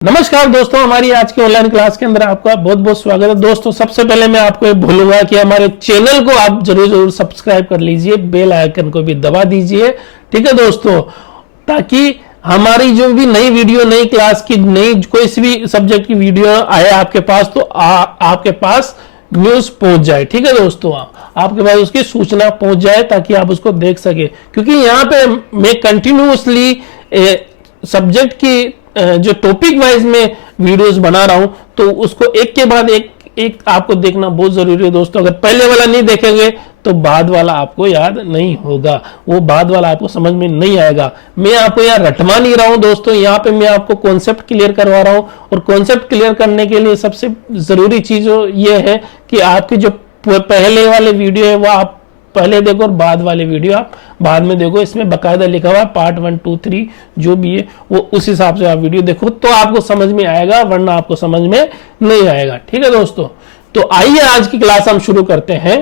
नमस्कार दोस्तों, हमारी आज की ऑनलाइन क्लास के अंदर आपका बहुत बहुत स्वागत है। दोस्तों, सबसे पहले मैं आपको ये बोलूंगा कि हमारे चैनल को आप जरूर सब्सक्राइब कर लीजिए, बेल आइकन को भी दबा दीजिए। ठीक है दोस्तों, ताकि हमारी जो भी नई वीडियो, नई क्लास की, नई कोई सी भी सब्जेक्ट की वीडियो आए आपके पास तो आपके पास न्यूज पहुंच जाए। ठीक है दोस्तों, आपके पास उसकी सूचना पहुंच जाए ताकि आप उसको देख सके, क्योंकि यहाँ पे मैं कंटिन्यूअसली सब्जेक्ट की जो टॉपिक वाइज में वीडियोस बना रहा हूं, तो उसको एक के बाद एक आपको देखना बहुत जरूरी है दोस्तों। अगर पहले वाला नहीं देखेंगे तो बाद वाला आपको याद नहीं होगा, वो बाद वाला आपको समझ में नहीं आएगा। मैं आपको यहाँ रटवा नहीं रहा हूं दोस्तों, यहाँ पे मैं आपको कॉन्सेप्ट क्लियर करवा रहा हूं, और कॉन्सेप्ट क्लियर करने के लिए सबसे जरूरी चीज ये है कि आपकी जो पहले वाले वीडियो है वो आप पहले देखो और बाद वाले वीडियो आप बाद में देखो। इसमें बकायदा लिखा हुआ है पार्ट 1, 2, 3 जो भी है वो उस हिसाब से आप वीडियो देखो तो आपको समझ में आएगा, वरना आपको समझ में नहीं आएगा। ठीक है दोस्तों, तो आइए आज की क्लास हम शुरू करते हैं।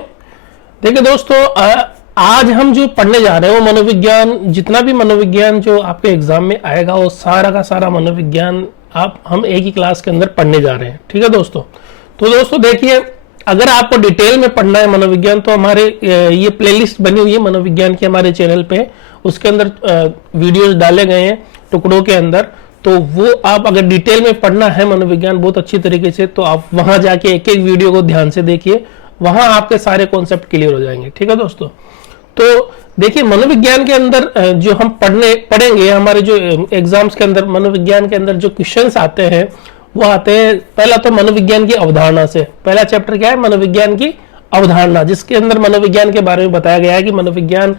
देखिए दोस्तों, आज हम जो पढ़ने जा रहे हैं वो मनोविज्ञान, जितना भी मनोविज्ञान जो आपके एग्जाम में आएगा वो सारा का सारा मनोविज्ञान हम एक ही क्लास के अंदर पढ़ने जा रहे हैं। ठीक है दोस्तों, तो दोस्तों देखिए, अगर आपको डिटेल में पढ़ना है मनोविज्ञान तो हमारे ये प्लेलिस्ट बनी हुई है मनोविज्ञान की हमारे चैनल पे, उसके अंदर वीडियोस डाले गए हैं टुकड़ों के अंदर। तो वो आप अगर डिटेल में पढ़ना है मनोविज्ञान बहुत अच्छी तरीके से, तो आप वहां जाके एक एक वीडियो को ध्यान से देखिए, वहां आपके सारे कॉन्सेप्ट क्लियर हो जाएंगे। ठीक है दोस्तों, तो देखिए मनोविज्ञान के अंदर जो हम पढ़ेंगे, हमारे जो एग्जाम्स के अंदर मनोविज्ञान के अंदर जो क्वेश्चन आते हैं वो आते हैं पहला तो मनोविज्ञान की अवधारणा से। पहला चैप्टर क्या है? मनोविज्ञान की अवधारणा, जिसके अंदर मनोविज्ञान के बारे में बताया गया है कि मनोविज्ञान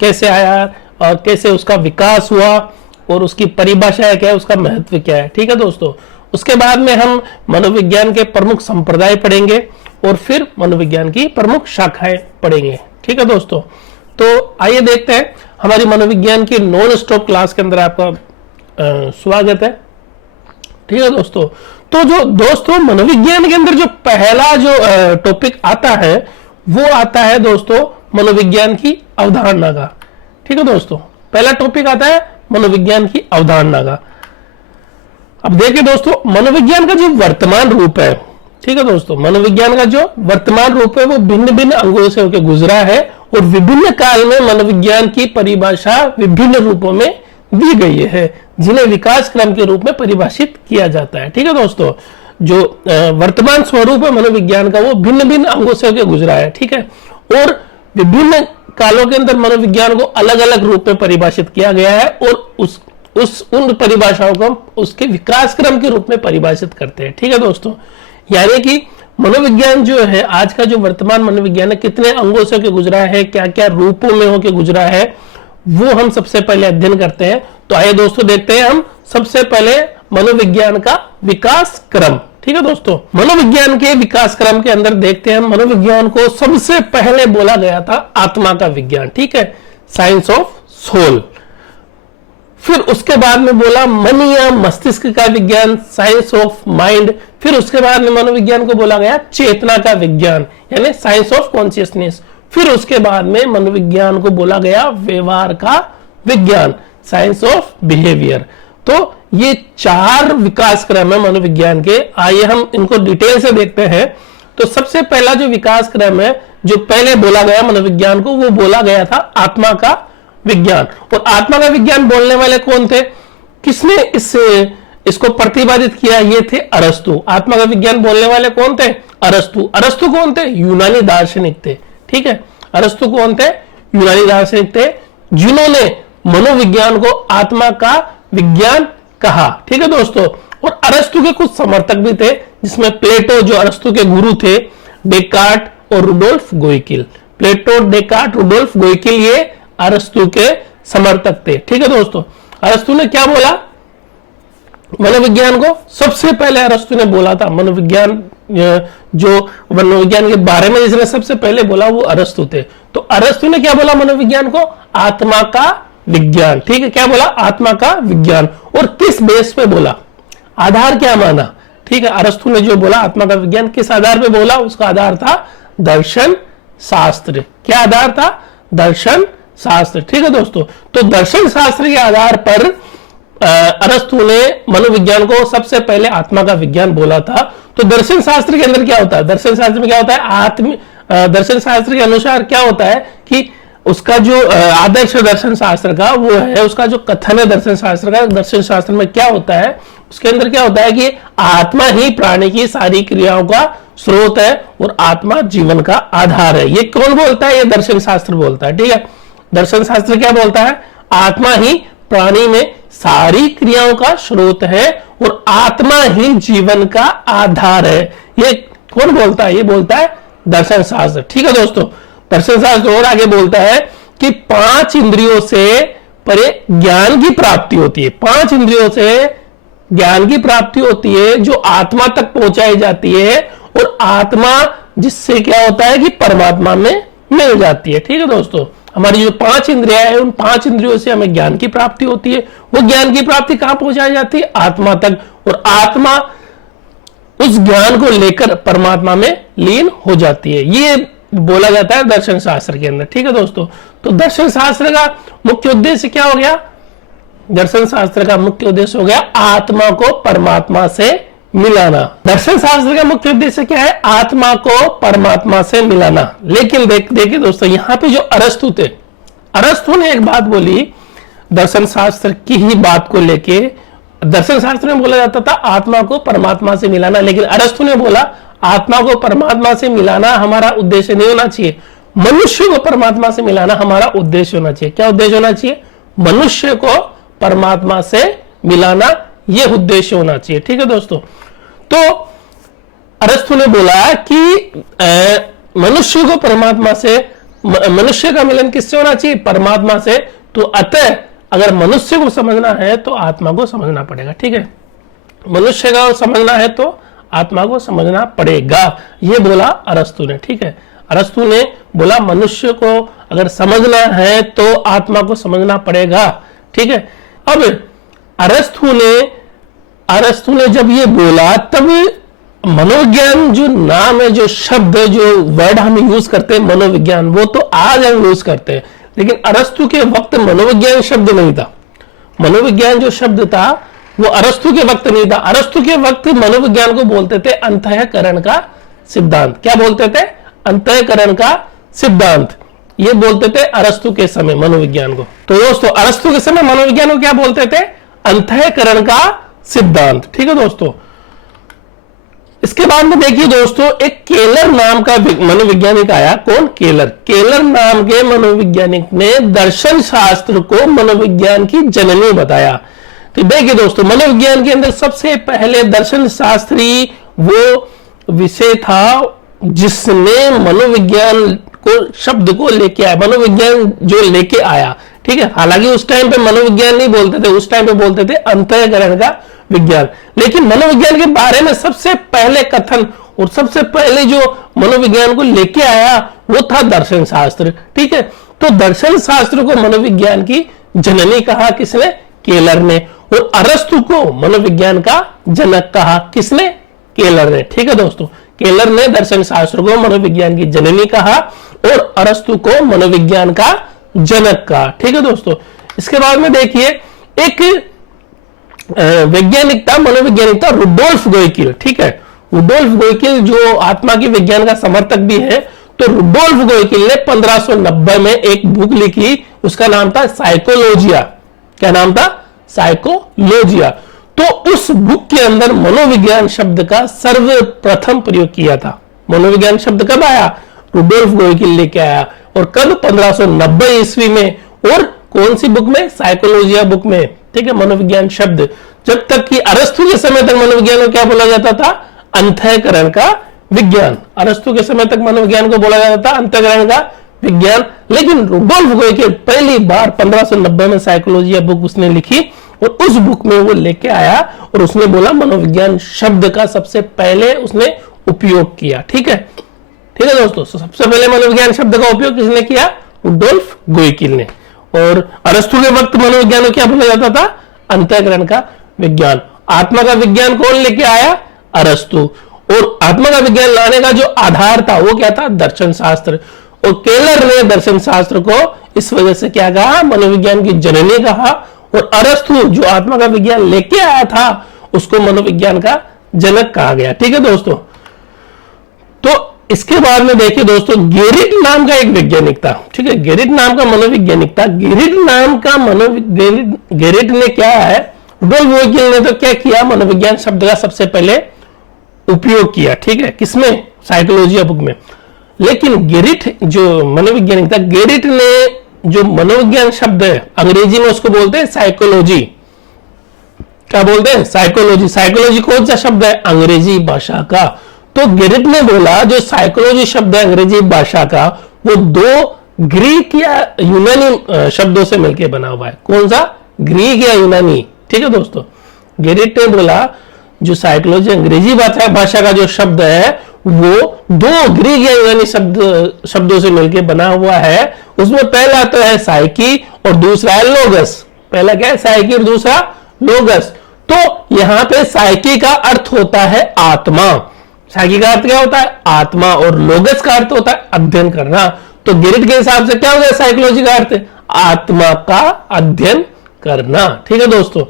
कैसे आया और कैसे उसका विकास हुआ और उसकी परिभाषा क्या है, उसका महत्व क्या है। ठीक है दोस्तों, उसके बाद में हम मनोविज्ञान के प्रमुख संप्रदाय पढ़ेंगे और फिर मनोविज्ञान की प्रमुख शाखाएं पढ़ेंगे। ठीक है दोस्तों, तो आइए देखते हैं। हमारी मनोविज्ञान की नॉन स्टॉप क्लास के अंदर आपका स्वागत है। ठीक है दोस्तों, तो जो दोस्तों मनोविज्ञान के अंदर जो पहला जो टॉपिक आता है वो आता है दोस्तों मनोविज्ञान की अवधारणा का। ठीक है दोस्तों, पहला टॉपिक आता है मनोविज्ञान की अवधारणा का। अब देखिए दोस्तों, मनोविज्ञान का जो वर्तमान रूप है, ठीक है दोस्तों, मनोविज्ञान का जो वर्तमान रूप है वो भिन्न भिन्न अंगों से होकर गुजरा है और विभिन्न काल में मनोविज्ञान की परिभाषा विभिन्न रूपों में दी गई है, जिन्हें विकास क्रम के रूप में परिभाषित किया जाता है। ठीक है दोस्तों, जो वर्तमान स्वरूप है मनोविज्ञान का वो भिन्न भिन्न अंगों से होकर गुजरा है। ठीक है, और विभिन्न कालों के अंदर मनोविज्ञान को अलग अलग रूप में परिभाषित किया गया है और उन परिभाषाओं को हम उसके विकास क्रम के रूप में परिभाषित करते हैं। ठीक है दोस्तों, यानी कि मनोविज्ञान जो है, आज का जो वर्तमान मनोविज्ञान है, कितने अंगों से होकर गुजरा है, क्या क्या रूपों में होकर गुजरा है, वो हम सबसे पहले अध्ययन करते हैं। तो आइए दोस्तों देखते हैं हम सबसे पहले मनोविज्ञान का विकास क्रम। ठीक है दोस्तों, मनोविज्ञान के विकास क्रम के अंदर देखते हैं, मनोविज्ञान को सबसे पहले बोला गया था आत्मा का विज्ञान। ठीक है, साइंस ऑफ सोल। फिर उसके बाद में बोला मन या मस्तिष्क का विज्ञान, साइंस ऑफ माइंड। फिर उसके बाद में मनोविज्ञान को बोला गया चेतना का विज्ञान, यानी साइंस ऑफ कॉन्शियसनेस। फिर उसके बाद में मनोविज्ञान को बोला गया व्यवहार का विज्ञान, साइंस ऑफ बिहेवियर। तो ये 4 विकास क्रम है मनोविज्ञान के। आइए हम इनको डिटेल से देखते हैं। तो सबसे पहला जो विकास क्रम है जो पहले बोला गया मनोविज्ञान को, वो बोला गया था आत्मा का विज्ञान। और आत्मा का विज्ञान बोलने वाले कौन थे? किसने इसको प्रतिपादित किया? ये थे अरस्तु। आत्मा का विज्ञान बोलने वाले कौन थे? अरस्तु। अरस्तु कौन थे? यूनानी दार्शनिक थे। ठीक है, अरस्तु कौन थे? यूनानी दार्शनिक थे, जिन्होंने मनोविज्ञान को आत्मा का विज्ञान कहा। ठीक है दोस्तों, और अरस्तु के कुछ समर्थक भी थे, जिसमें प्लेटो जो अरस्तु के गुरु थे, डेकार्ट और रुडोल्फ गोइकिल। प्लेटो, डेकार्ट, रुडोल्फ गोइकिल ये अरस्तु के समर्थक थे। ठीक है दोस्तों, अरस्तु ने क्या बोला मनोविज्ञान को? सबसे पहले अरस्तु ने बोला था मनोविज्ञान, जो मनोविज्ञान के बारे में जिसने सबसे पहले बोला वो अरस्तु थे। तो अरस्तु ने क्या बोला मनोविज्ञान को? आत्मा का विज्ञान। ठीक है, क्या बोला? आत्मा का विज्ञान। और किस बेस पे बोला? आधार क्या माना? ठीक है, अरस्तु ने जो बोला आत्मा का विज्ञान, किस आधार पे बोला? उसका आधार था दर्शन शास्त्र। क्या आधार था? दर्शन शास्त्र। ठीक है दोस्तों, तो दर्शन शास्त्र के आधार पर अरस्तु ने मनोविज्ञान को सबसे पहले आत्मा का विज्ञान बोला था। तो दर्शन शास्त्र के अंदर क्या होता है, दर्शन शास्त्र में क्या होता है, दर्शन शास्त्र के अनुसार क्या होता है कि उसका जो आदर्श दर्शन शास्त्र का वो है, उसका जो कथन है दर्शन शास्त्र का, दर्शन शास्त्र में क्या होता है, उसके अंदर क्या होता है कि आत्मा ही प्राणी की सारी क्रियाओं का स्रोत है और आत्मा जीवन का आधार है। ये कौन बोलता है, ये दर्शन शास्त्र बोलता है। ठीक है, दर्शन शास्त्र क्या बोलता है, आत्मा ही प्राणी में सारी क्रियाओं का स्रोत है और आत्मा ही जीवन का आधार है। ये कौन बोलता है, ये बोलता है दर्शन शास्त्र। ठीक है दोस्तों, दर्शन शास्त्र और आगे बोलता है कि 5 इंद्रियों से परे ज्ञान की प्राप्ति होती है। 5 इंद्रियों से ज्ञान की प्राप्ति होती है जो आत्मा तक पहुंचाई जाती है और आत्मा जिससे क्या होता है कि परमात्मा में मिल जाती है। ठीक है दोस्तों, हमारी जो 5 इंद्रियां है उन 5 इंद्रियों से हमें ज्ञान की प्राप्ति होती है। वो ज्ञान की प्राप्ति कहां पहुंचाई जाती है, आत्मा तक, और आत्मा उस ज्ञान को लेकर परमात्मा में लीन हो जाती है। ये बोला जाता है दर्शन शास्त्र के अंदर। ठीक है दोस्तों, तो दर्शन शास्त्र का मुख्य उद्देश्य क्या हो गया, दर्शन शास्त्र का मुख्य उद्देश्य हो गया आत्मा को परमात्मा से मिलाना। दर्शन शास्त्र का मुख्य उद्देश्य क्या है, आत्मा को परमात्मा से मिलाना। लेकिन देखिए दोस्तों, यहां पे जो अरस्तु थे, अरस्तु ने एक बात बोली दर्शन शास्त्र की ही बात को लेके। दर्शन शास्त्र में बोला जाता था आत्मा को परमात्मा से मिलाना, लेकिन अरस्तु ने बोला आत्मा को परमात्मा से मिलाना हमारा उद्देश्य नहीं होना चाहिए, मनुष्य को परमात्मा से मिलाना हमारा उद्देश्य होना चाहिए। क्या उद्देश्य होना चाहिए, मनुष्य को परमात्मा से मिलाना, यह उद्देश्य होना चाहिए। ठीक है दोस्तों, तो अरस्तु ने बोला कि मनुष्य को परमात्मा से, मनुष्य का मिलन किससे होना चाहिए, परमात्मा से। तो अतः अगर मनुष्य को समझना है तो आत्मा को समझना पड़ेगा। ठीक है, मनुष्य का समझना है तो आत्मा को समझना पड़ेगा, यह बोला अरस्तु ने। ठीक है, अरस्तु ने बोला मनुष्य को अगर समझना है तो आत्मा को समझना पड़ेगा। ठीक है, अब अरस्तु ने जब ये बोला तब मनोविज्ञान जो नाम है, जो शब्द, जो वर्ड हम यूज करते हैं मनोविज्ञान, वो तो आज हम यूज करते हैं, लेकिन अरस्तु के वक्त मनोविज्ञान शब्द नहीं था। मनोविज्ञान जो शब्द था वो अरस्तु के वक्त नहीं था। अरस्तु के वक्त मनोविज्ञान को बोलते थे अंतःकरण का सिद्धांत। क्या बोलते थे, अंतःकरण का सिद्धांत, ये बोलते थे अरस्तु के समय मनोविज्ञान को। तो दोस्तों अरस्तु के समय मनोविज्ञान को क्या बोलते थे, अंतःकरण का सिद्धांत। ठीक है दोस्तों, इसके बाद में देखिए दोस्तों, एक केलर नाम का मनोवैज्ञानिक आया। कौन, केलर। केलर नाम के मनोवैज्ञानिक ने दर्शन शास्त्र को मनोविज्ञान की जननी बताया। तो देखिए दोस्तों, मनोविज्ञान के अंदर सबसे पहले दर्शन शास्त्री वो विषय था जिसने मनोविज्ञान को शब्द को लेके आया, मनोविज्ञान जो लेके आया। ठीक है, हालांकि उस टाइम पे मनोविज्ञान नहीं बोलते थे, उस टाइम पे बोलते थे अंतःकरण का विज्ञान। लेकिन मनोविज्ञान के बारे में सबसे पहले कथन और सबसे पहले जो मनोविज्ञान को लेके आया वो था दर्शन शास्त्र। ठीक है, तो दर्शन शास्त्र को मनोविज्ञान की जननी कहा, किसने, केलर ने। और अरस्तु को मनोविज्ञान का जनक कहा, किसने, केलर ने। ठीक है दोस्तों, केलर ने दर्शन शास्त्र को मनोविज्ञान की जननी कहा और अरस्तु को मनोविज्ञान का जनक कहा। ठीक है दोस्तों, इसके बाद में देखिए एक वैज्ञानिक था, मनोवैज्ञानिक था रुडोल्फ गोइकिल। ठीक है, रुडोल्फ गोइकिल जो आत्मा के विज्ञान का समर्थक भी है। तो रुडोल्फ गोइकिल ने 1590 में एक बुक लिखी, उसका नाम था साइकोलॉजिया। क्या नाम था, साइकोलॉजिया। तो उस बुक के अंदर मनोविज्ञान शब्द का सर्वप्रथम प्रयोग किया था। मनोविज्ञान शब्द कब आया, रुडोल्फ गोइकिल लेके आया, और कब, 1590 ईस्वी में। और कौन सी बुक में, साइकोलॉजिया बुक में। ठीक है, मनोविज्ञान शब्द। जब तक कि अरस्तु के समय तक मनोविज्ञान को क्या बोला जाता था, अंतःकरण का विज्ञान। अरस्तु के समय तक मनोविज्ञान को बोला जाता था अंतःकरण का विज्ञान। लेकिन रुडोल्फ गोइकिल पहली बार 1590 में साइकोलॉजिया बुक उसने लिखी और उस बुक में वो लेके आया और उसने बोला मनोविज्ञान शब्द का सबसे पहले उसने उपयोग किया। ठीक है, ठीक है दोस्तों, सबसे पहले मनोविज्ञान शब्द का उपयोग किसने किया, रुडोल्फ गोइकिल ने। और अरस्तु के वक्त मनोविज्ञान को क्या बोला जाता था, अंतःकरण का विज्ञान। आत्मा का विज्ञान कौन लेके आया, अरस्तु। और आत्मा का विज्ञान लाने का जो आधार था वो क्या था, दर्शन शास्त्र। और केलर ने दर्शन शास्त्र को इस वजह से क्या कहा, मनोविज्ञान की जननी कहा। और अरस्तु जो आत्मा का विज्ञान लेके आया था उसको मनोविज्ञान का जनक कहा गया। ठीक है दोस्तों। तो इसके बाद में देखिए दोस्तों, गेरिट नाम का एक वैज्ञानिक था। ठीक है, गेरिट नाम का मनोवैज्ञानिक था। गेरिट ने क्या है, रुडोल्फ वोगेल ने तो क्या किया, मनोविज्ञान शब्द का सबसे पहले उपयोग किया। ठीक है, किसमें, साइकोलॉजी बुक में। लेकिन गेरिट जो मनोवैज्ञानिक था, गेरिट ने जो मनोविज्ञान शब्द है अंग्रेजी में उसको बोलते हैं साइकोलॉजी। क्या बोलते हैं, साइकोलॉजी। साइकोलॉजी कौन सा शब्द है, अंग्रेजी भाषा का। तो गेरिट ने बोला जो साइकोलॉजी शब्द है अंग्रेजी भाषा का, वो दो ग्रीक या यूनानी शब्दों से मिलकर बना हुआ है। कौन सा, ग्रीक या यूनानी। ठीक है दोस्तों, गेरिट ने बोला जो साइकोलॉजी अंग्रेजी भाषा का जो शब्द है वो दो ग्रीक या यूनानी शब्दों से मिलकर बना हुआ है। उसमें पहला तो है साइकी और दूसरा है लोगस। पहला क्या है, साइकी और दूसरा लोगस। तो यहां पे साइकी का अर्थ होता है आत्मा। साइकी का अर्थ क्या होता है, आत्मा। और लोगस का अर्थ होता है अध्ययन करना। तो गेरिट के हिसाब से क्या हो गया, साइकोलॉजी का अर्थ आत्मा का अध्ययन करना। ठीक है दोस्तों,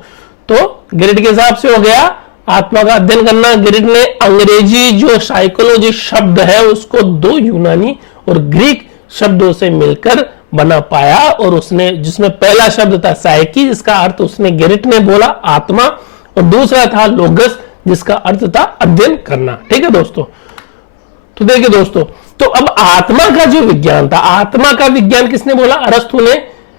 तो गेरिट के हिसाब से हो गया आत्मा का अध्ययन करना। गेरिट ने अंग्रेजी जो साइकोलॉजी शब्द है उसको दो यूनानी और ग्रीक शब्दों से मिलकर बना पाया। और उसने, जिसमें पहला शब्द था साइकी, जिसका अर्थ उसने, गेरिट ने बोला आत्मा, और दूसरा था लोगस, जिसका अर्थ था अध्ययन करना। ठीक है दोस्तों। तो देखिए दोस्तों, तो अब आत्मा का जो विज्ञान था, आत्मा का विज्ञान किसने बोला, अरस्तु ने।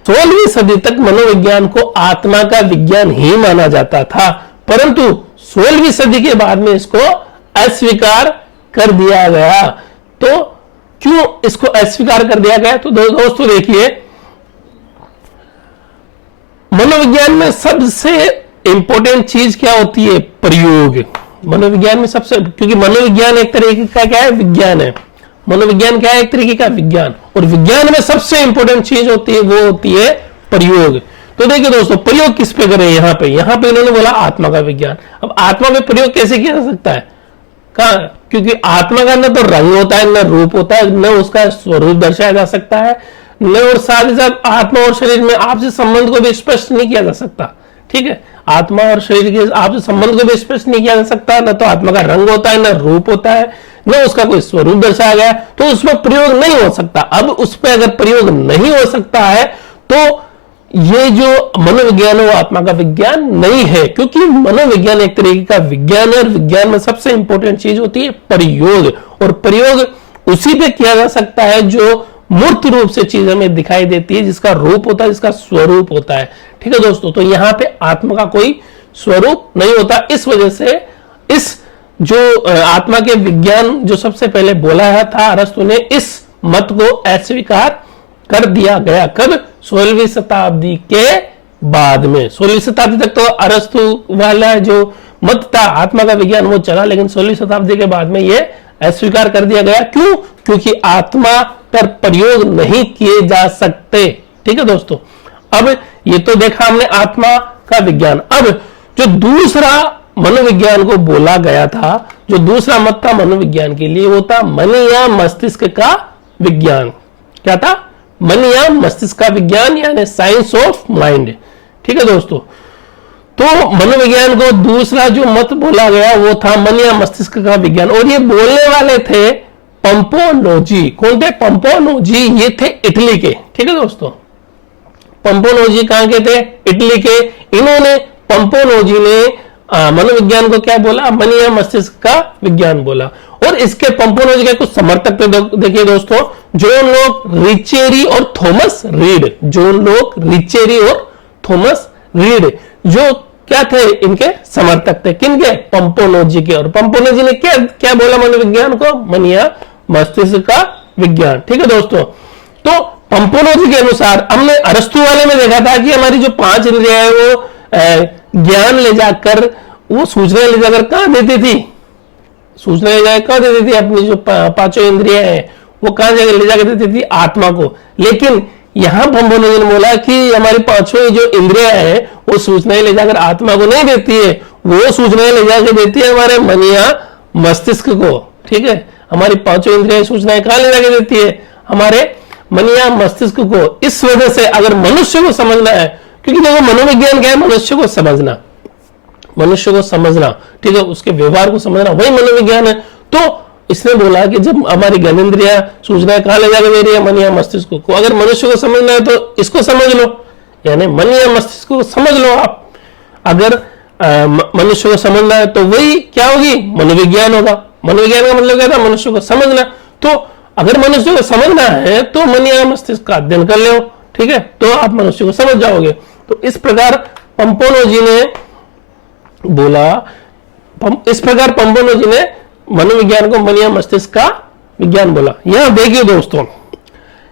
16वीं सदी तक मनोविज्ञान को आत्मा का विज्ञान ही माना जाता था, परंतु 16वीं सदी के बाद में इसको अस्वीकार कर दिया गया। तो क्यों इसको अस्वीकार कर दिया गया, तो दोस्तों देखिए, मनोविज्ञान में सबसे इंपॉर्टेंट चीज क्या होती है, प्रयोग। मनोविज्ञान में सबसे, क्योंकि मनोविज्ञान एक तरीके का क्या है, विज्ञान है। मनोविज्ञान क्या है, एक तरीके का विज्ञान। और विज्ञान में सबसे इंपॉर्टेंट चीज होती है, वो होती है प्रयोग। तो देखिए दोस्तों, प्रयोग किस पे करें, यहां पे इन्होंने बोला आत्मा का विज्ञान। अब आत्मा में प्रयोग कैसे किया जा सकता है, कहा, क्योंकि आत्मा का न तो रंग होता है, न रूप होता है, न उसका स्वरूप दर्शाया जा सकता है, न और साथ ही साथ आत्मा और शरीर में आपसी संबंध को भी स्पष्ट नहीं किया जा सकता। ठीक है, आत्मा और शरीर के आपसे संबंध को भी स्पष्ट नहीं किया जा सकता। न तो आत्मा का रंग होता है, न रूप होता है, न उसका कोई स्वरूप दर्शाया गया, तो उसमें प्रयोग नहीं हो सकता। अब उस पर अगर प्रयोग नहीं हो सकता है तो ये जो मनोविज्ञान है वो आत्मा का विज्ञान नहीं है, क्योंकि मनोविज्ञान एक तरीके का विज्ञान है। और विज्ञान में सबसे इंपॉर्टेंट चीज होती है प्रयोग, और प्रयोग उसी पे किया जा सकता है जो मूर्त रूप से चीज हमें दिखाई देती है, जिसका रूप होता है, जिसका स्वरूप होता है। ठीक है दोस्तों, तो यहां पे आत्मा का कोई स्वरूप नहीं होता। इस वजह से इस जो आत्मा के विज्ञान जो सबसे पहले बोला था अरस्तु ने, इस मत को अस्वीकार कर दिया गया। कब, 16वीं शताब्दी के बाद में। 16वीं शताब्दी तक तो अरस्तु वाला जो मत था आत्मा का विज्ञान वो चला, लेकिन 16वीं शताब्दी के बाद में ये अस्वीकार कर दिया गया। क्यों, क्योंकि आत्मा पर प्रयोग नहीं किए जा सकते। ठीक है दोस्तों, अब ये तो देखा हमने आत्मा का विज्ञान। अब जो दूसरा मनोविज्ञान को बोला गया था, जो दूसरा मत था मनोविज्ञान के लिए, वो था मन या मस्तिष्क का विज्ञान। क्या था, मन या मस्तिष्क का विज्ञान, यानी साइंस ऑफ माइंड। ठीक है दोस्तों, तो मनोविज्ञान को दूसरा जो मत बोला गया वो था मन या मस्तिष्क का विज्ञान। और ये बोलने वाले थे पंपोनोजी। कौन थे, पंपोनोजी, ये थे इटली के। ठीक है दोस्तों, पंपोनोजी कहां के थे, इटली के। इन्होंने, पंपोनोजी ने मनोविज्ञान को क्या बोला, मन या मस्तिष्क का विज्ञान बोला। और इसके पंपोनोजी के कुछ समर्थक तो देखिए दोस्तों, जॉन लॉक, रिचेरी और थॉमस रीड। जॉन लॉक, रिचेरी और थॉमस रीड जो क्या थे, इनके समर्थक थे। किनके, पंपोनोजी के। और पंपोनोजी ने क्या क्या बोला मनोविज्ञान को, मन या मस्तिष्क का विज्ञान। ठीक है दोस्तों, तो पंपोनोजी के अनुसार, हमने अरस्तु वाले में देखा था कि हमारी जो 5 इंद्रियां है वो ज्ञान ले जाकर, वो सूचना ले जाकर कहां देती थी, सूचना ले जाकर कहां देती थी, अपनी जो 5 इंद्रियां हैं वो कहां ले जाकर देती थी, आत्मा को। लेकिन यहां पंपोनोजी ने बोला कि हमारी 5 जो इंद्रियां हैं वो सूचनाएं ले जाकर आत्मा को नहीं देती है, वो सूचनाएं ले जाकर देती है हमारे मन या मस्तिष्क को। ठीक है, हमारी 5 इंद्रियां सूचनाएं कहां ले जाकर देती है, हमारे मन या मस्तिष्क को। इस वजह से अगर मनुष्य को समझना है, क्योंकि देखो मनोविज्ञान क्या है, मनुष्य को समझना, मनुष्य को समझना, ठीक है, उसके व्यवहार को समझना, वही मनोविज्ञान है। तो इसने बोला कि जब हमारी ज्ञानेंद्रिया सूचनाएं कहां ले जाकर दे रही है, मन या मस्तिष्क को, अगर मनुष्य को समझना है तो इसको समझ लो, यानी मन या मस्तिष्क को समझ लो आप। अगर मनुष्य को समझना है तो वही क्या होगी, मनोविज्ञान होगा। मनोविज्ञान का मतलब क्या था, मनुष्य को समझना। तो अगर मनुष्य को समझना है तो मन या मस्तिष्क का अध्ययन कर लो, ठीक है, तो आप मनुष्य को समझ जाओगे। तो इस प्रकार पंपोनो जी ने बोला, इस प्रकार पंपोनो जी ने मनोविज्ञान को मन या मस्तिष्क का विज्ञान बोला। यहां देखिए दोस्तों,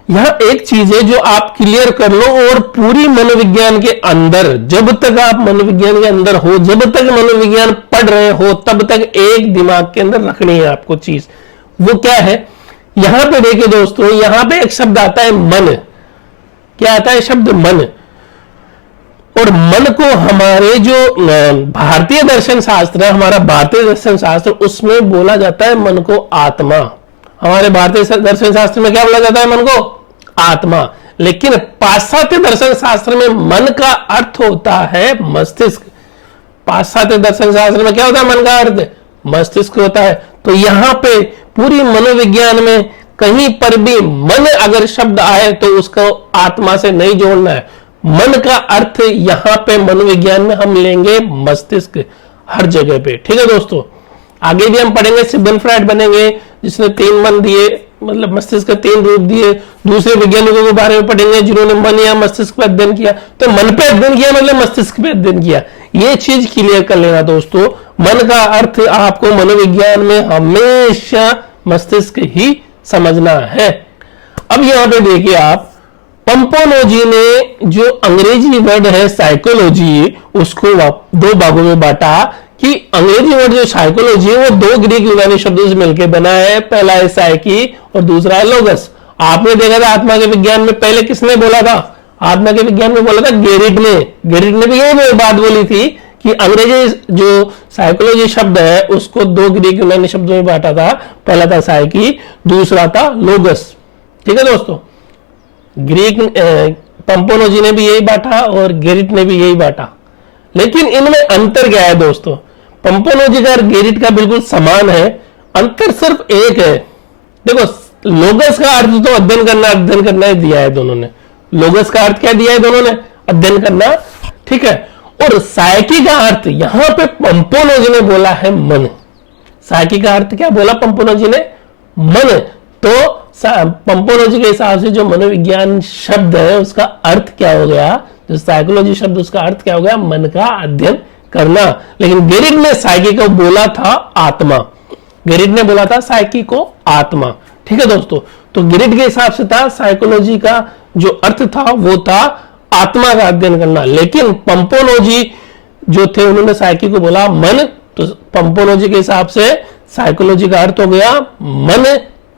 यहां एक चीज है जो आप क्लियर कर लो, और पूरी मनोविज्ञान के अंदर, जब तक आप मनोविज्ञान के अंदर हो, जब तक मनोविज्ञान पढ़ रहे हो, तब तक एक दिमाग के अंदर रखनी है आपको चीज। वो क्या है, यहां पे देखिए दोस्तों, यहां पे एक शब्द आता है मन। क्या आता है शब्द, मन। और मन को हमारे जो भारतीय दर्शन शास्त्र है, हमारा भारतीय दर्शन शास्त्र, उसमें बोला जाता है मन को आत्मा। हमारे भारतीय दर्शन शास्त्र में क्या बोला जाता है, मन को आत्मा। लेकिन पाश्चात्य दर्शन शास्त्र में मन का अर्थ होता है मस्तिष्क। पाश्चात्य दर्शन शास्त्र में क्या होता है, मन का अर्थ मस्तिष्क होता है। तो यहां पे पूरी मनोविज्ञान में कहीं पर भी मन अगर शब्द आए तो उसको आत्मा से नहीं जोड़ना है। मन का अर्थ यहां पे मनोविज्ञान में हम लेंगे मस्तिष्क, हर जगह पे, ठीक है दोस्तों। आगे भी हम पढ़ेंगे, सिग्मंड फ्रायड बनेंगे जिसने 3 मन दिए, मतलब मस्तिष्क के 3 रूप दिए। दूसरे वैज्ञानिकों के बारे में पढ़ेंगे जिन्होंने मन या मस्तिष्क पे अध्ययन किया। तो मन पे अध्ययन किया मतलब मस्तिष्क पे अध्ययन किया, ये चीज क्लियर कर लेना दोस्तों। मन का अर्थ आपको मनोविज्ञान में हमेशा मस्तिष्क ही समझना है। अब यहां पे देखिए आप, पंपोनो जी ने जो अंग्रेजी वर्ड है साइकोलॉजी, उसको 2 भागों में बांटा कि अंग्रेजी वर्ड जो साइकोलॉजी है वो 2 ग्रीक यूनानी शब्दों से मिलकर बना है। पहला है साइकी और दूसरा है लोगस। आपने देखा था आत्मा के विज्ञान में पहले किसने बोला था, आत्मा के विज्ञान में बोला था गेरिट ने। गेरिट ने भी यही बात बोली थी कि अंग्रेजी जो साइकोलॉजी शब्द है उसको 2 ग्रीक यूनानी शब्दों में बांटा था। पहला था साइकी, दूसरा था लोगस, ठीक है दोस्तों। ग्रीक पंपोनो जी ने भी यही बांटा और गेरिट ने भी यही बांटा, लेकिन इनमें अंतर क्या है दोस्तों। पंपोनो जी का और गेरिट का बिल्कुल समान है, अंतर सिर्फ एक है। देखो, लोगस का अर्थ तो अध्ययन करना ही दिया है दोनों ने। लोगस का अर्थ क्या दिया है दोनों ने, अध्ययन करना, ठीक है। और साइकी का अर्थ यहां पे पंपोनो जी ने बोला है मन। साइकी का अर्थ क्या बोला पंपोनो जी ने, मन। तो पंपोनो जी के हिसाब से जो मनोविज्ञान शब्द है उसका अर्थ क्या हो गया, जो साइकोलॉजी शब्द उसका अर्थ क्या हो गया, मन का अध्ययन करना। लेकिन गेरिट ने साइकी को बोला था आत्मा, गेरिट ने बोला था साइकी को आत्मा, ठीक है दोस्तों। तो गेरिट के हिसाब से था साइकोलॉजी का जो अर्थ था वो था आत्मा का अध्ययन करना। लेकिन पंपोनो जी जो थे उन्होंने साइकी को बोला मन। तो पंपोनो जी के हिसाब से साइकोलॉजी का अर्थ हो गया मन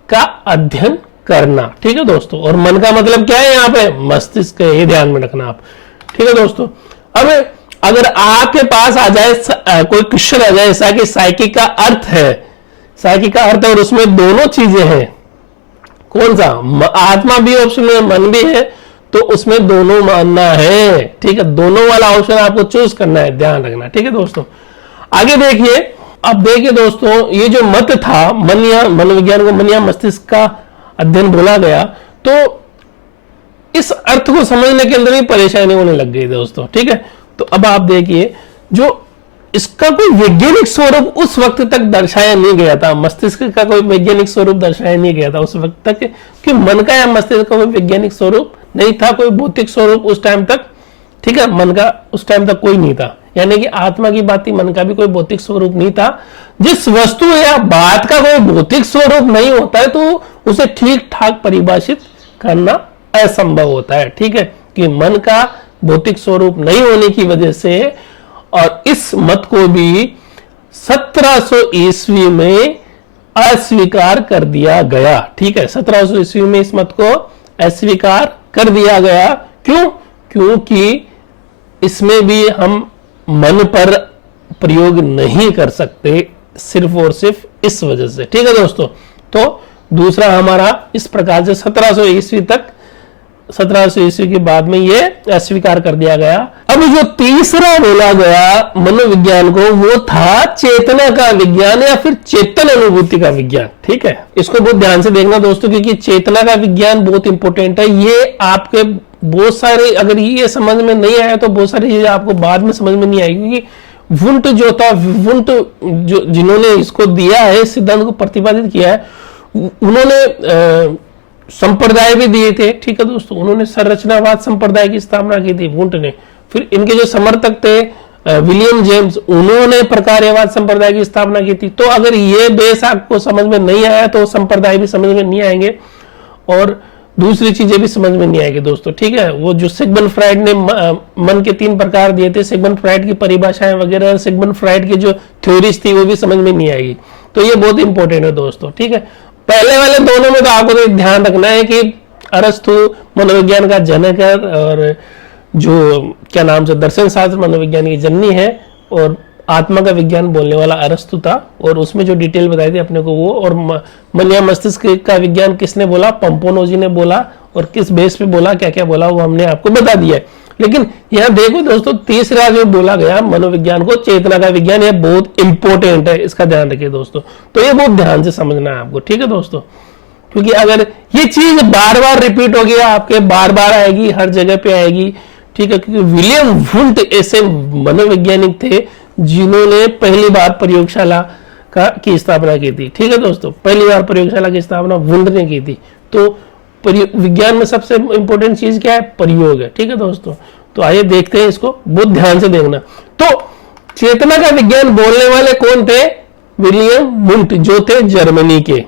का अध्ययन करना, ठीक है दोस्तों। और मन का मतलब क्या है यहाँ पे, मस्तिष्क, ये ध्यान में रखना आप, ठीक है दोस्तों। अब अगर आपके पास आ जाए कोई क्वेश्चन आ जाए ऐसा कि साइकी का अर्थ है, साइकी का अर्थ है और उसमें दोनों चीजें हैं, कौन सा, आत्मा भी ऑप्शन में, मन भी है, तो उसमें दोनों मानना है, ठीक है। दोनों वाला ऑप्शन आपको चूज करना है, ध्यान रखना, ठीक है दोस्तों। आगे देखिए, अब देखिए दोस्तों, ये जो मत था मन या मनोविज्ञान को मन या मस्तिष्क का अध्ययन बोला गया, तो इस अर्थ को समझने के अंदर भी परेशानी होने लग गई दोस्तों, ठीक है। तो अब आप देखिए, जो इसका कोई वैज्ञानिक स्वरूप उस वक्त तक दर्शाया नहीं गया था, मस्तिष्क का कोई वैज्ञानिक स्वरूप दर्शाया नहीं गया था उस वक्त तक, कि मन का या मस्तिष्क का कोई वैज्ञानिक स्वरूप नहीं था, कोई भौतिक स्वरूप उस टाइम तक, ठीक है। मन का उस टाइम तक कोई नहीं था, यानी कि आत्मा की बात थी, मन का भी कोई भौतिक स्वरूप नहीं था। जिस वस्तु या बात का कोई भौतिक स्वरूप नहीं होता है तो उसे ठीक ठाक परिभाषित करना असंभव होता है, ठीक है। कि मन का भौतिक स्वरूप नहीं होने की वजह से, और इस मत को भी 1700 ईस्वी में अस्वीकार कर दिया गया, ठीक है। 1700 ईस्वी में इस मत को अस्वीकार कर दिया गया। क्यों? क्योंकि इसमें भी हम मन पर प्रयोग नहीं कर सकते, सिर्फ और सिर्फ इस वजह से, ठीक है दोस्तों। तो दूसरा हमारा इस प्रकार से 1700 ईस्वी तक 1700 ईस्वी के बाद में ये अस्वीकार कर दिया गया। अब जो तीसरा बोला गया मनोविज्ञान को, वो था चेतना का विज्ञान या फिर चेतन अनुभूति का विज्ञान। ठीक है, इसको बहुत ध्यान से देखना दोस्तों, क्योंकि चेतना का विज्ञान बहुत इंपॉर्टेंट है। ये आपके बहुत सारे, अगर ये समझ में नहीं आया तो बहुत सारी चीजें आपको बाद में समझ में नहीं आएगी। क्योंकि वुंट जो था, वुंट जो जिन्होंने इसको दिया है, सिद्धांत को प्रतिपादित किया है, उन्होंने संप्रदाय भी दिए थे। ठीक है दोस्तों, उन्होंने संरचनावाद संप्रदाय की स्थापना की थी वुंट ने। फिर इनके जो समर्थक थे विलियम जेम्स, उन्होंने प्रकार्यवाद संप्रदाय की स्थापना की थी। तो अगर ये बेस आपको समझ में नहीं आया तो संप्रदाय भी समझ में नहीं आएंगे और दूसरी चीजें भी समझ में नहीं आएगी दोस्तों। ठीक है, वो जो सिगमंड फ्राइड ने मन के 3 प्रकार दिए थे, सिगमंड फ्राइड की परिभाषाएं वगैरह, सिगमंड फ्राइड की जो थ्योरीज थी वो भी समझ में नहीं आएगी। तो ये बहुत इंपॉर्टेंट है दोस्तों। ठीक है, पहले वाले दोनों में तो आपको तो ध्यान रखना है कि अरस्तु मनोविज्ञान का जनक है और जो क्या नाम से दर्शन शास्त्र मनोविज्ञान की जननी है, और आत्मा का विज्ञान बोलने वाला अरस्तु था। और उसमें जो डिटेल बताई थी अपने को वो, और मन या मस्तिष्क का विज्ञान किसने बोला, पंपोनोजी ने बोला, और किस बेस पे बोला, क्या क्या बोला, वो हमने आपको बता दिया है। लेकिन यहाँ देखो दोस्तों, तीसरा जो बोला गया मनोविज्ञान को चेतना का विज्ञान, ये बहुत इंपॉर्टेंट है, इसका ध्यान रखिए दोस्तों। तो ये बहुत ध्यान से समझना है आपको। ठीक है दोस्तों, क्योंकि अगर ये चीज बार बार रिपीट होगी आपके, बार बार आएगी, हर जगह पे आएगी। ठीक है, क्योंकि विलियम वुंट ऐसे मनोवैज्ञानिक थे जिन्होंने पहली बार प्रयोगशाला की स्थापना की थी। ठीक है दोस्तों, पहली बार प्रयोगशाला की स्थापना वुंट ने की थी। तो विज्ञान में सबसे इंपॉर्टेंट चीज क्या है, प्रयोग है। ठीक है दोस्तों, तो आइए देखते हैं इसको, बहुत ध्यान से देखना। तो चेतना का विज्ञान बोलने वाले कौन थे, विलियम वुंट, जो थे जर्मनी के।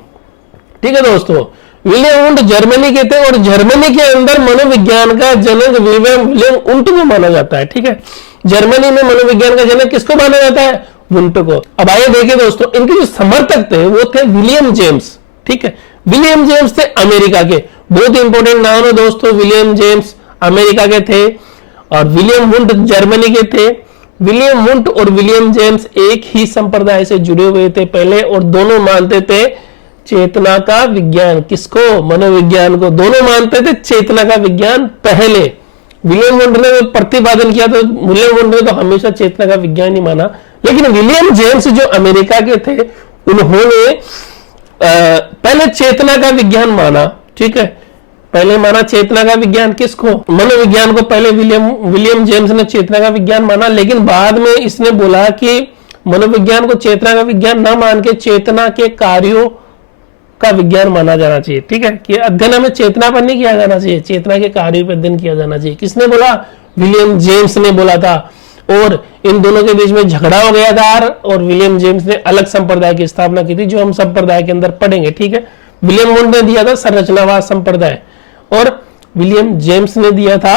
ठीक है दोस्तों, विलियम वुंट जर्मनी के थे और जर्मनी के अंदर मनोविज्ञान का जनक विलियम वुंट को माना जाता है। ठीक है, जर्मनी में मनोविज्ञान का जनक किसको माना जाता है, वुंट को। अब आइए देखिए दोस्तों, इनके जो समर्थक थे वो थे विलियम जेम्स। ठीक है, विलियम जेम्स थे अमेरिका के, बहुत इंपॉर्टेंट नाम है दोस्तों। विलियम जेम्स अमेरिका के थे और विलियम वुंट जर्मनी के थे। विलियम वुंट और विलियम जेम्स एक ही संप्रदाय से जुड़े हुए थे पहले, और दोनों मानते थे चेतना का विज्ञान। किसको, मनोविज्ञान को। दोनों मानते थे चेतना का विज्ञान पहले। विलियम वुंट ने प्रतिपादन किया, तो विलियम वुंट ने तो हमेशा चेतना का विज्ञान ही माना। लेकिन विलियम जेम्स जो अमेरिका के थे, उन्होंने पहले चेतना का विज्ञान माना। ठीक है, पहले माना चेतना का विज्ञान किसको, मनोविज्ञान को। पहले विलियम जेम्स ने चेतना का विज्ञान माना, लेकिन बाद में इसने बोला कि मनोविज्ञान को चेतना का विज्ञान न मान के चेतना के कार्यों का विज्ञान माना जाना चाहिए। ठीक है, कि अध्ययन हमें चेतना पर नहीं किया जाना चाहिए, चेतना के कार्यों पर अध्ययन किया जाना चाहिए। किसने बोला, विलियम जेम्स ने बोला था। और इन दोनों के बीच में झगड़ा हो गया था और विलियम जेम्स ने अलग संप्रदाय की स्थापना की थी, जो हम संप्रदाय के अंदर पढ़ेंगे। ठीक है, विलियम वुंट ने दिया था संरचनावाद संप्रदाय और विलियम जेम्स ने दिया था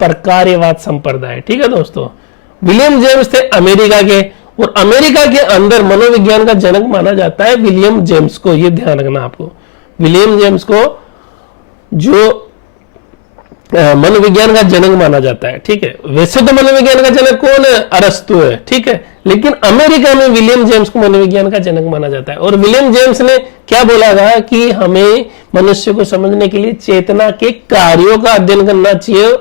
प्रकार्यवाद संप्रदाय। ठीक है दोस्तों, विलियम जेम्स थे अमेरिका के, और अमेरिका के अंदर मनोविज्ञान का जनक माना जाता है विलियम जेम्स को। ये ध्यान रखना आपको, विलियम जेम्स को जो मनोविज्ञान का जनक माना जाता है। ठीक है, वैसे तो मनोविज्ञान का जनक कौन है, अरस्तु है। ठीक है, लेकिन अमेरिका में विलियम जेम्स को मनोविज्ञान का जनक माना जाता है। और विलियम जेम्स ने क्या बोला था कि हमें मनुष्य को समझने के लिए चेतना के कार्यों का अध्ययन करना चाहिए,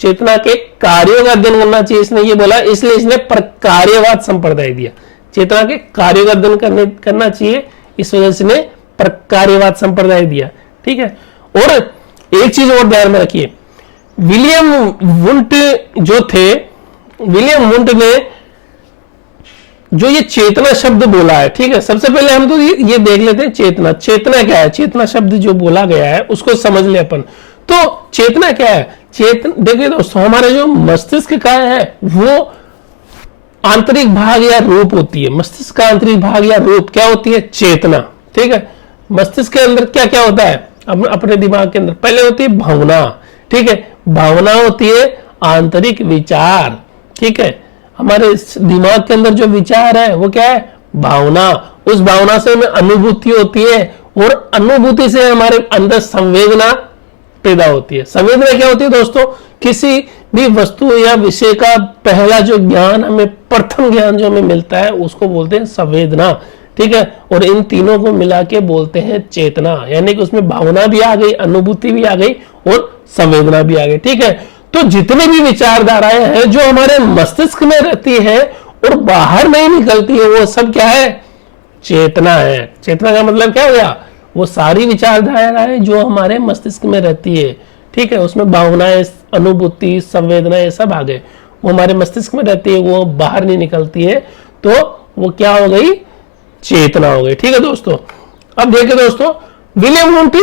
चेतना के कार्यों का अध्ययन करना चाहिए, इसने ये बोला। इसलिए इसने प्रकार्यवाद संप्रदाय दिया, चेतना के कार्यों का अध्ययन करना चाहिए, इस वजह से इसने प्रकार्यवाद संप्रदाय दिया। ठीक है, और एक चीज और ध्यान में रखिए, विलियम वुंट जो थे, विलियम वुंट ने जो ये चेतना शब्द बोला है। ठीक है, सबसे पहले हम तो ये देख लेते हैं चेतना। चेतना क्या है, चेतना शब्द जो बोला गया है उसको समझ ले अपन। तो चेतना क्या है, देखिए दोस्तों, हमारे जो मस्तिष्क का है वो आंतरिक भाग या रूप होती है। मस्तिष्क का आंतरिक भाग या रूप क्या होती है, चेतना। ठीक है, मस्तिष्क के अंदर क्या क्या होता है, अपने दिमाग के अंदर पहले होती है भावना। ठीक है, भावना होती है आंतरिक विचार। ठीक है, हमारे दिमाग के अंदर जो विचार है वो क्या है, भावना। उस भावना से हमें अनुभूति होती है और अनुभूति से हमारे अंदर संवेदना पैदा होती है। संवेदना क्या होती है दोस्तों, किसी भी वस्तु या विषय का पहला जो ज्ञान हमें, प्रथम ज्ञान जो हमें मिलता है उसको बोलते हैं संवेदना। ठीक है। और इन तीनों को मिला के बोलते हैं चेतना, यानी कि उसमें भावना भी आ गई, अनुभूति भी आ गई और संवेदना भी आ गई, ठीक है। तो जितने भी विचारधाराएं हैं जो हमारे मस्तिष्क में रहती है और बाहर नहीं निकलती है, वो सब क्या है? चेतना है। चेतना का मतलब क्या हो गया? वो सारी विचारधाराएं जो हमारे मस्तिष्क में रहती है, ठीक है, उसमें भावनाएं, अनुभूति, संवेदना, ये सब आ गए, वो हमारे मस्तिष्क में रहती है, वो बाहर नहीं निकलती है, तो वो क्या हो गई? चेतना हो गई, ठीक है दोस्तों। अब देखिए दोस्तों, विलियम वुंट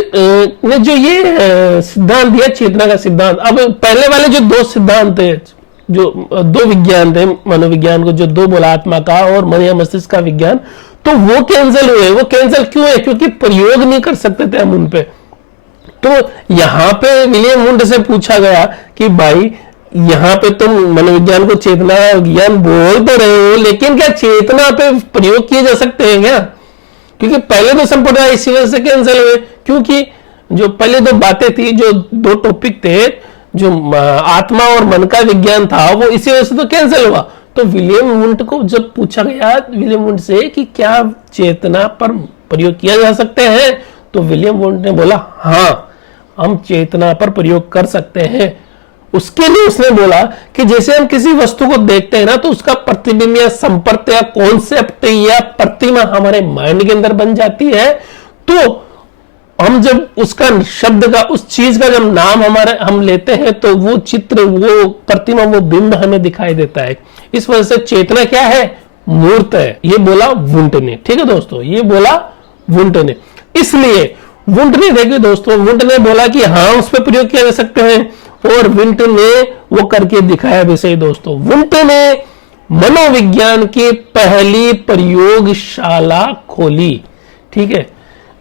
ने जो ये सिद्धांत दिया, चेतना का सिद्धांत, अब पहले वाले जो दो सिद्धांत थे, जो दो विज्ञान थे मनोविज्ञान को, जो दो बोला, आत्मा का और मन या मस्तिष्क का विज्ञान, तो वो कैंसिल हुए। वो कैंसिल क्यों है? क्योंकि प्रयोग नहीं कर सकते थे हम उन पे। तो यहां पे विलियम वुंट से पूछा गया कि भाई यहां पे तुम मनोविज्ञान को चेतना विज्ञान बोल तो रहे हो, लेकिन क्या चेतना पे प्रयोग किए जा सकते हैं क्या? क्योंकि पहले तो संप्रदाय इसी वजह से कैंसिल हुए, क्योंकि जो पहले दो बातें थी, जो दो टॉपिक थे, जो आत्मा और मन का विज्ञान था, वो इसी वजह से तो कैंसिल हुआ। तो विलियम वुंट को जब पूछा गया विलियम वुंट से कि क्या चेतना पर प्रयोग किया जा सकते हैं, तो विलियम वुंट ने बोला हाँ, हम चेतना पर प्रयोग कर सकते हैं। उसके लिए उसने बोला कि जैसे हम किसी वस्तु को देखते हैं ना, तो उसका प्रतिबिंब या संपर्क या कॉन्सेप्ट या प्रतिमा हमारे माइंड के अंदर बन जाती है, तो हम जब उसका शब्द का, उस चीज का जब नाम हम लेते हैं, तो वो चित्र, वो प्रतिमा, वो बिंब हमें दिखाई देता है। इस वजह से चेतना क्या है? मूर्त है। ये बोला वुंट ने, ठीक है दोस्तों, ये बोला वुंट ने। इसलिए वुंट ने, देखिए दोस्तों, वुंट ने बोला कि हाँ, उस पर प्रयोग किया जा सकते हैं, और वुंट ने वो करके दिखाया भी सही दोस्तों। वुंट ने मनोविज्ञान की पहली प्रयोगशाला खोली, ठीक है,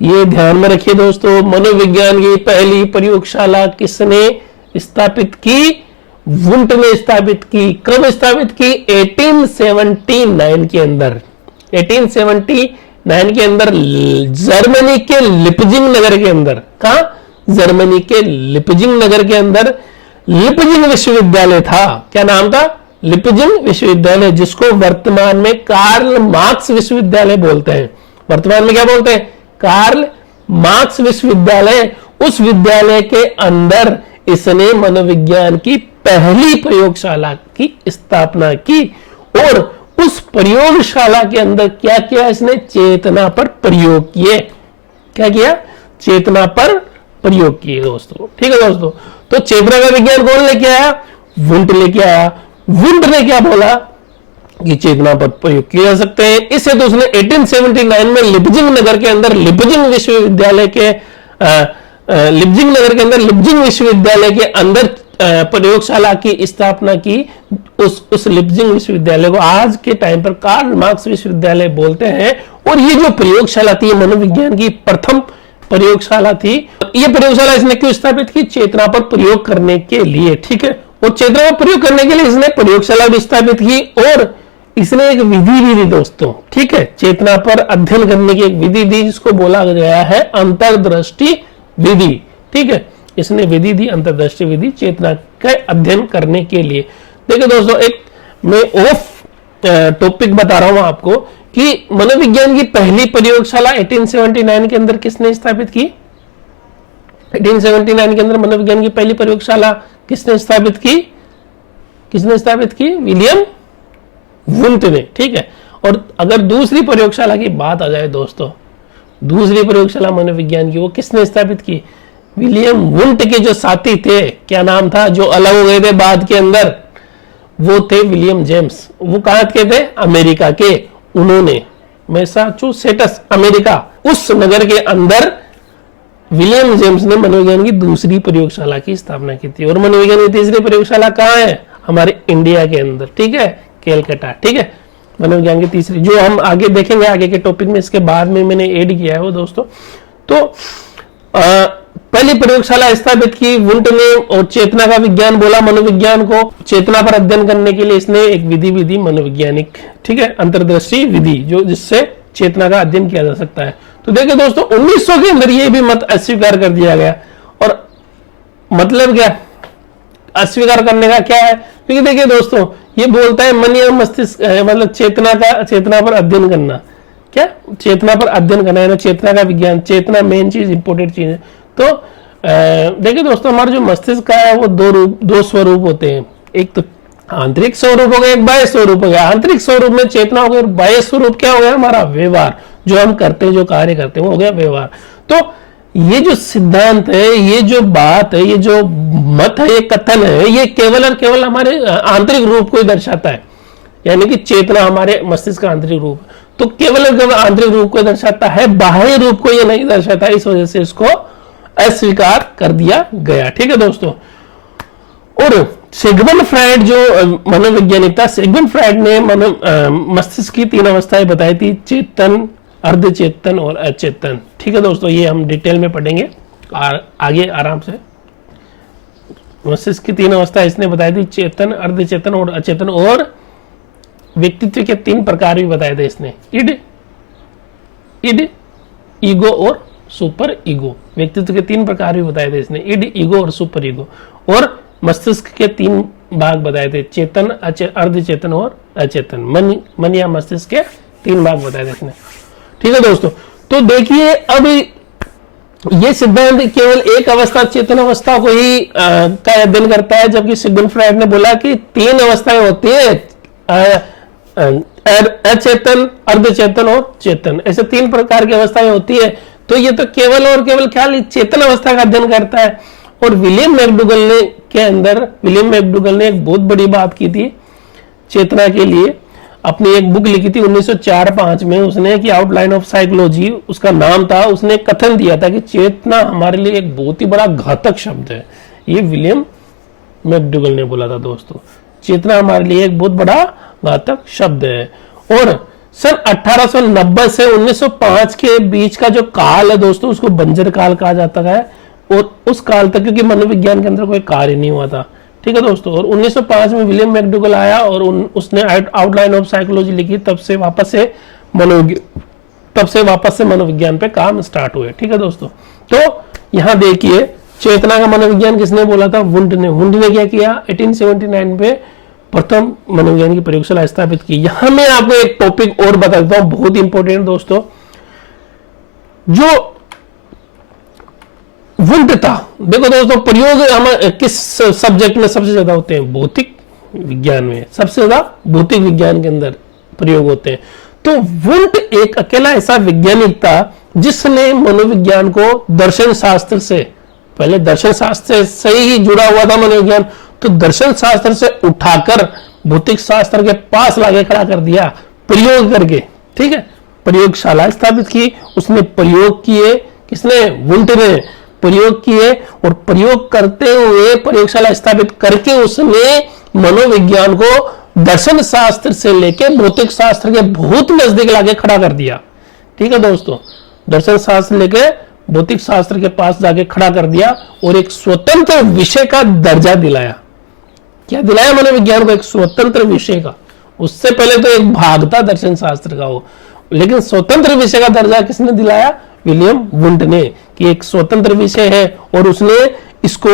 ये ध्यान में रखिए दोस्तों। मनोविज्ञान की पहली प्रयोगशाला किसने स्थापित की? वुंट ने स्थापित की। कब स्थापित की? 1879 के अंदर। 1879 के अंदर जर्मनी के लिपजिंग नगर के अंदर। कहा? जर्मनी के लिपजिंग नगर के अंदर लिपजिंग विश्वविद्यालय था। क्या नाम था? लिपजिंग विश्वविद्यालय, जिसको वर्तमान में कार्ल मार्क्स विश्वविद्यालय बोलते हैं। वर्तमान में क्या बोलते हैं? कार्ल मार्क्स विश्वविद्यालय। उस विद्यालय के अंदर इसने मनोविज्ञान की पहली प्रयोगशाला की स्थापना की, और उस प्रयोगशाला के अंदर क्या किया इसने? चेतना पर प्रयोग किए। क्या किया? चेतना पर प्रयोग किए दोस्तों, ठीक है दोस्तों। तो चेतना का विज्ञान कौन लेके आया? वुंट लेके आया। वुंट ने क्या बोला कि चेतना पर प्रयोग किए जा सकते हैं। इसे तो उसने 1879 में लिपजिंग नगर के अंदर, लिपजिंग विश्वविद्यालय के लिपजिंग नगर के अंदर, लिपजिंग विश्वविद्यालय के अंदर प्रयोगशाला की स्थापना की। उस लिपजिंग विश्वविद्यालय को आज के टाइम पर कार्ल मार्क्स विश्वविद्यालय बोलते हैं। और ये जो प्रयोगशाला थी, मनोविज्ञान की प्रथम प्रयोगशाला थी। ये प्रयोगशाला इसने क्यों स्थापित की? चेतना पर प्रयोग करने के लिए, ठीक है। और चेतना पर प्रयोग करने के लिए इसने प्रयोगशाला भी स्थापित की, और इसने एक विधि भी दी दोस्तों, ठीक है। चेतना पर अध्ययन करने की एक विधि दी, जिसको बोला गया है अंतर्दृष्टि विधि, ठीक है। इसने विधि दी, अंतर्दृष्टि विधि, चेतना का अध्ययन करने के लिए। देखिए दोस्तों, एक मैं ऑफ टॉपिक बता रहा हूं आपको कि मनोविज्ञान की पहली प्रयोगशाला 1879 के अंदर किसने स्थापित की? 1879 के अंदर मनोविज्ञान की पहली प्रयोगशाला किसने स्थापित की? किसने स्थापित की? विलियम वुंट ने, ठीक है। और अगर दूसरी प्रयोगशाला की बात आ जाए दोस्तों, दूसरी प्रयोगशाला मनोविज्ञान की, वो किसने स्थापित की? विलियम वुंट के जो साथी थे, क्या नाम था, जो अलग हो गए थे बाद के अंदर, वो थे विलियम जेम्स। वो कहां के थे? अमेरिका के। उन्होंने मैसाचुसेट्स, अमेरिका, उस नगर के अंदर विलियम जेम्स ने मनोविज्ञान की दूसरी प्रयोगशाला की स्थापना की थी। और मनोविज्ञान की तीसरी प्रयोगशाला कहां है? हमारे इंडिया के अंदर, ठीक है, कैलकाटा, ठीक है। मनोविज्ञान की तीसरी, जो हम आगे देखेंगे आगे के टॉपिक में, इसके बाद में मैंने ऐड किया है वो दोस्तों। तो पहली प्रयोगशाला स्थापित की वुंट ने, और चेतना का विज्ञान बोला मनोविज्ञान को। चेतना पर अध्ययन करने के लिए इसने एक विधि दी मनोवैज्ञानिक, ठीक है, अंतर्दृष्टि विधि, जो जिससे चेतना का अध्ययन किया जा सकता है। तो देखिए दोस्तों, 1900 के अंदर ये भी मत अस्वीकार कर दिया गया। और मतलब क्या अस्वीकार करने का क्या है? क्योंकि देखिए दोस्तों, ये बोलता है मन या मस्तिष्क, मतलब चेतना पर अध्ययन करना। क्या, चेतना पर अध्ययन करना है ना, चेतना का विज्ञान, चेतना मेन चीज, इंपोर्टेंट चीज है। तो देखिए दोस्तों, हमारा जो मस्तिष्क का है वो दो स्वरूप होते हैं, एक तो आंतरिक स्वरूप हो गया, एक बाह्य स्वरूप हो गया। आंतरिक स्वरूप में चेतना हो गया, और बाह्य स्वरूप क्या हो गया, हमारा व्यवहार, जो हम करते हैं, जो कार्य करते हैं, वो हो गया व्यवहार। तो ये जो सिद्धांत है, ये जो बात है, ये जो मत है, ये कथन है, ये केवल और केवल हमारे आंतरिक रूप को ही दर्शाता है, यानी कि चेतना हमारे मस्तिष्क का आंतरिक रूप है। तो केवल और केवल आंतरिक रूप को दर्शाता है, बाह्य रूप को ये नहीं दर्शाता, इस वजह से इसको अस्वीकार कर दिया गया। ठीक है दोस्तों। और सिगमंड फ्रायड जो मनोवैज्ञानिक था, सिगमंड फ्रायड ने मस्तिष्क की 3 अवस्थाएं बताई थी, चेतन, अर्धचेतन और अचेतन। ठीक है दोस्तों, ये हम डिटेल में पढ़ेंगे आगे आराम से। मस्तिष्क की 3 अवस्थाएं इसने बताई थी, चेतन, अर्धचेतन और अचेतन। और व्यक्तित्व के 3 प्रकार भी बताए थे इसने, इड, ईगो और सुपर ईगो। व्यक्तित्व के 3 प्रकार भी बताए थे इसने, इड, ईगो और सुपर ईगो। और मस्तिष्क के 3 भाग बताए थे, चेतन, अर्धचेतन और अचेतन। मन या मस्तिष्क के 3 भाग बताए थे इसने। ठीक है दोस्तों। तो देखिए, अब ये सिद्धांत केवल एक अवस्था, चेतन अवस्था को ही का अध्ययन करता है, जबकि सिगमंड फ्रायड ने बोला कि 3 अवस्थाएं होती है, अचेतन, अर्धचेतन और चेतन। ऐसे 3 प्रकार की अवस्थाएं होती है। तो ये तो केवल और केवल ख्याल चेतन अवस्था का अध्ययन करता है। और विलियम मैकडूगल ने एक बहुत बड़ी बात की थी चेतना के लिए, अपनी एक बुक लिखी थी 1904-5 में उसने, कि आउटलाइन ऑफ साइकोलॉजी उसका नाम था। उसने कथन दिया था कि चेतना हमारे लिए एक बहुत ही बड़ा घातक शब्द है। ये विलियम मैकडूगल ने बोला था दोस्तों, चेतना हमारे लिए एक बहुत बड़ा घातक शब्द है। और सन 1890 से 1905 के बीच का जो काल है दोस्तों, उसको बंजर काल कहा जाता है। और उस काल तक, क्योंकि मनोविज्ञान के अंदर कोई कार्य नहीं हुआ था। ठीक है दोस्तों। और 1905 में विलियम मैकडूगल आया और उसने आउटलाइन ऑफ साइकोलॉजी लिखी। तब से वापस से मनोविज्ञान पे काम स्टार्ट हुए। ठीक है दोस्तों। तो यहां देखिए, चेतना का मनोविज्ञान किसने बोला था, वुंड ने क्या किया, 1879 में प्रथम मनोविज्ञान की प्रयोगशाला स्थापित की। यहां मैं आपको एक टॉपिक और बता देता हूं, बहुत इंपॉर्टेंट दोस्तों। जो वुंड था, देखो दोस्तों, प्रयोग हम किस सब्जेक्ट में सबसे ज्यादा होते हैं, भौतिक विज्ञान में सबसे ज्यादा भौतिक विज्ञान के अंदर प्रयोग होते हैं। तो वुंड एक अकेला ऐसा वैज्ञानिक था जिसने मनोविज्ञान को दर्शन शास्त्र से, पहले दर्शन शास्त्र से ही जुड़ा हुआ था मनोविज्ञान, तो दर्शन शास्त्र से उठाकर भौतिक शास्त्र के पास लाके खड़ा कर दिया प्रयोग करके। ठीक है, प्रयोगशाला स्थापित की, उसने प्रयोग किए, किसने, वुंड ने प्रयोग किए। और प्रयोग करते हुए प्रयोगशाला स्थापित करके उसने मनोविज्ञान को दर्शन शास्त्र से लेके भौतिक शास्त्र के बहुत नजदीक लाके खड़ा कर दिया। ठीक है दोस्तों, दर्शन शास्त्र लेके भौतिक शास्त्र के पास जाके खड़ा कर दिया और एक स्वतंत्र विषय का दर्जा दिलाया। क्या दिलाया मनोविज्ञान को, एक स्वतंत्र विषय का। उससे पहले तो एक भाग था दर्शन शास्त्र का वो, लेकिन स्वतंत्र विषय का दर्जा किसने दिलाया, विलियम वुंड ने, कि एक स्वतंत्र विषय है। और उसने इसको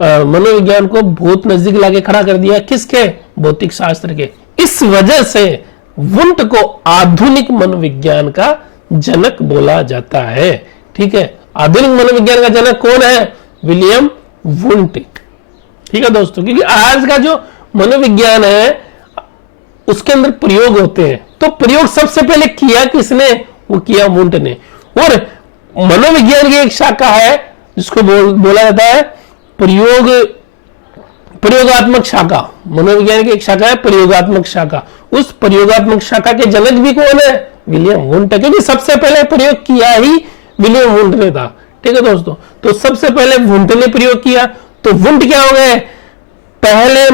मनोविज्ञान को बहुत नजदीक लाके खड़ा कर दिया, किसके, भौतिक शास्त्र के। इस वजह से वुंड को आधुनिक मनोविज्ञान का जनक बोला जाता है। ठीक है, आधुनिक मनोविज्ञान का जनक कौन है, विलियम वुंड। ठीक है दोस्तों, क्योंकि आज का जो मनोविज्ञान है उसके अंदर प्रयोग होते हैं, तो प्रयोग सबसे पहले किया किसने, वो किया वुंड ने। और मनोविज्ञान की एक शाखा है जिसको बोला जाता है प्रयोगात्मक शाखा। मनोविज्ञान की एक शाखा है प्रयोगात्मक शाखा। उस प्रयोगात्मक शाखा के जनक भी कौन है, विलियम वुंड, क्योंकि सबसे पहले प्रयोग किया ही विलियम वुंड ने था। ठीक है दोस्तों, तो सबसे पहले वुंड ने प्रयोग किया। तो वुंड क्या हो गए, पहले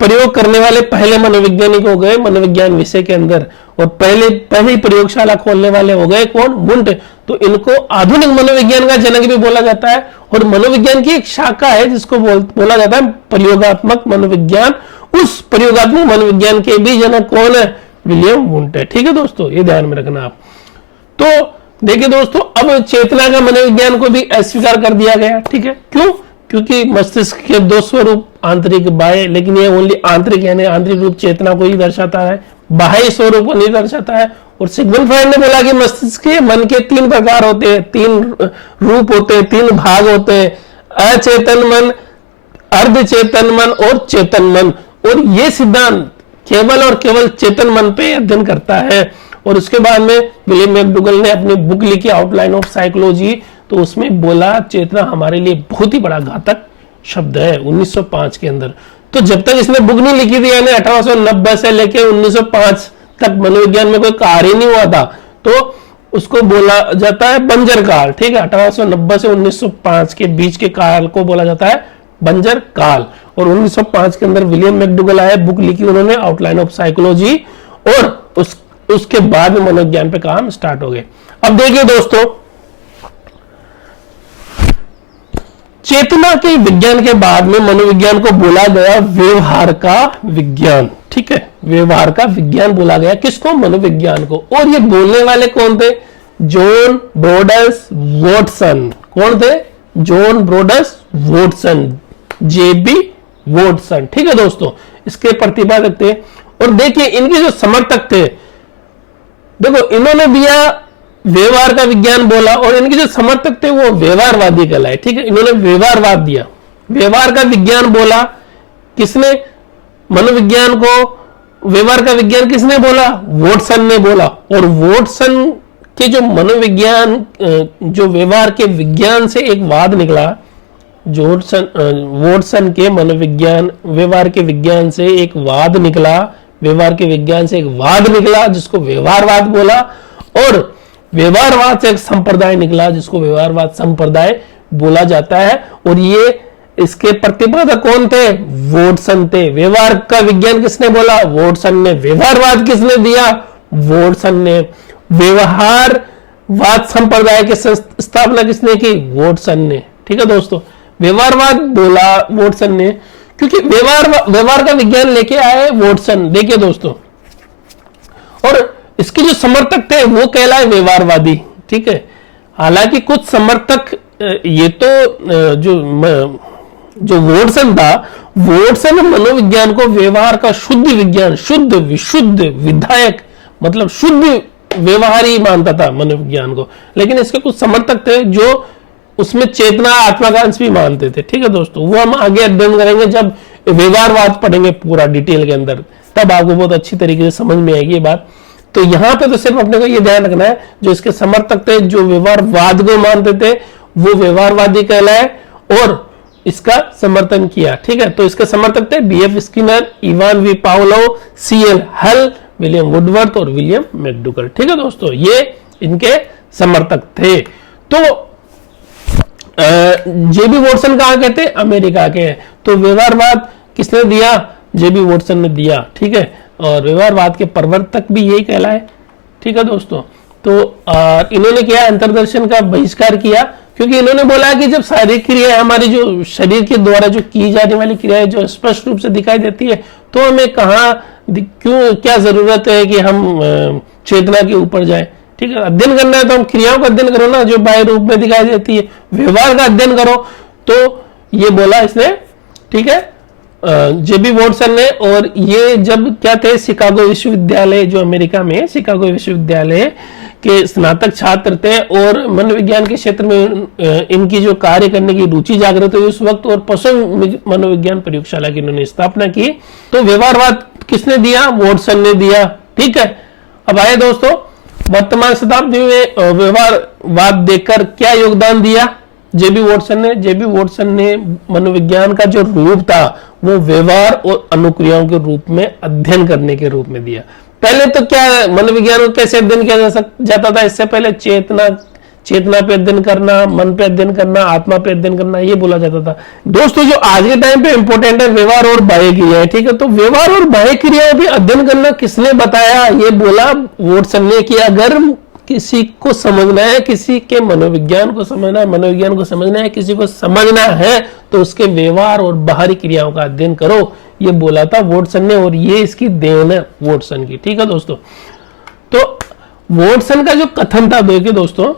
प्रयोग करने वाले पहले मनोवैज्ञानिक हो गए मनोविज्ञान विषय के अंदर। और पहली प्रयोगशाला खोलने वाले हो गए कौन, वुंड। तो इनको आधुनिक मनोविज्ञान का जनक भी बोला जाता है। और मनोविज्ञान की एक शाखा है जिसको बोला जाता है प्रयोगात्मक मनोविज्ञान। उस प्रयोगात्मक मनोविज्ञान के भी जनक कौन है, विलियम वुंड है। ठीक है दोस्तों, ये ध्यान में रखना आप। तो देखिए दोस्तों, अब चेतना का मनोविज्ञान को भी अस्वीकार कर दिया गया। ठीक है, क्यों, क्योंकि मस्तिष्क के 2 स्वरूप, आंतरिक बाह्य, लेकिन ये ओनली आंतरिक, यानी आंतरिक रूप चेतना को ही दर्शाता है, बाह्य स्वरूप को नहीं दर्शाता है। और सिगमंड फ्रॉइड ने बोला कि मस्तिष्क के मन के 3 प्रकार होते हैं, 3 रूप होते हैं, 3 भाग होते हैं, अचेतन मन, अर्धचेतन मन और चेतन मन। और ये सिद्धांत केवल और केवल चेतन मन पे अध्ययन करता है। और उसके बाद में विलियम मैकडूगल ने अपनी बुक लिखी आउटलाइन ऑफ साइकोलॉजी, तो उसमें बोला चेतना हमारे लिए बहुत ही बड़ा घातक शब्द है 1905 के अंदर। तो जब तक इसने बुक नहीं लिखी थी, यानी 1890 से लेके 1905 तक मनोविज्ञान में कोई कार्य नहीं हुआ था, तो उसको बोला जाता है बंजर काल। ठीक है, 1890 से 1905 के बीच के काल को बोला जाता है बंजर काल। और 1905 के अंदर विलियम मैकडूगल आए, बुक लिखी उन्होंने आउटलाइन ऑफ साइकोलॉजी, और उसके बाद में मनोविज्ञान पे काम स्टार्ट हो गए। अब देखिए दोस्तों, चेतना के विज्ञान के बाद में मनोविज्ञान को बोला गया व्यवहार का विज्ञान। ठीक है, व्यवहार का विज्ञान बोला गया किसको? मनोविज्ञान को। और ये बोलने वाले कौन थे? John Broadus Watson. कौन थे? John Broadus Watson, JB Watson. ठीक है दोस्तों, इसके प्रतिपादक थे। और देखिए इनके जो समर्थक थे, देखो इन्होंने दिया व्यवहार का विज्ञान बोला, और इनके जो समर्थक थे वो व्यवहारवादी कहलाए। ठीक है, इन्होंने व्यवहारवाद दिया, व्यवहार का विज्ञान बोला। किसने? मनोविज्ञान को व्यवहार का विज्ञान किसने बोला? वॉटसन ने बोला। और वॉटसन के जो मनोविज्ञान, जो व्यवहार के विज्ञान से एक वाद निकला, वॉटसन के मनोविज्ञान व्यवहार के विज्ञान से एक वाद निकला, व्यवहार के विज्ञान से एक वाद निकला जिसको व्यवहारवाद बोला। और व्यवहारवाद से एक संप्रदाय निकला जिसको व्यवहारवाद संप्रदाय बोला जाता है। और ये इसके प्रतिपादक कौन थे? वॉटसन थे। व्यवहार का विज्ञान किसने बोला? वॉटसन ने। व्यवहारवाद किसने दिया? वॉटसन ने। व्यवहारवाद संप्रदाय की स्थापना किसने की? वॉटसन ने। ठीक है दोस्तों, व्यवहारवाद बोला वॉटसन ने, क्योंकि व्यवहार का विज्ञान लेके आए वॉटसन। देखिए दोस्तों, और इसके जो समर्थक थे वो कहलाए व्यवहारवादी। ठीक है, हालांकि कुछ समर्थक, ये तो जो वॉटसन था, वॉटसन मनोविज्ञान को व्यवहार का शुद्ध विज्ञान, शुद्ध विशुद्ध विधायक, मतलब शुद्ध व्यवहारी मानता था मनोविज्ञान को। लेकिन इसके कुछ समर्थक थे जो उसमें चेतना, आत्माकांक्ष भी मानते थे। ठीक है दोस्तों, वो हम आगे अध्ययन करेंगे जब व्यवहारवाद पढ़ेंगे पूरा डिटेल के अंदर, तब आपको बहुत अच्छी तरीके से समझ में आएगी ये बात। तो यहां पे तो सिर्फ अपने को ये ध्यान रखना है, जो इसके समर्थक थे, जो व्यवहारवाद को मानते थे, वो व्यवहारवादी कहलाए और इसका समर्थन किया। ठीक है, तो इसके समर्थक थे B F Skinner, Ivan V Pavlov, C L Hull, William Woodworth और विलियम मैकडूगल। ठीक है दोस्तों, ये इनके समर्थक थे। तो जेबी वॉटसन कहाँ के थे? अमेरिका के। तो व्यवहारवाद किसने दिया? जेबी वॉटसन ने दिया। ठीक है, और व्यवहारवाद के प्रवर्तक भी यही कहलाए। ठीक है दोस्तों, तो इन्होंने क्या? अंतर्दर्शन का बहिष्कार किया, क्योंकि इन्होंने बोला कि जब शारीरिक क्रिया हमारी जो शरीर के द्वारा जो की जाने वाली क्रियाएं जो स्पष्ट रूप से दिखाई देती है, तो हमें क्यों, क्या जरूरत है कि हम चेतना के ऊपर जाए? ठीक है, अध्ययन करना है तो हम क्रियाओं का अध्ययन करो ना, जो बाह्य रूप में दिखाई देती है। व्यवहार का अध्ययन करो, तो ये बोला इसने। ठीक है, जेबी वॉटसन ने। और ये जब क्या थे? शिकागो विश्वविद्यालय, जो अमेरिका में शिकागो विश्वविद्यालय के स्नातक छात्र थे, और मनोविज्ञान के क्षेत्र में इनकी जो कार्य करने की रुचि जागृत हुई उस वक्त, और पशु मनोविज्ञान प्रयोगशाला की इन्होंने स्थापना की। तो व्यवहारवाद किसने दिया? वॉटसन ने दिया। ठीक है, अब आए दोस्तों, वर्तमान शताब्दी में व्यवहारवाद देकर क्या योगदान दिया जेबी वॉटसन ने? जेबी वॉटसन ने मनोविज्ञान का जो रूप था वो व्यवहार और अनुक्रियाओं के रूप में अध्ययन करने के रूप में दिया। पहले तो क्या मनोविज्ञान को कैसे अध्ययन किया जाता था? इससे पहले चेतना पे अध्ययन करना, मन पे अध्ययन करना, आत्मा पे अध्ययन करना, ये बोला जाता था। दोस्तों, जो आज के टाइम पे इंपॉर्टेंट है व्यवहार और बाह्य क्रिया। ठीक है, तो व्यवहार और बाह्य क्रियाओं पे अध्ययन करना किसने बताया? ये बोला वॉटसन ने कि अगर किसी को समझना है, किसी के मनोविज्ञान को समझना है, मनोविज्ञान को समझना है, किसी को समझना है, तो उसके व्यवहार और बाहरी क्रियाओं का अध्ययन करो, ये बोला था वॉटसन ने। और ये इसकी देन है वॉटसन की। ठीक है दोस्तों, तो वॉटसन का जो कथन था, देखिए दोस्तों,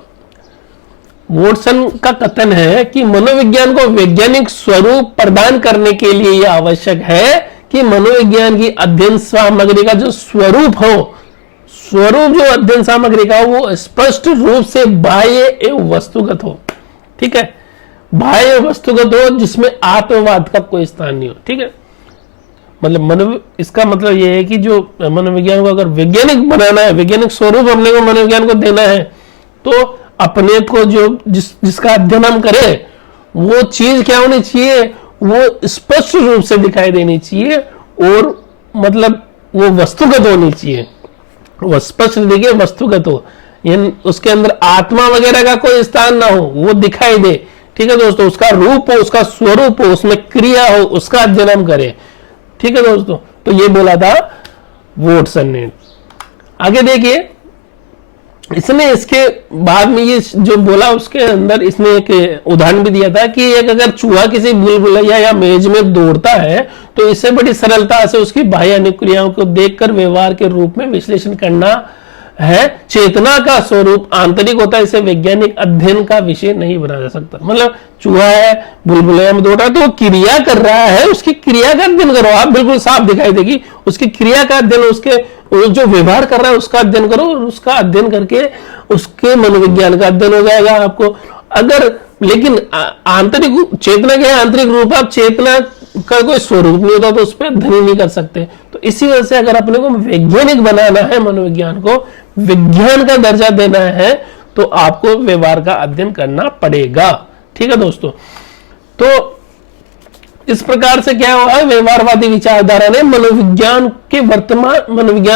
वॉटसन का कथन है कि मनोविज्ञान को वैज्ञानिक स्वरूप प्रदान करने के लिए यह आवश्यक है कि मनोविज्ञान की अध्ययन सामग्री का जो स्वरूप हो, स्वरूप जो अध्ययन सामग्री का हो वो स्पष्ट रूप से बाह्य एवं वस्तुगत हो। ठीक है, बाह्य वस्तुगत हो जिसमें आत्मवाद का कोई स्थान नहीं हो। ठीक है, मतलब इसका मतलब यह है कि जो मनोविज्ञान को अगर वैज्ञानिक बनाना है, वैज्ञानिक स्वरूप अपने को मनोविज्ञान को देना है, तो अपने को जो जिसका अध्ययन हम करें वो चीज क्या होनी चाहिए, वो स्पष्ट रूप से दिखाई देनी चाहिए और मतलब वो वस्तुगत होनी चाहिए। वो स्पष्ट देखिए वस्तुगत हो, यानी उसके अंदर आत्मा वगैरह का कोई स्थान ना हो, वो दिखाई दे। ठीक है दोस्तों, उसका रूप हो, उसका स्वरूप हो, उसमें क्रिया हो, उसका अध्ययन हम करें। ठीक है दोस्तों, तो ये बोला था वॉटसन ने। आगे देखिए, इसने इसके बाद में ये जो बोला उसके अंदर इसने एक उदाहरण भी दिया था कि एक अगर चूहा किसी बुलबुलैया या मेज में दौड़ता है तो इससे बड़ी सरलता से उसकी बाह्य अनुक्रियाओं को देखकर व्यवहार के रूप में विश्लेषण करना है। चेतना का स्वरूप आंतरिक होता है, इसे वैज्ञानिक अध्ययन का विषय नहीं बनाया जा सकता। मतलब चूहा है, बुलबुलैया में दौड़ रहा है, तो वो क्रिया कर रहा है, उसकी क्रिया का अध्ययन करो आप, बिल्कुल साफ दिखाई देगी उसकी क्रिया का अध्ययन, उसके जो व्यवहार कर रहा है उसका अध्ययन करो, और उसका अध्ययन करके उसके मनोविज्ञान का अध्ययन हो जाएगा आपको। अगर लेकिन आंतरिक चेतना के आंतरिक रूप, आप चेतना का कोई स्वरूप नहीं होता तो उस पर अध्ययन ही नहीं कर सकते। तो इसी वजह से अगर अपने को वैज्ञानिक बनाना है, मनोविज्ञान को विज्ञान का दर्जा देना है, तो आपको व्यवहार का अध्ययन करना पड़ेगा। ठीक है दोस्तों, तो इस प्रकार से क्या हुआ है, व्यवहारवादी विचारधारा ने मनोविज्ञान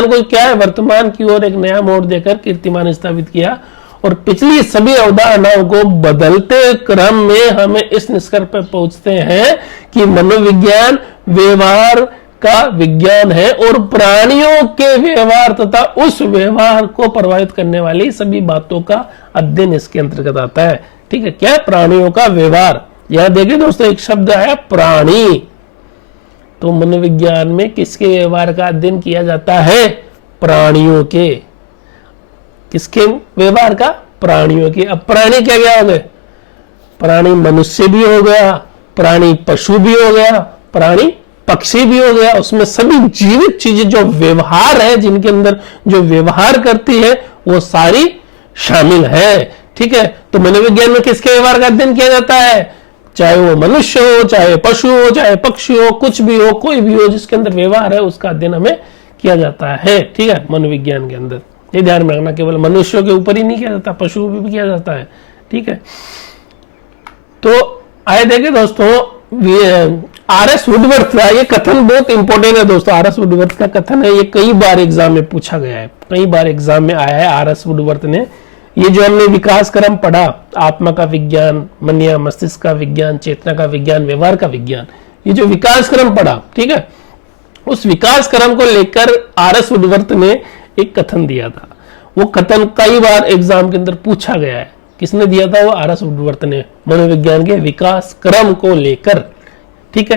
को क्या है, वर्तमान की ओर एक नया मोड़ देकर कीर्तिमान स्थापित किया और पिछली सभी अवधारणाओं को बदलते क्रम में हमें इस निष्कर्ष पर पहुंचते हैं कि मनोविज्ञान व्यवहार का विज्ञान है और प्राणियों के व्यवहार तथा उस व्यवहार को प्रभावित करने वाली सभी बातों का अध्ययन इसके अंतर्गत आता है। ठीक है, क्या प्राणियों का व्यवहार, यहां देखिए दोस्तों एक शब्द आया प्राणी, तो मनोविज्ञान में किसके व्यवहार का अध्ययन किया जाता है, प्राणियों के। किसके व्यवहार का, प्राणियों के। अब प्राणी क्या क्या हो गए, प्राणी मनुष्य भी हो गया, प्राणी पशु भी हो गया, प्राणी पक्षी भी हो गया, उसमें सभी जीवित चीजें जो व्यवहार है, जिनके अंदर जो व्यवहार करती है वो सारी शामिल है। ठीक है, तो मनोविज्ञान में किसके व्यवहार का अध्ययन किया जाता है, चाहे वो मनुष्य हो, चाहे पशु हो, चाहे पक्षी हो, कुछ भी हो, कोई भी हो जिसके अंदर व्यवहार है उसका अध्ययन हमें किया जाता है। ठीक है, मनोविज्ञान के अंदर ये ध्यान में रखना, केवल मनुष्यों के ऊपर ही नहीं किया जाता, पशु भी किया जाता है। ठीक है, तो आए देखे दोस्तों आर.एस. वुडवर्थ का ये कथन बहुत इंपॉर्टेंट है दोस्तों। आर.एस. वुडवर्थ का कथन है, ये कई बार एग्जाम में पूछा गया है, कई बार एग्जाम में आया है। आर.एस. वुडवर्थ ने ये जो हमने विकास क्रम पढ़ा, आत्मा का विज्ञान, मन या मस्तिष्क का विज्ञान, चेतना का विज्ञान, व्यवहार का विज्ञान, ये जो विकास क्रम पढ़ा, ठीक है, उस विकास क्रम को लेकर आर.एस. वुडवर्थ ने एक कथन दिया था। वो कथन कई बार एग्जाम के अंदर पूछा गया है। किसने दिया था, वो आर.एस. वुडवर्थ ने, मनोविज्ञान के विकास क्रम को लेकर। ठीक है,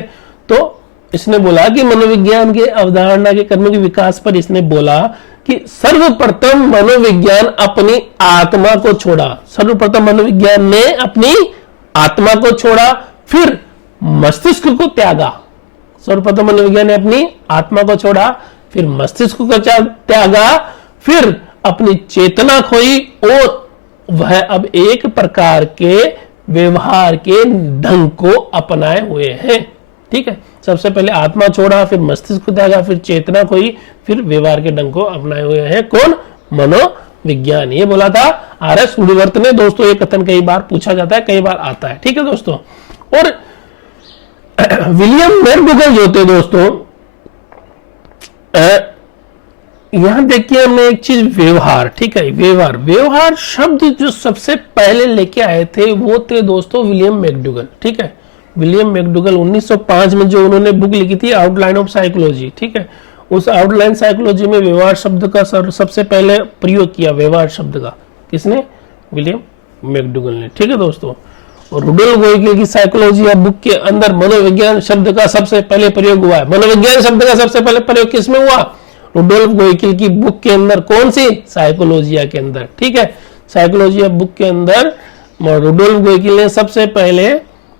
तो इसने बोला कि मनोविज्ञान के अवधारणा के कर्म के विकास पर इसने बोला कि सर्वप्रथम मनोविज्ञान अपनी आत्मा को छोड़ा, सर्वप्रथम मनोविज्ञान ने अपनी आत्मा को छोड़ा, फिर मस्तिष्क को त्यागा। सर्वप्रथम मनोविज्ञान ने अपनी आत्मा को छोड़ा, फिर मस्तिष्क को त्यागा, फिर अपनी चेतना खोई और वह अब एक प्रकार के व्यवहार के ढंग को अपनाए हुए हैं। ठीक है, सबसे पहले आत्मा छोड़ा, फिर मस्तिष्क को त्यागा, फिर चेतना खोई, फिर व्यवहार के ढंग को अपनाए हुए हैं। कौन, मनोविज्ञान। ये बोला था आर.एस. वुडवर्थ ने दोस्तों। ये कथन कई बार पूछा जाता है, कई बार आता है। ठीक है दोस्तों, और विलियम मैकडूगल जो थे दोस्तों, यहां देखिए हमने एक चीज व्यवहार। ठीक है, व्यवहार शब्द जो सबसे पहले लेके आए थे वो थे दोस्तों विलियम मैकडूगल। ठीक है, विलियम मैकडूगल 1905 में जो उन्होंने बुक लिखी थी आउटलाइन ऑफ साइकोलॉजी। ठीक है, उस आउटलाइन साइकोलॉजी में व्यवहार शब्द का सबसे पहले प्रयोग किया। व्यवहार शब्द का किसने, विलियम मैकडूगल ने। ठीक है दोस्तों, और रुडोल्फ गोइकिल की साइकोलॉजी या बुक के अंदर मनोविज्ञान शब्द का सबसे पहले प्रयोग हुआ है। मनोविज्ञान शब्द का सबसे पहले प्रयोग किसमें हुआ, रुडोल्फ गोइकिल की बुक के अंदर। कौन सी, साइकोलॉजिया के अंदर। ठीक है, साइकोलॉजिया बुक के अंदर रुडोल्फ गोइकिल ने सबसे पहले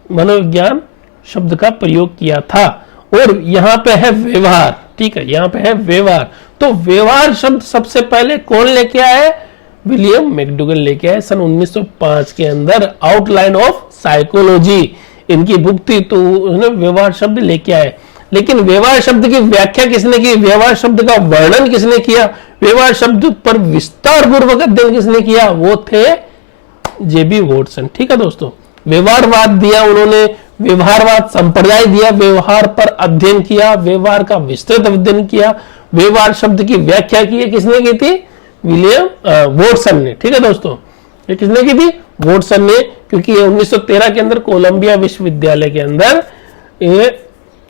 मनोविज्ञान शब्द का प्रयोग किया था। और यहाँ पे है व्यवहार, ठीक है, यहाँ पे है व्यवहार। तो व्यवहार शब्द सबसे पहले कौन लेके आए? विलियम मैकडूगल लेके आए सन 1905 के अंदर, आउटलाइन ऑफ साइकोलॉजी इनकी बुक थी, तो उन्होंने व्यवहार शब्द लेके आए। लेकिन व्यवहार शब्द की व्याख्या किसने की? व्यवहार शब्द का वर्णन किसने किया? व्यवहार शब्द पर विस्तार पूर्वक अध्ययन किसने किया? वो थे जेबी वॉटसन। ठीक है दोस्तों, व्यवहारवाद दिया उन्होंने, व्यवहारवाद संप्रदाय दिया, व्यवहार पर अध्ययन किया, व्यवहार का विस्तृत अध्ययन किया, व्यवहार शब्द की व्याख्या की है किसने की थी? विलियम वॉटसन ने। ठीक है दोस्तों, ये किसने की थी? वॉटसन ने, क्योंकि ये 1913 के अंदर कोलंबिया विश्वविद्यालय के अंदर, ये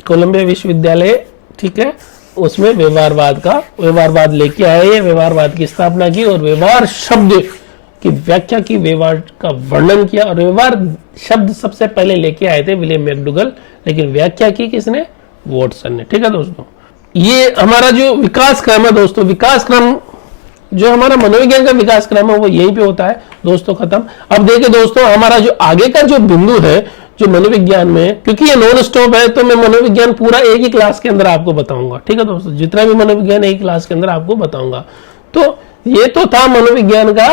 कोलंबिया विश्वविद्यालय, ठीक है, उसमें व्यवहारवाद लेके आए, व्यवहारवाद की स्थापना की और व्यवहार शब्द की व्याख्या की, व्यवहार का वर्णन किया। और व्यवहार शब्द सबसे पहले लेके आए थे विलियम मैकडूगल, लेकिन व्याख्या की किसने? वॉटसन ने। ठीक है दोस्तों, ये हमारा जो विकास क्रम है दोस्तों, विकास क्रम जो हमारा मनोविज्ञान का विकास क्रम है वो यहीं पे होता है दोस्तों, खत्म। अब देखिए दोस्तों, हमारा जो आगे का जो बिंदु है जो मनोविज्ञान में, क्योंकि ये नॉन स्टॉप है तो मैं मनोविज्ञान पूरा एक ही क्लास के अंदर आपको बताऊंगा। ठीक है दोस्तों, जितना भी मनोविज्ञान एक ही क्लास के अंदर आपको बताऊंगा। तो ये तो था मनोविज्ञान का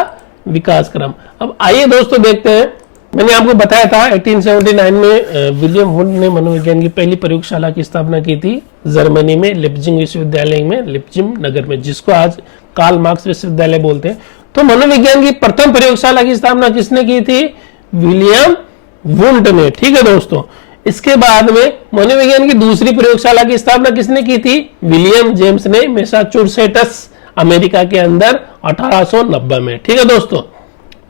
विकास क्रम। अब आइए दोस्तों देखते हैं, मैंने आपको बताया था 1879 में विलियम वुंड ने मनोविज्ञान की पहली प्रयोगशाला की स्थापना की थी जर्मनी में, लिप्जिंग विश्वविद्यालय में, लिप्जिंग नगर में, जिसको आज कार्ल मार्क्स विश्वविद्यालय बोलते हैं। तो मनोविज्ञान की प्रथम प्रयोगशाला की स्थापना किसने की थी? विलियम वुंड ने। ठीक है दोस्तों, इसके बाद में मनोविज्ञान की दूसरी प्रयोगशाला की स्थापना किसने की थी? विलियम जेम्स ने, मैसाचुसेट्स अमेरिका के अंदर 1890 में। ठीक है दोस्तों,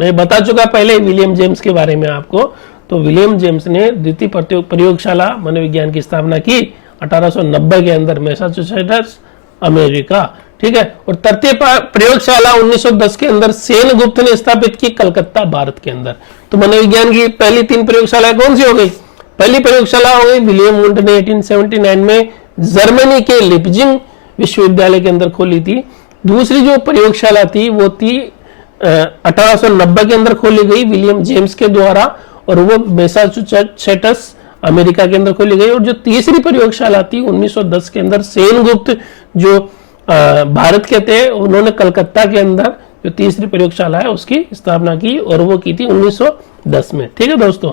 मैं बता चुका पहले विलियम जेम्स के बारे में आपको। तो विलियम जेम्स ने द्वितीय प्रयोगशाला मनोविज्ञान की स्थापना की 1890 के अंदर, मैसाचुसेट्स अमेरिका। ठीक है, और तृतीय प्रयोगशाला 1910 के अंदर सेनगुप्त ने स्थापित की कलकत्ता, भारत के अंदर। तो मनोविज्ञान की पहली 3 प्रयोगशालाएं कौन सी हो गई? पहली प्रयोगशाला हो गई विलियम वुंड ने 1879 में जर्मनी के लिप्जिंग विश्वविद्यालय के अंदर खोली थी। दूसरी जो प्रयोगशाला थी वो थी 1890 के अंदर खोली गई विलियम जेम्स के द्वारा, और वो मैसाचुसेट्स अमेरिका के अंदर खोली गई। और जो तीसरी प्रयोगशाला थी 1910 के अंदर सेनगुप्त जो भारत के थे, उन्होंने कलकत्ता के अंदर जो तीसरी प्रयोगशाला है उसकी स्थापना की, और वो की थी 1910 में। ठीक है दोस्तों,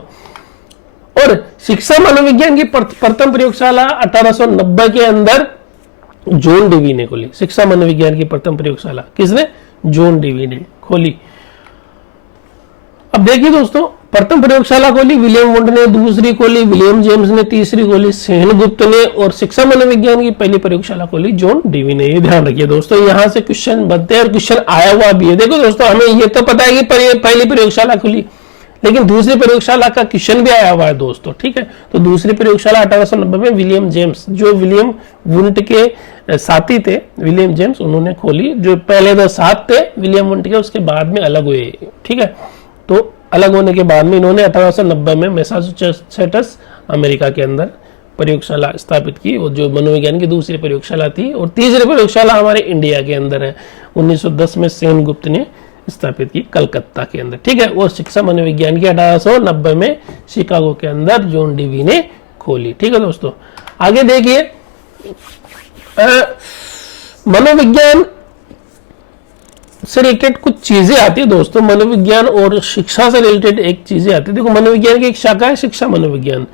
और शिक्षा मनोविज्ञान की प्रथम प्रयोगशाला 1890 के अंदर जॉन डेवी ने खोली। शिक्षा मनोविज्ञान की प्रथम प्रयोगशाला किसने? जॉन डेवी ने खोली। अब देखिए दोस्तों, प्रथम प्रयोगशाला खोली विलियम वुंड ने, दूसरी खोली विलियम जेम्स ने, तीसरी खोली सेनगुप्त ने, और शिक्षा मनोविज्ञान की पहली प्रयोगशाला खोली जॉन डेवी ने। ये ध्यान रखिए दोस्तों, यहां से क्वेश्चन बनते हैं और क्वेश्चन आया हुआ भी है। देखो दोस्तों, हमें ये तो पता है कि पहली प्रयोगशाला खुली, लेकिन दूसरी प्रयोगशाला का क्वेश्चन भी आया हुआ है दोस्तों। ठीक है, तो दूसरी प्रयोगशाला 1890 में विलियम जेम्स, जो विलियम वुंड के साथी थे, विलियम जेम्स, उन्होंने खोली। जो पहले 2 साथ थे विलियम वुंड के, उसके बाद में अलग हुए। ठीक है, तो अलग होने के बाद में इन्होंने 1890 में मैसाचुसेट्स अमेरिका के अंदर प्रयोगशाला स्थापित की, और जो मनोविज्ञान की दूसरी प्रयोगशाला थी। और तीसरी प्रयोगशाला हमारे इंडिया के अंदर है, 1910 में सेनगुप्त ने स्थापित की कलकत्ता के अंदर। ठीक है, और शिक्षा मनोविज्ञान की 1890 में शिकागो के अंदर जॉन डेवी ने खोली। ठीक है दोस्तों, आगे देखिए, मनोविज्ञान से रिलेटेड कुछ चीजें आती है दोस्तों, मनोविज्ञान और शिक्षा से रिलेटेड एक चीजें आती है। देखो, मनोविज्ञान की एक शाखा है शिक्षा मनोविज्ञान,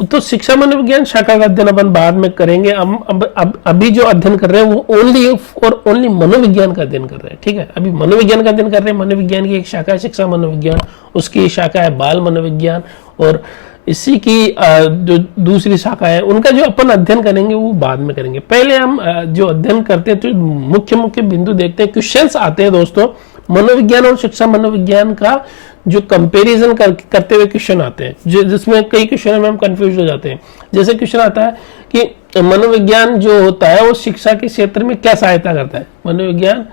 तो शिक्षा मनोविज्ञान शाखा का अध्ययन अपन बाद में करेंगे। अभी जो अध्ययन कर रहे हैं वो ओनली और ओनली मनोविज्ञान का अध्ययन कर रहे हैं। ठीक है, अभी मनोविज्ञान का अध्ययन कर रहे हैं। मनोविज्ञान की एक शाखा है शिक्षा मनोविज्ञान, उसकी शाखा है बाल मनोविज्ञान, और इसी की जो दूसरी शाखा है उनका जो अपन अध्ययन करेंगे वो बाद में करेंगे। पहले हम जो अध्ययन करते हैं तो मुख्य मुख्य बिंदु देखते हैं, क्वेश्चंस आते हैं दोस्तों। मनोविज्ञान और शिक्षा मनोविज्ञान का जो कंपैरिजन करते हुए क्वेश्चन आते हैं, जिसमें कई क्वेश्चन में हम कंफ्यूज हो जाते हैं। जैसे क्वेश्चन आता है कि मनोविज्ञान जो होता है वो शिक्षा के क्षेत्र में क्या सहायता करता है? मनोविज्ञान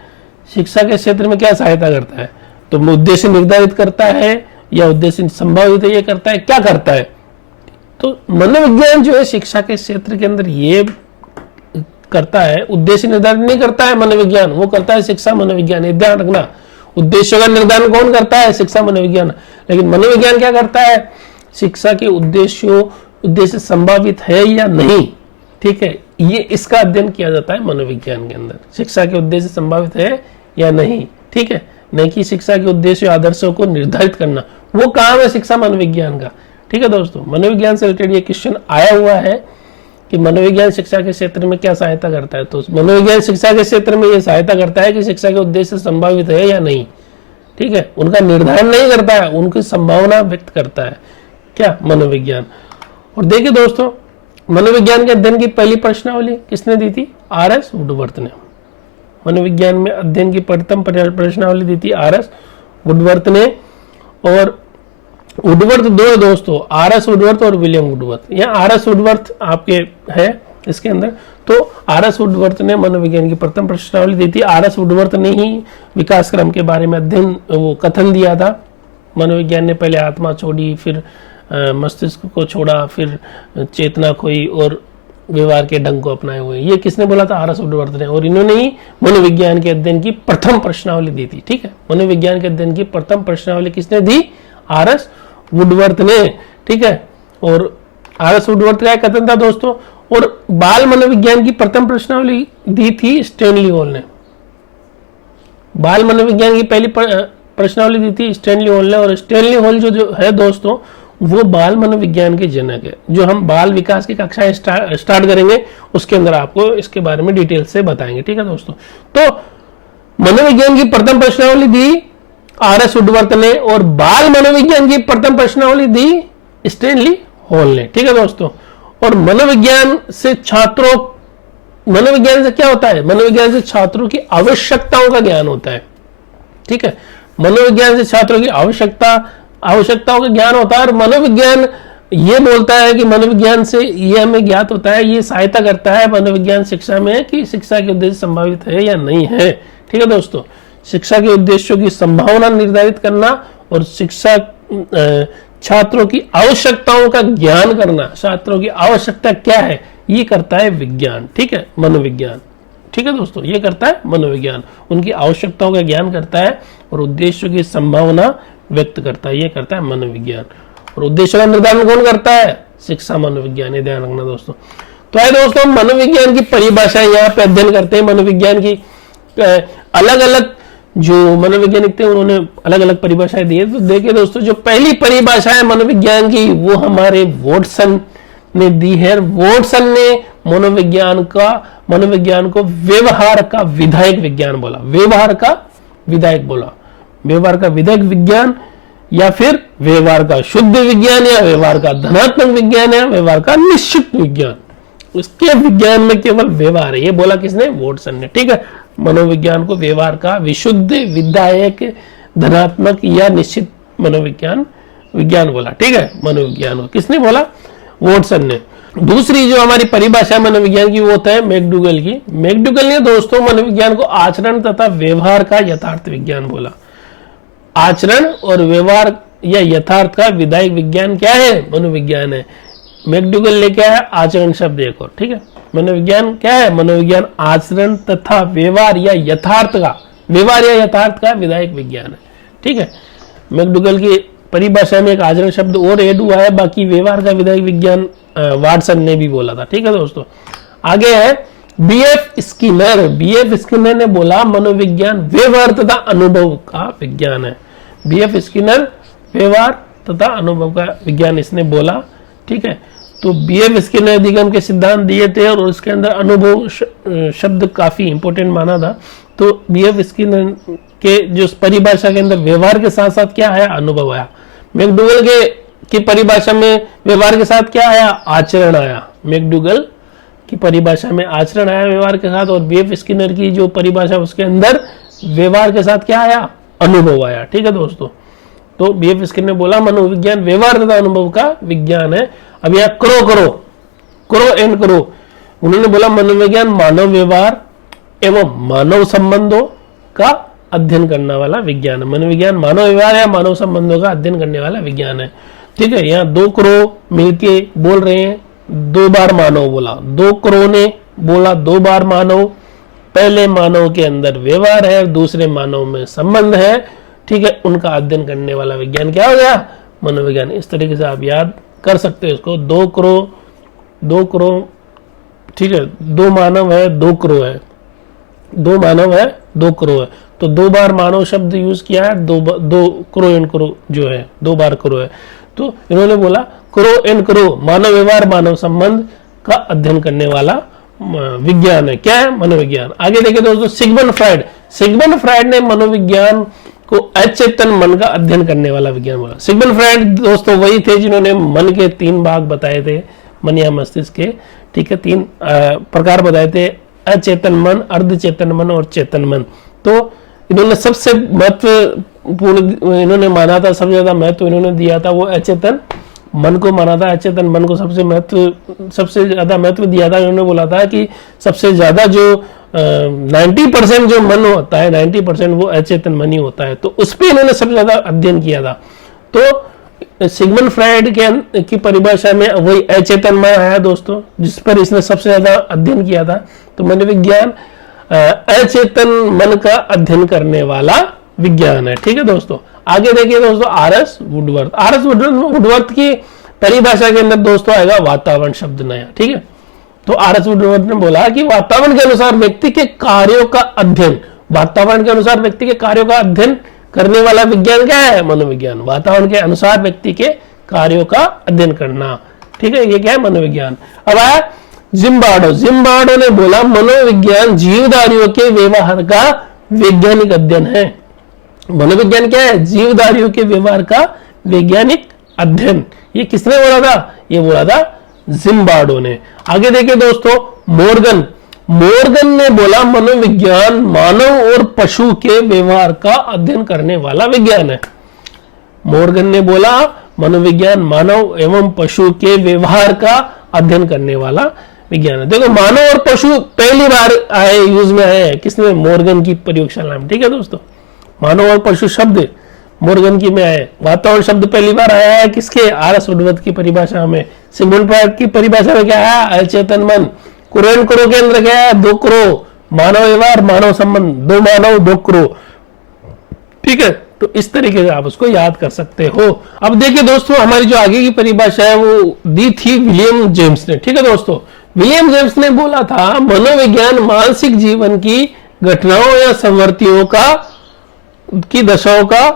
शिक्षा के क्षेत्र में क्या सहायता करता है? तो उद्देश्य निर्धारित करता है या उद्देश्य संभावित ये करता है, क्या करता है? तो मनोविज्ञान जो है शिक्षा के क्षेत्र के अंदर ये करता है, उद्देश्य निर्धारित नहीं करता है मनोविज्ञान, वो करता है शिक्षा मनोविज्ञान। ये ध्यान रखना, उद्देश्यों का निर्धारण कौन करता है? शिक्षा मनोविज्ञान। लेकिन मनोविज्ञान क्या करता है? शिक्षा के उद्देश्यों उद्देश्य संभावित है या नहीं, ठीक है, ये इसका अध्ययन किया जाता है मनोविज्ञान के अंदर। शिक्षा के उद्देश्य संभावित है या नहीं, ठीक है, नहीं कि शिक्षा के उद्देश्य आदर्शों को निर्धारित करना, वो काम है शिक्षा मनोविज्ञान का। ठीक है दोस्तों, मनोविज्ञान से रिलेटेड ये क्वेश्चन आया हुआ है कि मनोविज्ञान शिक्षा के क्षेत्र में क्या सहायता करता है। तो मनोविज्ञान शिक्षा के क्षेत्र में ये सहायता करता है कि शिक्षा के उद्देश्य संभावित है या नहीं, ठीक है, उनका निर्धारण नहीं करता है, उनकी संभावना व्यक्त करता है क्या, मनोविज्ञान। और देखिए दोस्तों, मनोविज्ञान के अध्ययन की पहली प्रश्नावली किसने दी थी, आर.एस. वुडवर्थ ने। मनोविज्ञान में अध्ययन की प्रथम प्रश्नावली दी थी आर.एस. वुडवर्थ ने। और वुडवर्थ दो है दोस्तों, आर.एस. वुडवर्थ और विलियम वुडवर्थ। यहाँ आर.एस. वुडवर्थ आपके है इसके अंदर। तो आर.एस. वुडवर्थ ने मनोविज्ञान की प्रथम प्रश्नावली दी थी। आर.एस. वुडवर्थ ने ही विकास क्रम के बारे में अध्ययन वो कथन दिया था। मनोविज्ञान ने पहले आत्मा छोड़ी, फिर मस्तिष्क को छोड़ा, फिर चेतना खोई और व्यवहार के ढंग को अपनाए हुए। ये किसने बोला था, आर.एस. वुडवर्थ ने। और इन्होंने ही मनोविज्ञान के अध्ययन की प्रथम प्रश्नावली दी थी। ठीक है, मनोविज्ञान के अध्ययन की प्रथम प्रश्नावली किसने दी, आर.एस. वुडवर्थ ने। ठीक है, और आर.एस. वुडवर्थ का कथन था दोस्तों। और बाल मनोविज्ञान की प्रथम प्रश्नावली दी थी स्टैनली हॉल ने। बाल मनोविज्ञान की पहली प्रश्नावली दी थी स्टैनली हॉल ने। और स्टैनली हॉल जो है दोस्तों, वो बाल मनोविज्ञान के जनक है। जो हम बाल विकास की कक्षाएं स्टार्ट करेंगे उसके अंदर आपको इसके बारे में डिटेल से बताएंगे। ठीक है दोस्तों, तो मनोविज्ञान की प्रथम प्रश्नावली दी आर.एस. वुडवर्थ ने और बाल मनोविज्ञान की प्रथम प्रश्नावली दी स्टैनली हॉल ने। ठीक है दोस्तों, और मनोविज्ञान से क्या होता है, मनोविज्ञान से छात्रों की आवश्यकताओं का ज्ञान होता है। ठीक है, मनोविज्ञान से छात्रों की आवश्यकताओं का ज्ञान होता है। और मनोविज्ञान ये बोलता है कि मनोविज्ञान से ये हमें ज्ञात होता है, ये सहायता करता है मनोविज्ञान शिक्षा में कि शिक्षा के उद्देश्य संभावित है या नहीं है। ठीक है दोस्तों, शिक्षा के उद्देश्यों की संभावना निर्धारित करना और शिक्षा छात्रों की आवश्यकताओं का ज्ञान करना, छात्रों की आवश्यकता क्या है, ये करता है विज्ञान। ठीक है, मनोविज्ञान। ठीक है दोस्तों, ये करता है मनोविज्ञान, उनकी आवश्यकताओं का ज्ञान करता है और उद्देश्यों की संभावना व्यक्त करता है, ये करता है मनोविज्ञान। और उद्देश्य का निर्धारण कौन करता है, शिक्षा मनोविज्ञान। ये ध्यान रखना दोस्तों। तो है दोस्तों, मनोविज्ञान की परिभाषा यहाँ पे अध्ययन करते हैं। मनोविज्ञान की अलग अलग जो मनोवैज्ञानिक थे उन्होंने अलग अलग परिभाषाएं दी है। तो देखिए दोस्तों, जो पहली परिभाषा है मनोविज्ञान की वो हमारे वॉटसन ने दी है। वॉटसन ने मनोविज्ञान को व्यवहार का विधायक विज्ञान बोला। व्यवहार का विधायक बोला, व्यवहार का विधायक विज्ञान, या फिर व्यवहार का शुद्ध विज्ञान, या व्यवहार का धनात्मक विज्ञान, या व्यवहार का निश्चित विज्ञान। उसके विज्ञान में केवल व्यवहार है, ये बोला किसने, वॉटसन ने। ठीक है, मनोविज्ञान को व्यवहार का विशुद्ध, विधायक, धनात्मक या निश्चित विज्ञान बोला। ठीक है, मनोविज्ञान को किसने बोला, वॉटसन ने। दूसरी जो हमारी परिभाषा है मनोविज्ञान की वो होता है मैकडूगल की। मैकडूगल ने दोस्तों मनोविज्ञान को आचरण तथा व्यवहार का यथार्थ विज्ञान बोला। आचरण और व्यवहार या यथार्थ का विधायक विज्ञान क्या है, मनोविज्ञान है। मैकडूगल ने क्या है, आचरण शब्द देखो। ठीक है, मनोविज्ञान क्या है, मनोविज्ञान आचरण तथा व्यवहार या यथार्थ का विधायक विज्ञान है। ठीक है, मैकडूगल की परिभाषा में एक आचरण शब्द और ऐड हुआ है, बाकी व्यवहार का विधायक विज्ञान वाटसन ने भी बोला था। ठीक है दोस्तों, आगे है बी.एफ. स्किनर। बी.एफ. स्किनर ने बोला मनोविज्ञान व्यवहार तथा अनुभव का विज्ञान है। बी.एफ. स्किनर व्यवहार तथा अनुभव का विज्ञान इसने बोला। ठीक है, तो बी.एफ. स्किनर अधिगम के सिद्धांत दिए थे और उसके अंदर अनुभव शब्द काफी इंपॉर्टेंट माना था। तो बी.एफ. स्किनर के जो परिभाषा के अंदर व्यवहार के साथ साथ क्या आया, अनुभव आया। मैकडूगल की परिभाषा में व्यवहार के साथ क्या आया, आचरण आया। मैकडूगल की परिभाषा में आचरण आया व्यवहार के साथ, और बी.एफ. स्किनर की जो परिभाषा उसके अंदर व्यवहार के साथ क्या आया, अनुभव आया। ठीक है दोस्तों, तो बी.एफ. स्किनर ने बोला मनोविज्ञान व्यवहार तथा अनुभव का विज्ञान है। अब यहाँ करो। उन्होंने बोला मनोविज्ञान मानव व्यवहार एवं मानव संबंधों का अध्ययन करने वाला विज्ञान है। मनोविज्ञान मानव व्यवहार या मानव संबंधों का अध्ययन करने वाला विज्ञान है। ठीक है, यहाँ 2 करो मिलके बोल रहे हैं, 2 बार मानव बोला, 2 करो ने बोला 2 बार मानव। पहले मानव के अंदर व्यवहार है, दूसरे मानव में संबंध है। ठीक है, उनका अध्ययन करने वाला विज्ञान क्या हो गया, मनोविज्ञान। इस तरीके से आप याद कर सकते हैं इसको। 2 करोड़, ठीक है, 2 मानव है 2 करोड़ है, 2 मानव है 2 करोड़ है, तो 2 बार मानव शब्द यूज किया है, 2 करो एन करो जो है 2 बार करो है। तो इन्होंने बोला करो एन करो मानव व्यवहार मानव संबंध का अध्ययन करने वाला विज्ञान है। क्या है? मनोविज्ञान। आगे देखिए दोस्तों, सिगमंड फ्राइड ने मनोविज्ञान को अचेतन मन का अध्ययन करने वाला विज्ञान बोला। सिगमंड फ्राइड दोस्तों वही थे जिन्होंने मन के 3 भाग बताए थे, मन या मस्तिष्क के, ठीक है, 3 प्रकार बताए थे, अचेतन मन, अर्धचेतन मन और चेतन मन। तो इन्होंने सबसे महत्वपूर्ण इन्होंने माना था, सबसे ज्यादा महत्व इन्होंने दिया था वो अचेतन मन को माना था। अचेतन मन को सबसे ज्यादा महत्व दिया था। इन्होंने बोला था कि सबसे ज्यादा जो 90% जो मन होता है, 90% वो अचेतन मन ही होता है। तो उस पर इन्होंने सबसे ज्यादा अध्ययन किया था। तो सिगमंड फ्राइड की परिभाषा में वही अचेतन मन आया दोस्तों, जिस पर इसने सबसे ज्यादा अध्ययन किया था। तो मनोविज्ञान अचेतन मन का अध्ययन करने वाला विज्ञान है। ठीक है दोस्तों, आगे देखिए दोस्तों, आर.एस. वुडवर्थ की परिभाषा के अंदर दोस्तों आएगा वातावरण शब्द नया। ठीक है, तो आर.एस. वुडवर्थ ने बोला कि वातावरण के अनुसार व्यक्ति के कार्यों का अध्ययन, वातावरण के अनुसार व्यक्ति के कार्यों का अध्ययन करने वाला विज्ञान क्या है? मनोविज्ञान। वातावरण के अनुसार व्यक्ति के कार्यों का अध्ययन करना, ठीक है, ये क्या है? मनोविज्ञान। अब आया जिम्बार्डो ने बोला मनोविज्ञान जीवधारियों के व्यवहार का वैज्ञानिक अध्ययन है। मनोविज्ञान क्या है? जीवधारियों के व्यवहार का वैज्ञानिक अध्ययन। ये किसने बोला था? ये बोला था जिम्बार्डो ने। आगे देखिए दोस्तों, मोर्गन ने बोला मनोविज्ञान मानव और पशु के व्यवहार का अध्ययन करने वाला विज्ञान है। मोर्गन ने बोला मनोविज्ञान मानव एवं पशु के व्यवहार का अध्ययन करने वाला विज्ञान है। देखो, मानव और पशु पहली बार आए, यूज में आए, किसने? मोर्गन की प्रयोगशाला में। ठीक है दोस्तों, मानव और पशु शब्द मोर्गन की में आए। वातावरण शब्द पहली बार आया है किसके? आर.एस. वुडवर्थ की परिभाषा में। सिगमंड फ्राइड की परिभाषा में क्या है? अचेतन मन। करो के अंदर क्या है? 2 करोड़, मानव व्यवहार मानव संबंध, 2 मानव 2 करोड़। ठीक है, तो इस तरीके से आप उसको याद कर सकते हो। अब देखिए दोस्तों, हमारी जो आगे की परिभाषा है वो दी थी विलियम जेम्स ने। ठीक है दोस्तों, विलियम जेम्स ने बोला था मनोविज्ञान मानसिक जीवन की घटनाओं या संवर्तियों की दशाओं का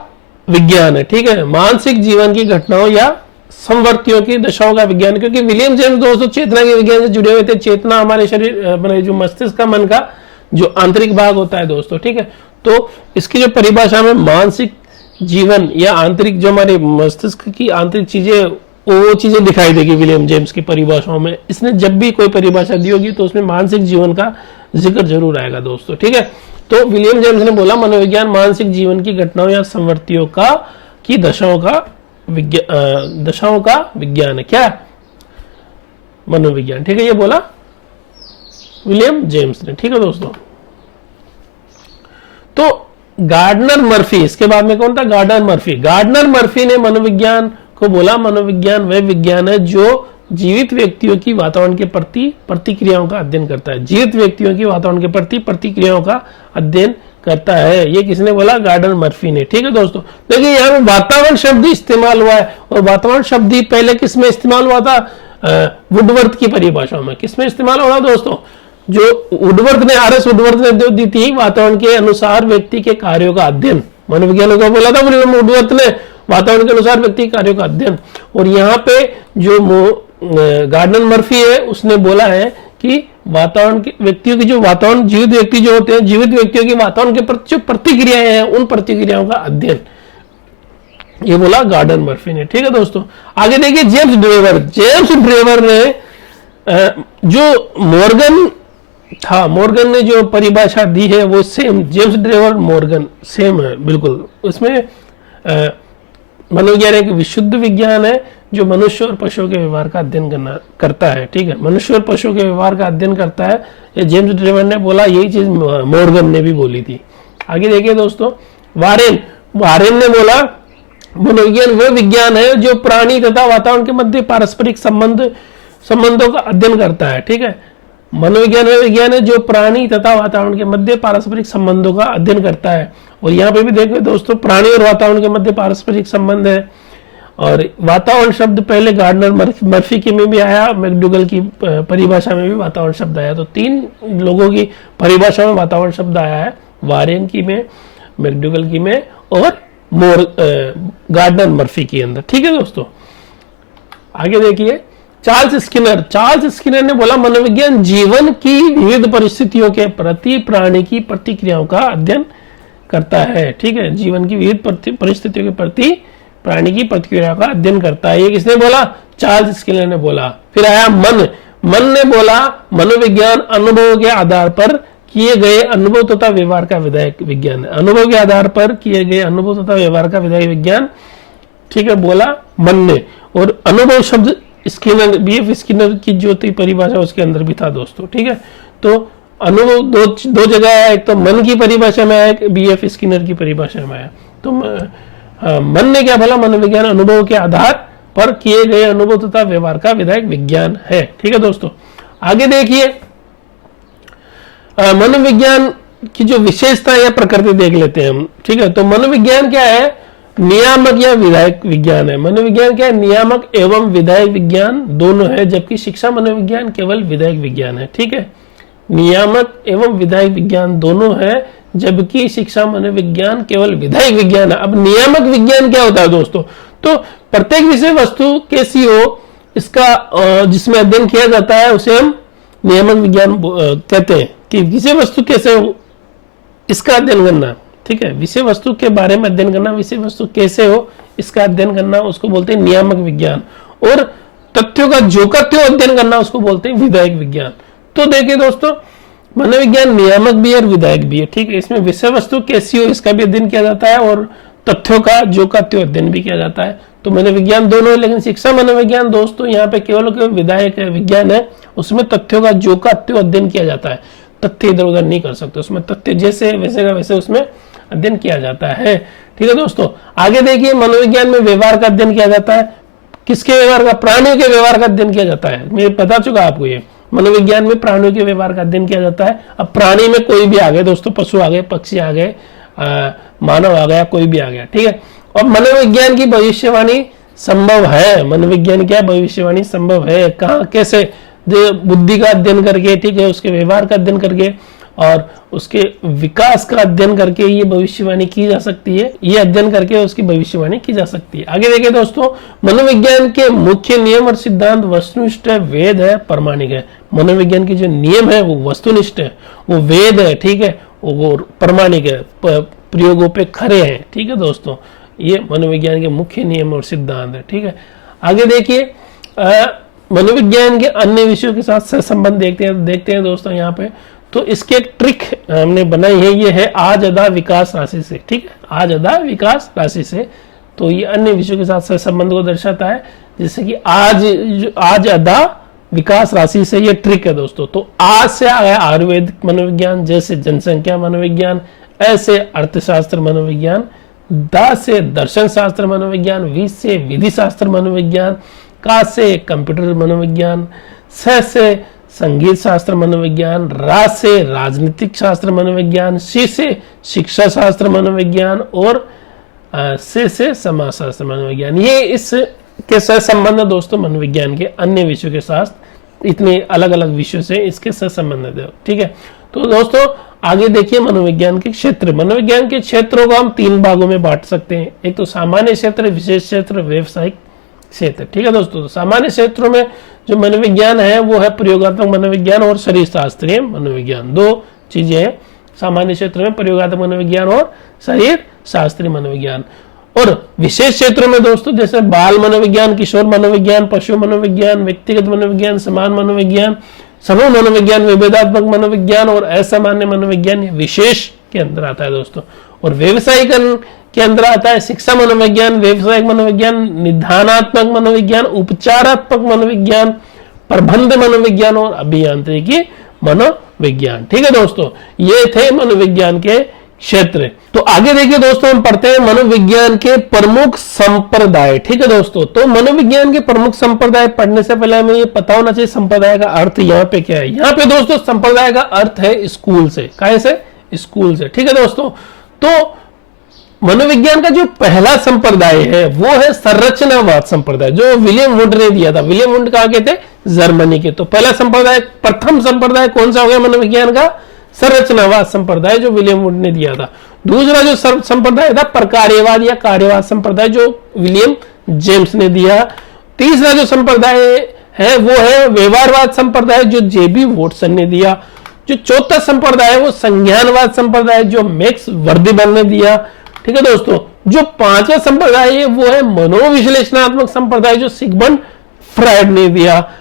विज्ञान है। ठीक है, मानसिक जीवन की घटनाओं या संवर्तियों की दशाओं का विज्ञान, क्योंकि विलियम जेम्स दोस्तों चेतना के विज्ञान से जुड़े हुए थे। चेतना हमारे शरीर जो मस्तिष्क का, मन का जो आंतरिक भाग होता है दोस्तों। ठीक है, तो इसकी जो परिभाषा में मानसिक जीवन या आंतरिक जो हमारे मस्तिष्क की आंतरिक चीजें, वो चीजें दिखाई देगी विलियम जेम्स की परिभाषाओं में। इसने जब भी कोई परिभाषा दी होगी तो उसमें मानसिक जीवन का जिक्र जरूर आएगा दोस्तों। ठीक है, तो विलियम जेम्स ने बोला मनोविज्ञान मानसिक जीवन की घटनाओं या संवर्तियों की दशाओं का विज्ञान है। क्या? मनोविज्ञान। ठीक है, ये बोला विलियम जेम्स ने। ठीक है दोस्तों, तो गार्डनर मर्फी, इसके बाद में कौन था? गार्डनर मर्फी ने मनोविज्ञान को बोला मनोविज्ञान वह विज्ञान है जो जीवित व्यक्तियों की वातावरण के प्रति प्रतिक्रियाओं का अध्ययन करता है। जीवित व्यक्तियों की वातावरण के प्रति प्रतिक्रियाओं का अध्ययन करता है। ये किसने बोला? गार्डनर मर्फी ने। ठीक है दोस्तों, देखिए यहाँ पे वातावरण शब्द इस्तेमाल हुआ है, और वातावरण शब्द ही पहले किसमें इस्तेमाल हुआ था? वुडवर्थ की परिभाषा में। किसमें इस्तेमाल हो रहा दोस्तों? जो वुडवर्थ ने, आर.एस. वुडवर्थ ने जो दी थी, वातावरण के अनुसार व्यक्ति के कार्यों का अध्ययन। मनोविज्ञान को बोला था वुडवर्थ ने, वातावरण के अनुसार व्यक्ति के कार्यों का अध्ययन। और यहाँ पे जो गार्डनर मर्फी है उसने बोला है कि वातावरण के व्यक्तियों की जो वातावरण, जीवित व्यक्ति जो होते हैं, जीवित व्यक्तियों की वातावरण के प्रति जो प्रतिक्रियाएं हैं, उन प्रतिक्रियाओं का अध्ययन, ये बोला गार्डनर मर्फी ने। ठीक है दोस्तों, आगे देखिए जेम्स ड्रेवर ने जो मोर्गन ने जो परिभाषा दी है वो same, James Drever Morgan same है बिल्कुल। उसमें मनोविज्ञान एक विशुद्ध विज्ञान है जो मनुष्य और पशुओं के व्यवहार का अध्ययन करता है। ठीक है, मनुष्य और पशुओं के व्यवहार का अध्ययन करता है, ये जेम्स ड्रेवर ने बोला। यही चीज मोर्गन ने भी बोली थी। आगे देखिए दोस्तों, वारेन ने बोला मनोविज्ञान वह विज्ञान है जो प्राणी तथा वातावरण के मध्य पारस्परिक संबंधों का अध्ययन करता है। ठीक है, मनोविज्ञान वह विज्ञान है जो प्राणी तथा वातावरण के मध्य पारस्परिक संबंधों का अध्ययन करता है। और यहाँ पे भी देखो दोस्तों, प्राणी और वातावरण के मध्य पारस्परिक संबंध है। और वातावरण शब्द पहले गार्डनर मर्फी के में भी आया, मैकडूगल की परिभाषा में भी वातावरण शब्द आया। तो 3 लोगों की परिभाषा में वातावरण शब्द आया है, वारेन की में, मैकडूगल की में और गार्डनर मर्फी के अंदर। ठीक है दोस्तों, आगे देखिए चार्ल्स स्किनर ने बोला मनोविज्ञान जीवन की विविध परिस्थितियों के प्रति प्राणी की प्रतिक्रियाओं का अध्ययन करता है। ठीक है, जीवन की विविध परिस्थितियों के प्रति प्राणी की प्रतिक्रिया का अध्ययन करता है। ये किसने बोला? चार्ल्स स्किनर ने बोला। फिर आया मन ने बोला मनोविज्ञान अनुभव के आधार पर किए गए अनुभव तथा व्यवहार का विधायक विज्ञान है। अनुभव के आधार पर किए गए अनुभव तथा व्यवहार का विधायक विज्ञान, ठीक है, बोला मन ने। और अनुभव शब्द स्किनर, बीएफ स्किनर की जो थी परिभाषा उसके अंदर भी था दोस्तों। ठीक है, तो अनुभव दो जगह आया, एक तो मन की परिभाषा में आया, एक बीएफ स्किनर की परिभाषा में आया। तो मन ने क्या बोला? मनोविज्ञान अनुभव के आधार पर किए गए अनुभव तथा व्यवहार का विधायक विज्ञान है। ठीक है दोस्तों, आगे देखिए मनोविज्ञान की जो विशेषता या प्रकृति देख लेते हैं हम। ठीक है, तो मनोविज्ञान क्या है? नियामक या विधायक विज्ञान है। मनोविज्ञान क्या है? नियामक एवं विधायक विज्ञान दोनों है, जबकि शिक्षा मनोविज्ञान केवल विधायक विज्ञान है। ठीक है, नियामक एवं विधायक विज्ञान दोनों है, जबकि शिक्षा मनोविज्ञान केवल विधायक विज्ञान है। अब नियामक विज्ञान क्या होता है दोस्तों? तो प्रत्येक विषय वस्तु कैसी हो इसका जिसमें अध्ययन किया जाता है उसे हम नियामक विज्ञान कहते हैं। कि विषय वस्तु कैसे हो इसका अध्ययन करना, ठीक है, विषय वस्तु के बारे में अध्ययन करना, विषय वस्तु कैसे हो इसका अध्ययन करना, उसको बोलते हैं नियामक विज्ञान। और तथ्यों का जो का त्यों अध्ययन करना उसको बोलते हैं विधायक विज्ञान। तो देखिए दोस्तों, मनोविज्ञान नियामक भी है और विधायक भी है। ठीक है, इसमें विषय वस्तु कैसी हो इसका भी अध्ययन किया जाता है और तथ्यों का जो का त्यों अध्ययन भी किया जाता है। तो मनोविज्ञान दोनों है, लेकिन शिक्षा मनोविज्ञान दोस्तों यहाँ पे केवल विधायक विज्ञान है, उसमें तथ्यों का जो का त्यों अध्ययन किया जाता है। तथ्य इधर उधर नहीं कर सकते, उसमें तथ्य जैसे वैसे का वैसे उसमें अध्ययन किया जाता है। ठीक है दोस्तों, आगे देखिए मनोविज्ञान में व्यवहार का अध्ययन किया जाता है। किसके व्यवहार का? प्राणियों के व्यवहार का अध्ययन किया जाता है। मैं बता चुका आपको, ये मनोविज्ञान में प्राणियों के व्यवहार का अध्ययन किया जाता है। अब प्राणी में कोई भी आ गए दोस्तों, पशु आ गए, पक्षी आ गए, मानव आ गया, कोई भी आ गया। ठीक है, और मनोविज्ञान की भविष्यवाणी संभव है। मनोविज्ञान क्या भविष्यवाणी संभव है? कहाँ, कैसे? बुद्धि का अध्ययन करके, ठीक है, उसके व्यवहार का अध्ययन करके और उसके विकास का अध्ययन करके ये भविष्यवाणी की जा सकती है। ये अध्ययन करके उसकी भविष्यवाणी की जा सकती है। आगे देखिए दोस्तों, मनोविज्ञान के मुख्य नियम और सिद्धांत वस्तुनिष्ठ है, वेद है, प्रामाणिक है। मनोविज्ञान के जो नियम है वो वस्तुनिष्ठ है, वो वेद है, ठीक है, वो प्रामाणिक है, प्रयोगों पे खरे हैं। ठीक है दोस्तों, ये मनोविज्ञान के मुख्य नियम और सिद्धांत है। ठीक है, आगे देखिए मनोविज्ञान के अन्य विषयों के साथ सहसंबंध देखते हैं दोस्तों यहाँ पे। तो इसके एक ट्रिक हमने बनाई है, ये है आज अदा विकास राशि से। ठीक है, आज अदा विकास राशि से। तो ये अन्य विषयों के साथ सहसंबंध को दर्शाता है, जैसे कि आज अदा विकास राशि से, ये ट्रिक है दोस्तों। तो आज से आया आयुर्वेदिक मनोविज्ञान, जैसे जनसंख्या मनोविज्ञान, ऐसे अर्थशास्त्र मनोविज्ञान, द से दर्शन शास्त्र मनोविज्ञान, वि से विधि शास्त्र मनोविज्ञान, का से कंप्यूटर मनोविज्ञान, से संगीत शास्त्र मनोविज्ञान, रा से राजनीतिक शास्त्र मनोविज्ञान, शी से शिक्षा शास्त्र मनोविज्ञान और से समाज शास्त्र मनोविज्ञान। ये इसके सहसंबंध है दोस्तों मनोविज्ञान के अन्य विषयों के साथ। इतने अलग अलग विषयों से इसके सहसंबंध है। ठीक है, तो दोस्तों आगे देखिए मनोविज्ञान के क्षेत्र। मनोविज्ञान के क्षेत्रों को हम 3 भागों में बांट सकते हैं। एक तो सामान्य क्षेत्र, विशेष क्षेत्र, व्यवसायिक क्षेत्र। ठीक है दोस्तों, तो सामान्य क्षेत्रों में जो मनोविज्ञान है वो है प्रयोगात्मक मनोविज्ञान और शरीर शास्त्रीय मनोविज्ञान। 2 चीजें हैं सामान्य क्षेत्र में, प्रयोगात्मक मनोविज्ञान और शरीर शास्त्रीय मनोविज्ञान। और विशेष क्षेत्रों में दोस्तों जैसे बाल मनोविज्ञान, किशोर मनोविज्ञान, पशु मनोविज्ञान, व्यक्तिगत मनोविज्ञान, समान मनोविज्ञान, समूह मनोविज्ञान, विभेदात्मक मनोविज्ञान और असामान्य मनोविज्ञान, विशेष के अंदर आता है दोस्तों। और व्यवसायिक के अंदर आता है शिक्षा मनोविज्ञान, व्यवसायिक मनोविज्ञान, निदानात्मक मनोविज्ञान, उपचारात्मक मनोविज्ञान, प्रबंध मनोविज्ञान और अभियांत्रिकी मनोविज्ञान। ठीक है दोस्तों, ये थे मनोविज्ञान के क्षेत्र। तो आगे देखिए दोस्तों, हम पढ़ते हैं मनोविज्ञान के प्रमुख संप्रदाय। ठीक है दोस्तों, तो मनोविज्ञान के प्रमुख संप्रदाय पढ़ने से पहले हमें ये पता होना चाहिए संप्रदाय का अर्थ यहाँ पे क्या है। यहाँ पे दोस्तों संप्रदाय का अर्थ है स्कूल से। काहे से? स्कूल से। ठीक है दोस्तों, तो मनोविज्ञान का जो पहला संप्रदाय है वो है संरचनावाद संप्रदाय, जो विलियम वुंड ने दिया था। विलियम वुंड कहाँ के थे? जर्मनी के। तो पहला संप्रदाय, प्रथम संप्रदाय कौन सा हो गया मनोविज्ञान का? संरचनावाद संप्रदाय, जो विलियम वुंड ने दिया था। दूसरा जो संप्रदाय था प्रकार्यवाद या कार्यवाद संप्रदाय, जो विलियम जेम्स ने दिया। तीसरा जो संप्रदाय है वो है व्यवहारवाद संप्रदाय, जो जेबी वॉटसन ने दिया। जो चौथा संप्रदाय है वो संज्ञानवाद संप्रदाय, जो मैक्स वर्दिमैन ने दिया। ठीक है दोस्तों। जो पांचवा संप्रदाय है वो है मनोविश्लेषणात्मक संप्रदाय, जो सिगमंड फ्रायड ने दिया।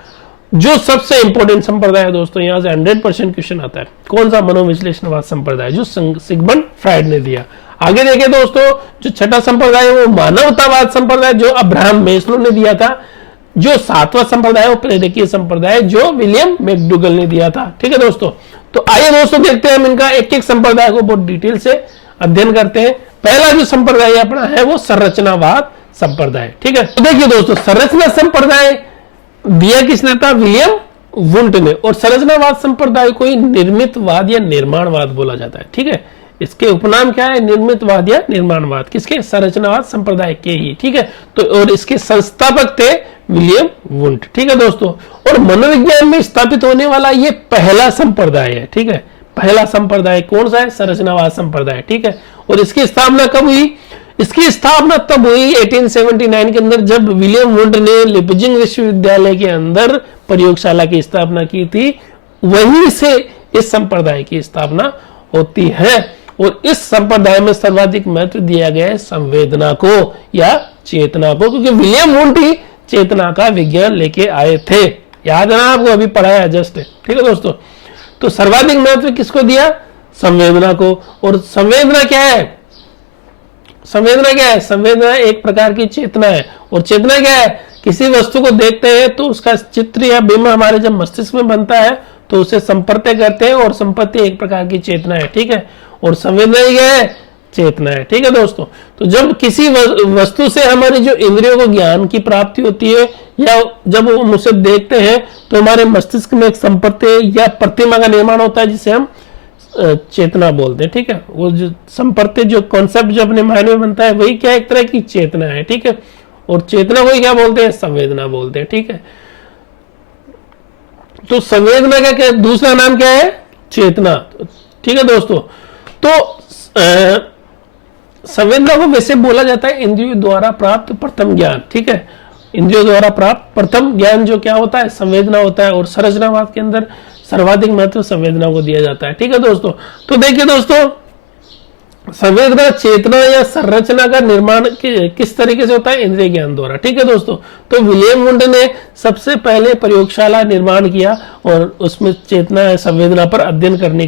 जो सबसे इंपॉर्टेंट संप्रदाय है दोस्तों, यहां से 100% क्वेश्चन आता है, कौन सा? मनोविश्लेषणवाद संप्रदाय, जो सिगमंड फ्रायड ने दिया। आगे देखें दोस्तों, जो छठा संप्रदाय है वो मानवतावाद संप्रदाय, जो अब्राहम मैस्लो ने दिया था। जो सातवां संप्रदाय है वो प्रेरकीय संप्रदाय, जो विलियम मैकडूगल ने दिया था। ठीक है दोस्तों। तो आइए दोस्तों देखते हैं हम इनका एक एक संप्रदाय को बहुत डिटेल से अध्ययन करते हैं। पहला जो संप्रदाय अपना है वो संरचनावाद संप्रदाय। ठीक है। तो देखिए दोस्तों, संरचना संप्रदाय दिया किसने था? विलियम वुंड ने। और संरचनावाद संप्रदाय को ही निर्मितवाद या निर्माणवाद बोला जाता है। ठीक है। इसके उपनाम क्या है? निर्मितवाद या निर्माणवाद। किसके? संरचनावाद संप्रदाय के ही। ठीक है। तो और इसके संस्थापक थे विलियम वुंड। ठीक है दोस्तों। और मनोविज्ञान में स्थापित होने वाला ये पहला संप्रदाय है। ठीक है। पहला संप्रदाय कौन सा है? संरचनावाद संप्रदाय। ठीक है। और इसकी स्थापना कब हुई? इसकी स्थापना तब हुई 1879 के अंदर, जब विलियम वुंड ने लिपजिंग विश्वविद्यालय के अंदर प्रयोगशाला की स्थापना की थी। वहीं से इस संप्रदाय की स्थापना होती है। और इस संप्रदाय में सर्वाधिक महत्व दिया गया है संवेदना को या चेतना को, क्योंकि विलियम वुंड ही चेतना का विज्ञान लेके आए थे। याद है ना, आपको अभी पढ़ाया जस्ट। ठीक है दोस्तों। तो सर्वाधिक महत्व किसको दिया? संवेदना को। और संवेदना क्या है? संवेदना क्या है? संवेदना एक प्रकार की चेतना है। और चेतना क्या है? किसी वस्तु को देखते हैं तो उसका चित्र या बिंब हमारे जब मस्तिष्क में बनता है तो उसे संपर्क करते हैं, और संपत्ति एक प्रकार की चेतना है। ठीक है। और संवेदना क्या है? चेतना है। ठीक है दोस्तों। तो जब किसी वस्तु से हमारी जो इंद्रियों को ज्ञान की प्राप्ति होती है, या जब हम उसे देखते हैं तो हमारे मस्तिष्क में एक संपत्ति या प्रतिमा का निर्माण होता है, जिसे हम चेतना बोलते हैं। ठीक है। वो जो संपत्ति, जो कॉन्सेप्ट जो अपने माइंड में बनता है, वही क्या एक तरह की चेतना है। ठीक है। और चेतना को क्या बोलते हैं? संवेदना बोलते हैं। ठीक है। तो संवेदना का क्या दूसरा नाम क्या है? चेतना। ठीक है दोस्तों। तो संवेदना को वैसे बोला जाता है इंद्रियों द्वारा प्राप्त प्रथम ज्ञान। ठीक है। इंद्रियों द्वारा प्राप्त प्रथम ज्ञान जो क्या होता है? संवेदना होता है। और संरचनावाद के अंदर सर्वाधिक महत्व संवेदना को दिया जाता है। ठीक है दोस्तों। तो देखिए दोस्तों, संवेदना, चेतना या संरचना का निर्माण किस तरीके से होता है? इंद्रिय ज्ञान द्वारा। ठीक है दोस्तों। तो विलियम वुंड ने सबसे पहले प्रयोगशाला निर्माण किया और उसमें चेतना या संवेदना पर अध्ययन करने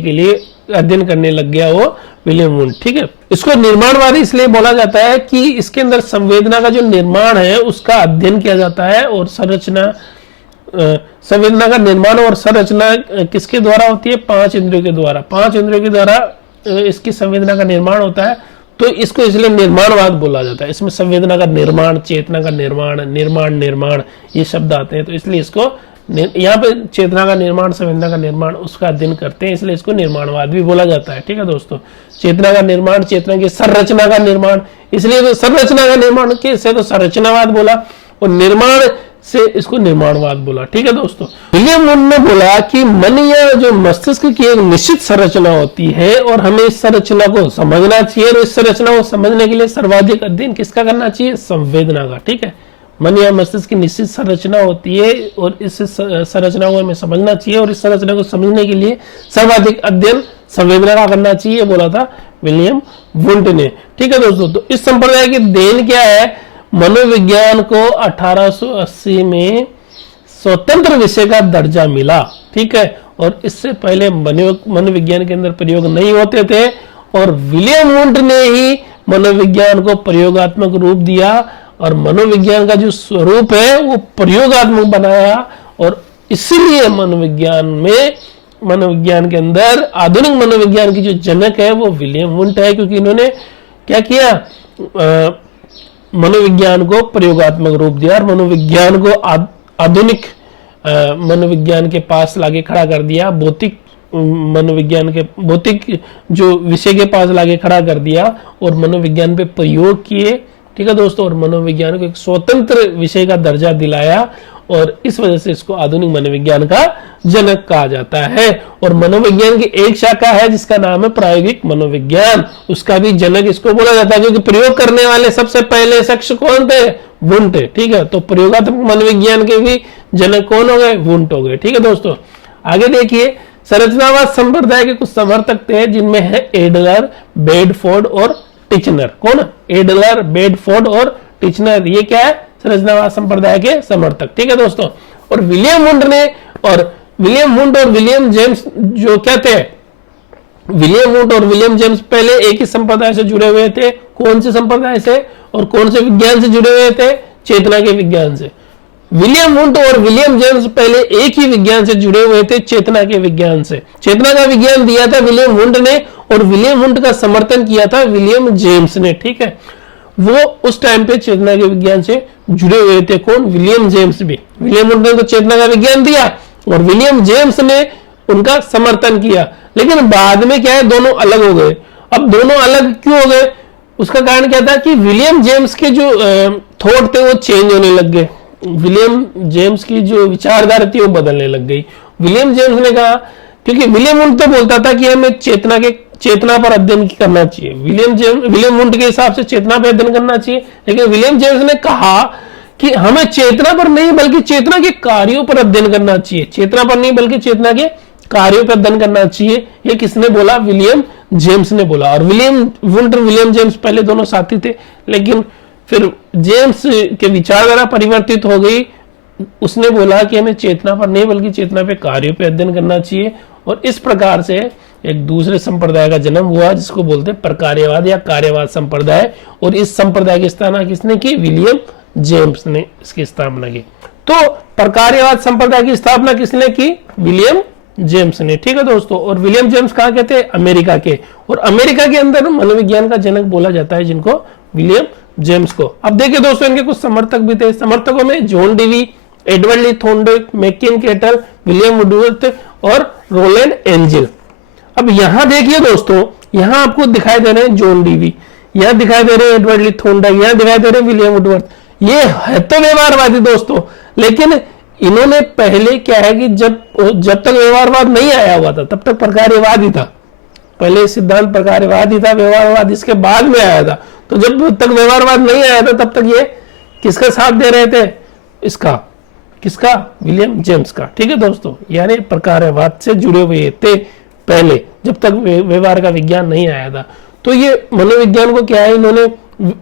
लग गया वो विलियम वुंड। ठीक है। इसको निर्माणवादी इसलिए बोला जाता है कि इसके अंदर संवेदना का जो निर्माण है उसका अध्ययन किया जाता है, और संवेदना का निर्माण और संरचना किसके द्वारा होती है? 5 इंद्रियों के द्वारा। 5 इंद्रियों के द्वारा इसकी संवेदना का निर्माण होता है। तो इसको इसलिए निर्माणवाद बोला जाता है। इसमें संवेदना का निर्माण, चेतना का निर्माण ये शब्द आते हैं। तो इसलिए इसको यहाँ पे चेतना का निर्माण, संवेदना का निर्माण उसका अध्ययन करते हैं, इसलिए इसको निर्माणवाद भी बोला जाता है। ठीक है दोस्तों। चेतना का निर्माण, चेतना की संरचना का निर्माण, इसलिए तो संरचना का निर्माण से तो संरचनावाद बोला, और निर्माण से इसको निर्माणवाद बोला। ठीक है दोस्तों। विलियम वुंड ने बोला कि मन या जो मस्तिष्क की एक निश्चित संरचना होती है, और हमें इस संरचना को समझना चाहिए, और इस संरचना को समझने के लिए सर्वाधिक अध्ययन किसका करना चाहिए? संवेदना का। ठीक है। मन या मस्तिष्क की निश्चित संरचना होती है, और इस संरचना को हमें समझना चाहिए, और इस संरचना को समझने के लिए सर्वाधिक अध्ययन संवेदना का करना चाहिए, बोला था विलियम वुंड ने। ठीक है दोस्तों। तो इस संप्रदाय की देन क्या है? मनोविज्ञान को 1880 में स्वतंत्र विषय का दर्जा मिला। ठीक है। और इससे पहले मनोविज्ञान के अंदर प्रयोग नहीं होते थे, और विलियम वुंड ने ही मनोविज्ञान को प्रयोगात्मक रूप दिया, और मनोविज्ञान का जो स्वरूप है वो प्रयोगात्मक बनाया। और इसीलिए मनोविज्ञान के अंदर आधुनिक मनोविज्ञान की जो जनक है वो विलियम वुंड है, क्योंकि इन्होंने क्या किया? मनोविज्ञान को प्रयोगात्मक रूप दिया, और मनोविज्ञान को आधुनिक मनोविज्ञान के पास लाके खड़ा कर दिया, भौतिक मनोविज्ञान के भौतिक जो विषय के पास लाके खड़ा कर दिया और मनोविज्ञान पे प्रयोग किए, ठीक है दोस्तों, और मनोविज्ञान को एक स्वतंत्र विषय का दर्जा दिलाया और इस वजह से इसको आधुनिक मनोविज्ञान का जनक कहा जाता है। और मनोविज्ञान की एक शाखा है जिसका नाम है प्रायोगिक मनोविज्ञान, उसका भी जनक इसको बोला जाता है क्योंकि प्रयोग करने वाले सबसे पहले शख्स कौन थे? वुंट, ठीक है। तो प्रयोगात्मक मनोविज्ञान के भी जनक कौन हो गए? वुंट हो गए, ठीक है दोस्तों। आगे देखिए, संरचनावाद संप्रदाय के कुछ समर्थक थे जिनमें है एडलर, बेडफोर्ड और टिचनर। कौन? एडलर, बेडफोर्ड और टिचनर, ये क्या है? संरचनावाद संप्रदाय के समर्थक, ठीक है दोस्तों। और विलियम वुंट और विलियम जेम्स जो क्या थे? विलियम वुंट और विलियम जेम्स पहले एक ही संप्रदाय से जुड़े हुए थे। कौन से संप्रदाय से और कौन से विज्ञान से जुड़े हुए थे? चेतना के विज्ञान से। विलियम वुंट और विलियम जेम्स पहले एक ही विज्ञान से जुड़े हुए थे, चेतना के विज्ञान से। चेतना का विज्ञान दिया था विलियम वुंट ने और विलियम वुंट का समर्थन किया था विलियम जेम्स ने, ठीक है। वो उस टाइम पे चेतना के विज्ञान से जुड़े हुए थे। कौन? विलियम जेम्स भी। विलियम वुंट ने तो चेतना का विज्ञान दिया और विलियम जेम्स ने उनका समर्थन किया, लेकिन बाद में क्या है, दोनों अलग हो गए। अब दोनों अलग क्यों हो गए? उसका कारण क्या था कि विलियम जेम्स के जो थॉट थे वो चेंज होने लग गए। विलियम जेम्स की जो विचारधारा थी वो बदलने लग गई। विलियम जेम्स ने कहा, क्योंकि विलियम वुंट तो बोलता था कि हमें चेतना पर अध्ययन करना चाहिए, विलियम वुंट के हिसाब से चेतना पर अध्ययन करना चाहिए, लेकिन विलियम जेम्स ने कहा कि हमें चेतना पर नहीं बल्कि चेतना के कार्यों पर अध्ययन करना चाहिए। चेतना पर नहीं बल्कि चेतना के कार्यों पर अध्ययन करना चाहिए। ये किसने बोला? विलियम जेम्स ने बोला। और विलियम वुंट और विलियम जेम्स पहले दोनों साथी थे, लेकिन फिर जेम्स के विचारधारा परिवर्तित हो गई। उसने बोला कि हमें चेतना पर नहीं बल्कि चेतना पे कार्यों पे अध्ययन करना चाहिए और इस प्रकार से एक दूसरे संप्रदाय का जन्म हुआ जिसको बोलते हैं प्रकार्यवाद या कार्यवाद संप्रदाय। और इस संप्रदाय की स्थापना किसने की? विलियम जेम्स ने इसकी स्थापना की। तो प्रकार्यवाद संप्रदाय की स्थापना किसने की? विलियम जेम्स ने, ठीक है दोस्तों। और विलियम जेम्स कहाँ के थे? अमेरिका के। और अमेरिका के अंदर मनोविज्ञान का जनक बोला जाता है जिनको, विलियम जेम्स को। अब देखिए दोस्तों, इनके कुछ समर्थक भी थे। समर्थकों में जॉन डीवी, एडवर्ड ली थॉर्नडाइक, मैकिन केटल, विलियम वुडवर्थ और रोलैंड एंजिल। अब यहां देखिए दोस्तों, यहां आपको दिखाई दे रहे हैं जॉन डीवी, यहां दिखाई दे रहे हैं एडवर्ड ली थॉर्नडाइक, यहां दिखाई दे रहे हैं विलियम वुडवर्थ। ये है तो व्यवहारवादी दोस्तों, लेकिन इन्होंने पहले क्या है कि जब तक व्यवहारवाद नहीं आया हुआ था तब तक प्रकार्यवाद ही था। पहले सिद्धांत प्रकार्यवाद ही था, व्यवहारवाद इसके बाद में आया था। तो जब तक व्यवहारवाद नहीं आया था तब तक ये किसका साथ दे रहे थे? इसका, किसका? विलियम जेम्स का, ठीक है दोस्तों। यानी प्रकार्यवाद से जुड़े हुए थे पहले, जब तक व्यवहार का विज्ञान नहीं आया था। तो ये मनोविज्ञान को क्या है, इन्होंने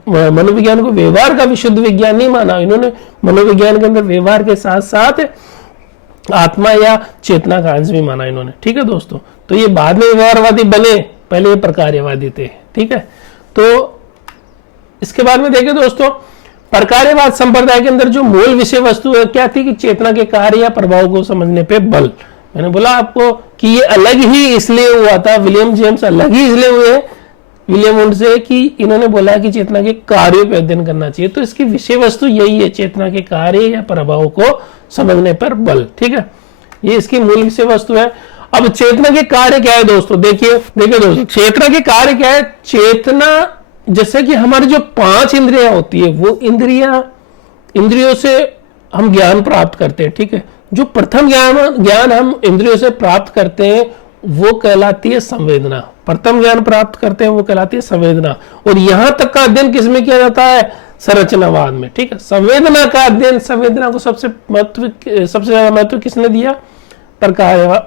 मनोविज्ञान को व्यवहार का विशुद्ध विज्ञान नहीं माना। इन्होंने मनोविज्ञान के अंदर व्यवहार के साथ साथ आत्मा या चेतना का अंश भी माना इन्होंने, ठीक है दोस्तों। तो ये बाद में व्यवहारवादी बने, पहले ये प्रकार्यवादी थे, ठीक है। तो इसके बाद में देखें दोस्तों, प्रकार्यवाद संप्रदाय के अंदर जो मूल विषय वस्तु है क्या थी कि चेतना के कार्य या प्रभाव को समझने पे बल। मैंने बोला आपको कि ये अलग ही इसलिए हुआ था, विलियम जेम्स अलग ही इसलिए हुए विलियम वुंट से कि इन्होंने बोला कि चेतना के कार्यों पे अध्ययन करना चाहिए। तो इसकी विषय वस्तु यही है, चेतना के कार्य या प्रभाव को समझने पर बल, ठीक है। ये इसकी मूल विषय वस्तु है। अब चेतना के कार्य क्या है दोस्तों? देखिए दोस्तों, चेतना के कार्य क्या है? चेतना, जैसे कि हमारी जो 5 इंद्रियां होती है, वो इंद्रियों से हम ज्ञान प्राप्त करते हैं, ठीक है। जो प्रथम ज्ञान हम इंद्रियों से प्राप्त करते हैं वो कहलाती है संवेदना। प्रथम ज्ञान प्राप्त करते हैं वो कहलाती है संवेदना। और यहां तक का अध्ययन किसमें किया जाता है? संरचनावाद में, ठीक है। संवेदना का अध्ययन, संवेदना को सबसे ज्यादा महत्व किसने दिया?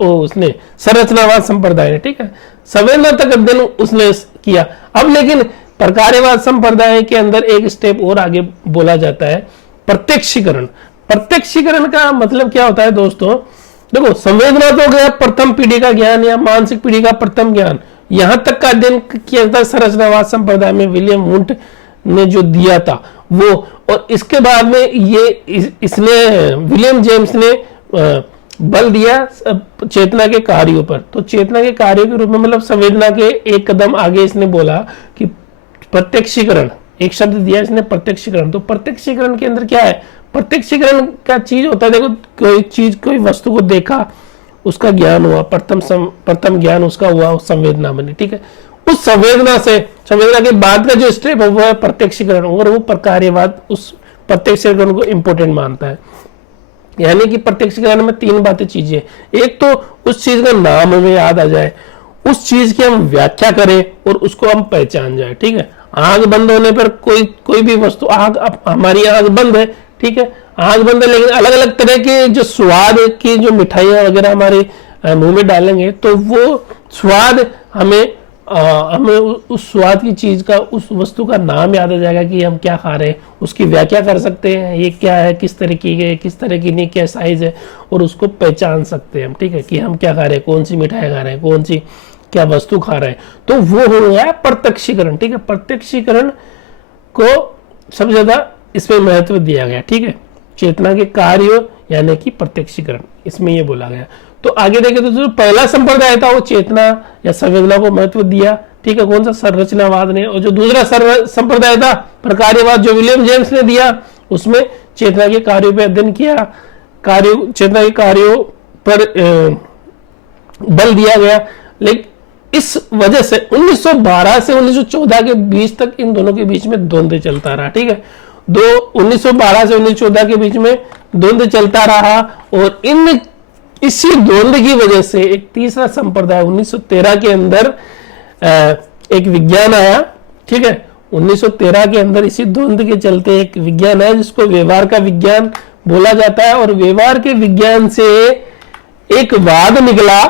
उसने संरचनावाद संप्रदाय ने, ठीक है। संवेदना तक अध्ययन उसने किया। अब लेकिन प्रकार्यवाद संप्रदाय के अंदर एक स्टेप और आगे बोला जाता है, प्रत्यक्षीकरण। प्रत्यक्षीकरण का मतलब क्या होता है दोस्तों? देखो, संवेदना तो गया प्रथम पीढ़ी का ज्ञान या मानसिक पीढ़ी का प्रथम ज्ञान, यहां तक का अध्ययन किया जाता है संरचनावाद संप्रदाय में विलियम वुंट ने जो दिया था वो। और इसके बाद में इसने विलियम जेम्स ने बल दिया चेतना के कार्यों पर। तो चेतना के कार्यों के रूप में मतलब संवेदना के एक कदम आगे इसने बोला कि प्रत्यक्षीकरण, एक शब्द दिया इसने प्रत्यक्षीकरण। तो प्रत्यक्षीकरण के अंदर क्या है? प्रत्यक्षीकरण क्या चीज होता है? देखो, कोई चीज, कोई वस्तु को देखा उसका ज्ञान हुआ, प्रथम ज्ञान उसका हुआ, संवेदना बनी। ठीक है, उस संवेदना के बाद का जो स्टेप है वो है प्रत्यक्षीकरण, और वो प्रकार्यवाद उस प्रत्यक्षीकरण को इंपॉर्टेंट मानता है। यानी कि प्रत्यक्षीकरण में तीन बातें चीजें, एक तो उस चीज का नाम हमें याद आ जाए, उस चीज की हम व्याख्या करें और उसको हम पहचान जाए। ठीक है, आंख बंद होने पर कोई भी वस्तु, आंख, हमारी आंख बंद है, ठीक है, आंख बंद है, लेकिन अलग अलग तरह के जो स्वाद की जो मिठाइयां वगैरह हमारे मुंह में डालेंगे तो वो स्वाद हमें उस स्वाद की चीज का, उस वस्तु का नाम याद आ जाएगा कि हम क्या खा रहे हैं, उसकी व्याख्या कर सकते हैं, ये क्या है, किस तरह की है, किस तरह की नहीं, क्या साइज है, और उसको पहचान सकते हैं हम। ठीक है, कि हम क्या खा रहे हैं, कौन सी मिठाई खा रहे हैं, कौन सी क्या वस्तु खा रहे हैं, तो वो हो गया प्रत्यक्षीकरण। ठीक है, प्रत्यक्षीकरण को सबसे ज्यादा इसमें महत्व दिया गया। ठीक है, चेतना के कार्य यानी कि प्रत्यक्षीकरण, इसमें ये बोला गया। तो आगे देखें तो जो पहला संप्रदाय था वो चेतना या संवेदना को महत्व दिया। ठीक है, कौन सा, संरचनावाद ने। और जो दूसरा संप्रदाय था प्रकार्यवाद, जो विलियम जेम्स ने दिया, उसमें चेतना के कार्यों पर अध्ययन किया, चेतना के कार्यों पर बल दिया गया। लेकिन इस वजह से 1912 से 1914 के बीच तक इन दोनों के बीच में द्वंद्व चलता रहा। ठीक है, 1912 से 1914 के बीच में द्वंद्व चलता रहा, और इसी द्वंद्व की वजह से एक तीसरा संप्रदाय 1913 के अंदर एक विज्ञान आया। ठीक है, 1913 के अंदर इसी द्वंद्व के चलते एक विज्ञान आया जिसको व्यवहार का विज्ञान बोला जाता है, और व्यवहार के विज्ञान से एक वाद निकला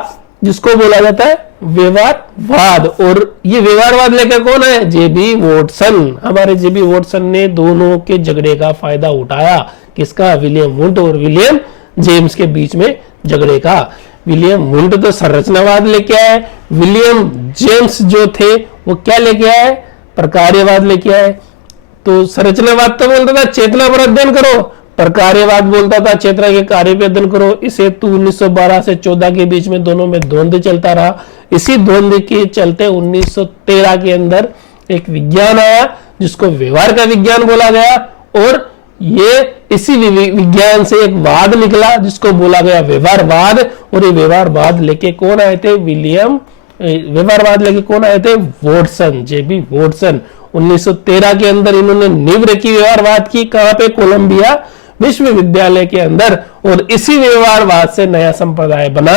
जिसको बोला जाता है व्यवहारवाद। और ये व्यवहारवाद लेकर कौन है, जेबी वॉटसन। हमारे जेबी वॉटसन ने दोनों के झगड़े का फायदा उठाया, किसका, विलियम वुंट और विलियम जेम्स के बीच में झगड़े का। विलियम वुंट तो संरचनावाद लेके आए, विलियम जेम्स जो थे वो क्या लेके आए, प्रकार्यवाद लेके आए। तो संरचनावाद तो बोलता था चेतना पर अध्ययन करो, प्रकार्यवाद बोलता था चेतना के कार्य पर अध्ययन करो। इस हेतु 1912 से 14 के बीच में दोनों में द्वंद्व चलता रहा। इसी द्वंद्व के चलते 1913 के अंदर एक विज्ञान आया जिसको व्यवहार का विज्ञान बोला गया, और ये इसी विज्ञान से एक वाद निकला जिसको बोला गया व्यवहारवाद। और ये व्यवहारवाद लेके कौन आए थे, व्यवहारवाद लेके कौन आए थे, वॉटसन, जेबी वॉटसन। 1913 के अंदर इन्होंने नींव रखी व्यवहारवाद की, कहां पे, कोलंबिया विश्वविद्यालय के अंदर, और इसी व्यवहारवाद से नया संप्रदाय बना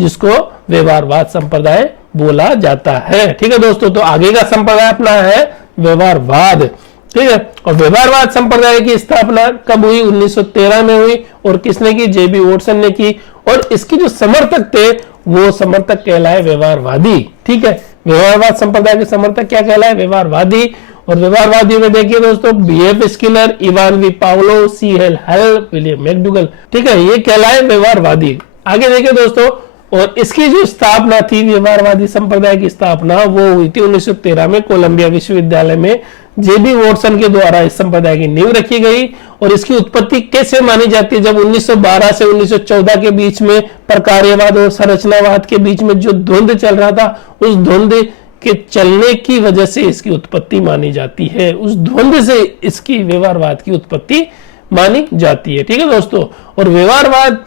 जिसको व्यवहारवाद संप्रदाय बोला जाता है। ठीक है दोस्तों, तो आगे का संप्रदाय अपना है व्यवहारवाद। ठीक है, और व्यवहारवाद संप्रदाय की स्थापना कब हुई, 1913 में हुई, और किसने की, जेबी वॉटसन ने की। और इसके जो समर्थक थे वो समर्थक कहलाए व्यवहारवादी। ठीक है, व्यवहारवाद संप्रदाय के समर्थक क्या कहलाए, व्यवहारवादी। और व्यवहारवादी में देखिए दोस्तों, B F Skinner, Ivan V Pavlov, C L. Hull, William McDougall. ठीक है, ये कहलाए व्यवहारवादी। आगे देखिए दोस्तों, और इसकी जो स्थापना थी, व्यवहारवादी संप्रदाय की स्थापना वो हुई थी 1913 में कोलंबिया विश्वविद्यालय में। जेबी वॉटसन के द्वारा इस संप्रदाय की नींव रखी गई। और इसकी उत्पत्ति कैसे मानी जाती है, जब 1912 से 1914 के बीच में प्रकार्यवाद और संरचनावाद के बीच में जो द्वंद्व चल रहा था, उस द्वंद्व के चलने की वजह से इसकी उत्पत्ति मानी जाती है। उस द्वंद्व से इसकी व्यवहारवाद की उत्पत्ति मानी जाती है। ठीक है दोस्तों, और व्यवहारवाद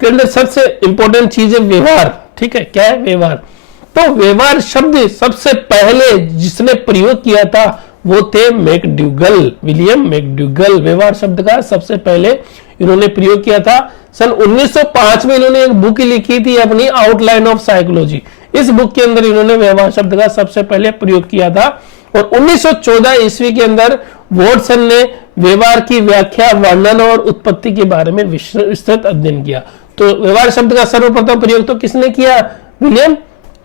के अंदर सबसे इंपॉर्टेंट चीज है व्यवहार। ठीक है, क्या है व्यवहार, तो व्यवहार शब्द सबसे पहले जिसने प्रयोग किया था वो थे मैकडूगल, विलियम मैकडूगल। व्यवहार शब्द का सबसे पहले इन्होंने प्रयोग किया था। सन 1905 में इन्होंने एक बुक लिखी थी अपनी, आउटलाइन ऑफ साइकोलॉजी। इस बुक के अंदर इन्होंने व्यवहार शब्द का सबसे पहले प्रयोग किया था। और 1914 ईस्वी के अंदर वॉटसन ने व्यवहार की व्याख्या, वर्णन और उत्पत्ति के बारे में विस्तृत अध्ययन किया। तो व्यवहार शब्द का सर्वप्रथम प्रयोग तो किसने किया, विलियम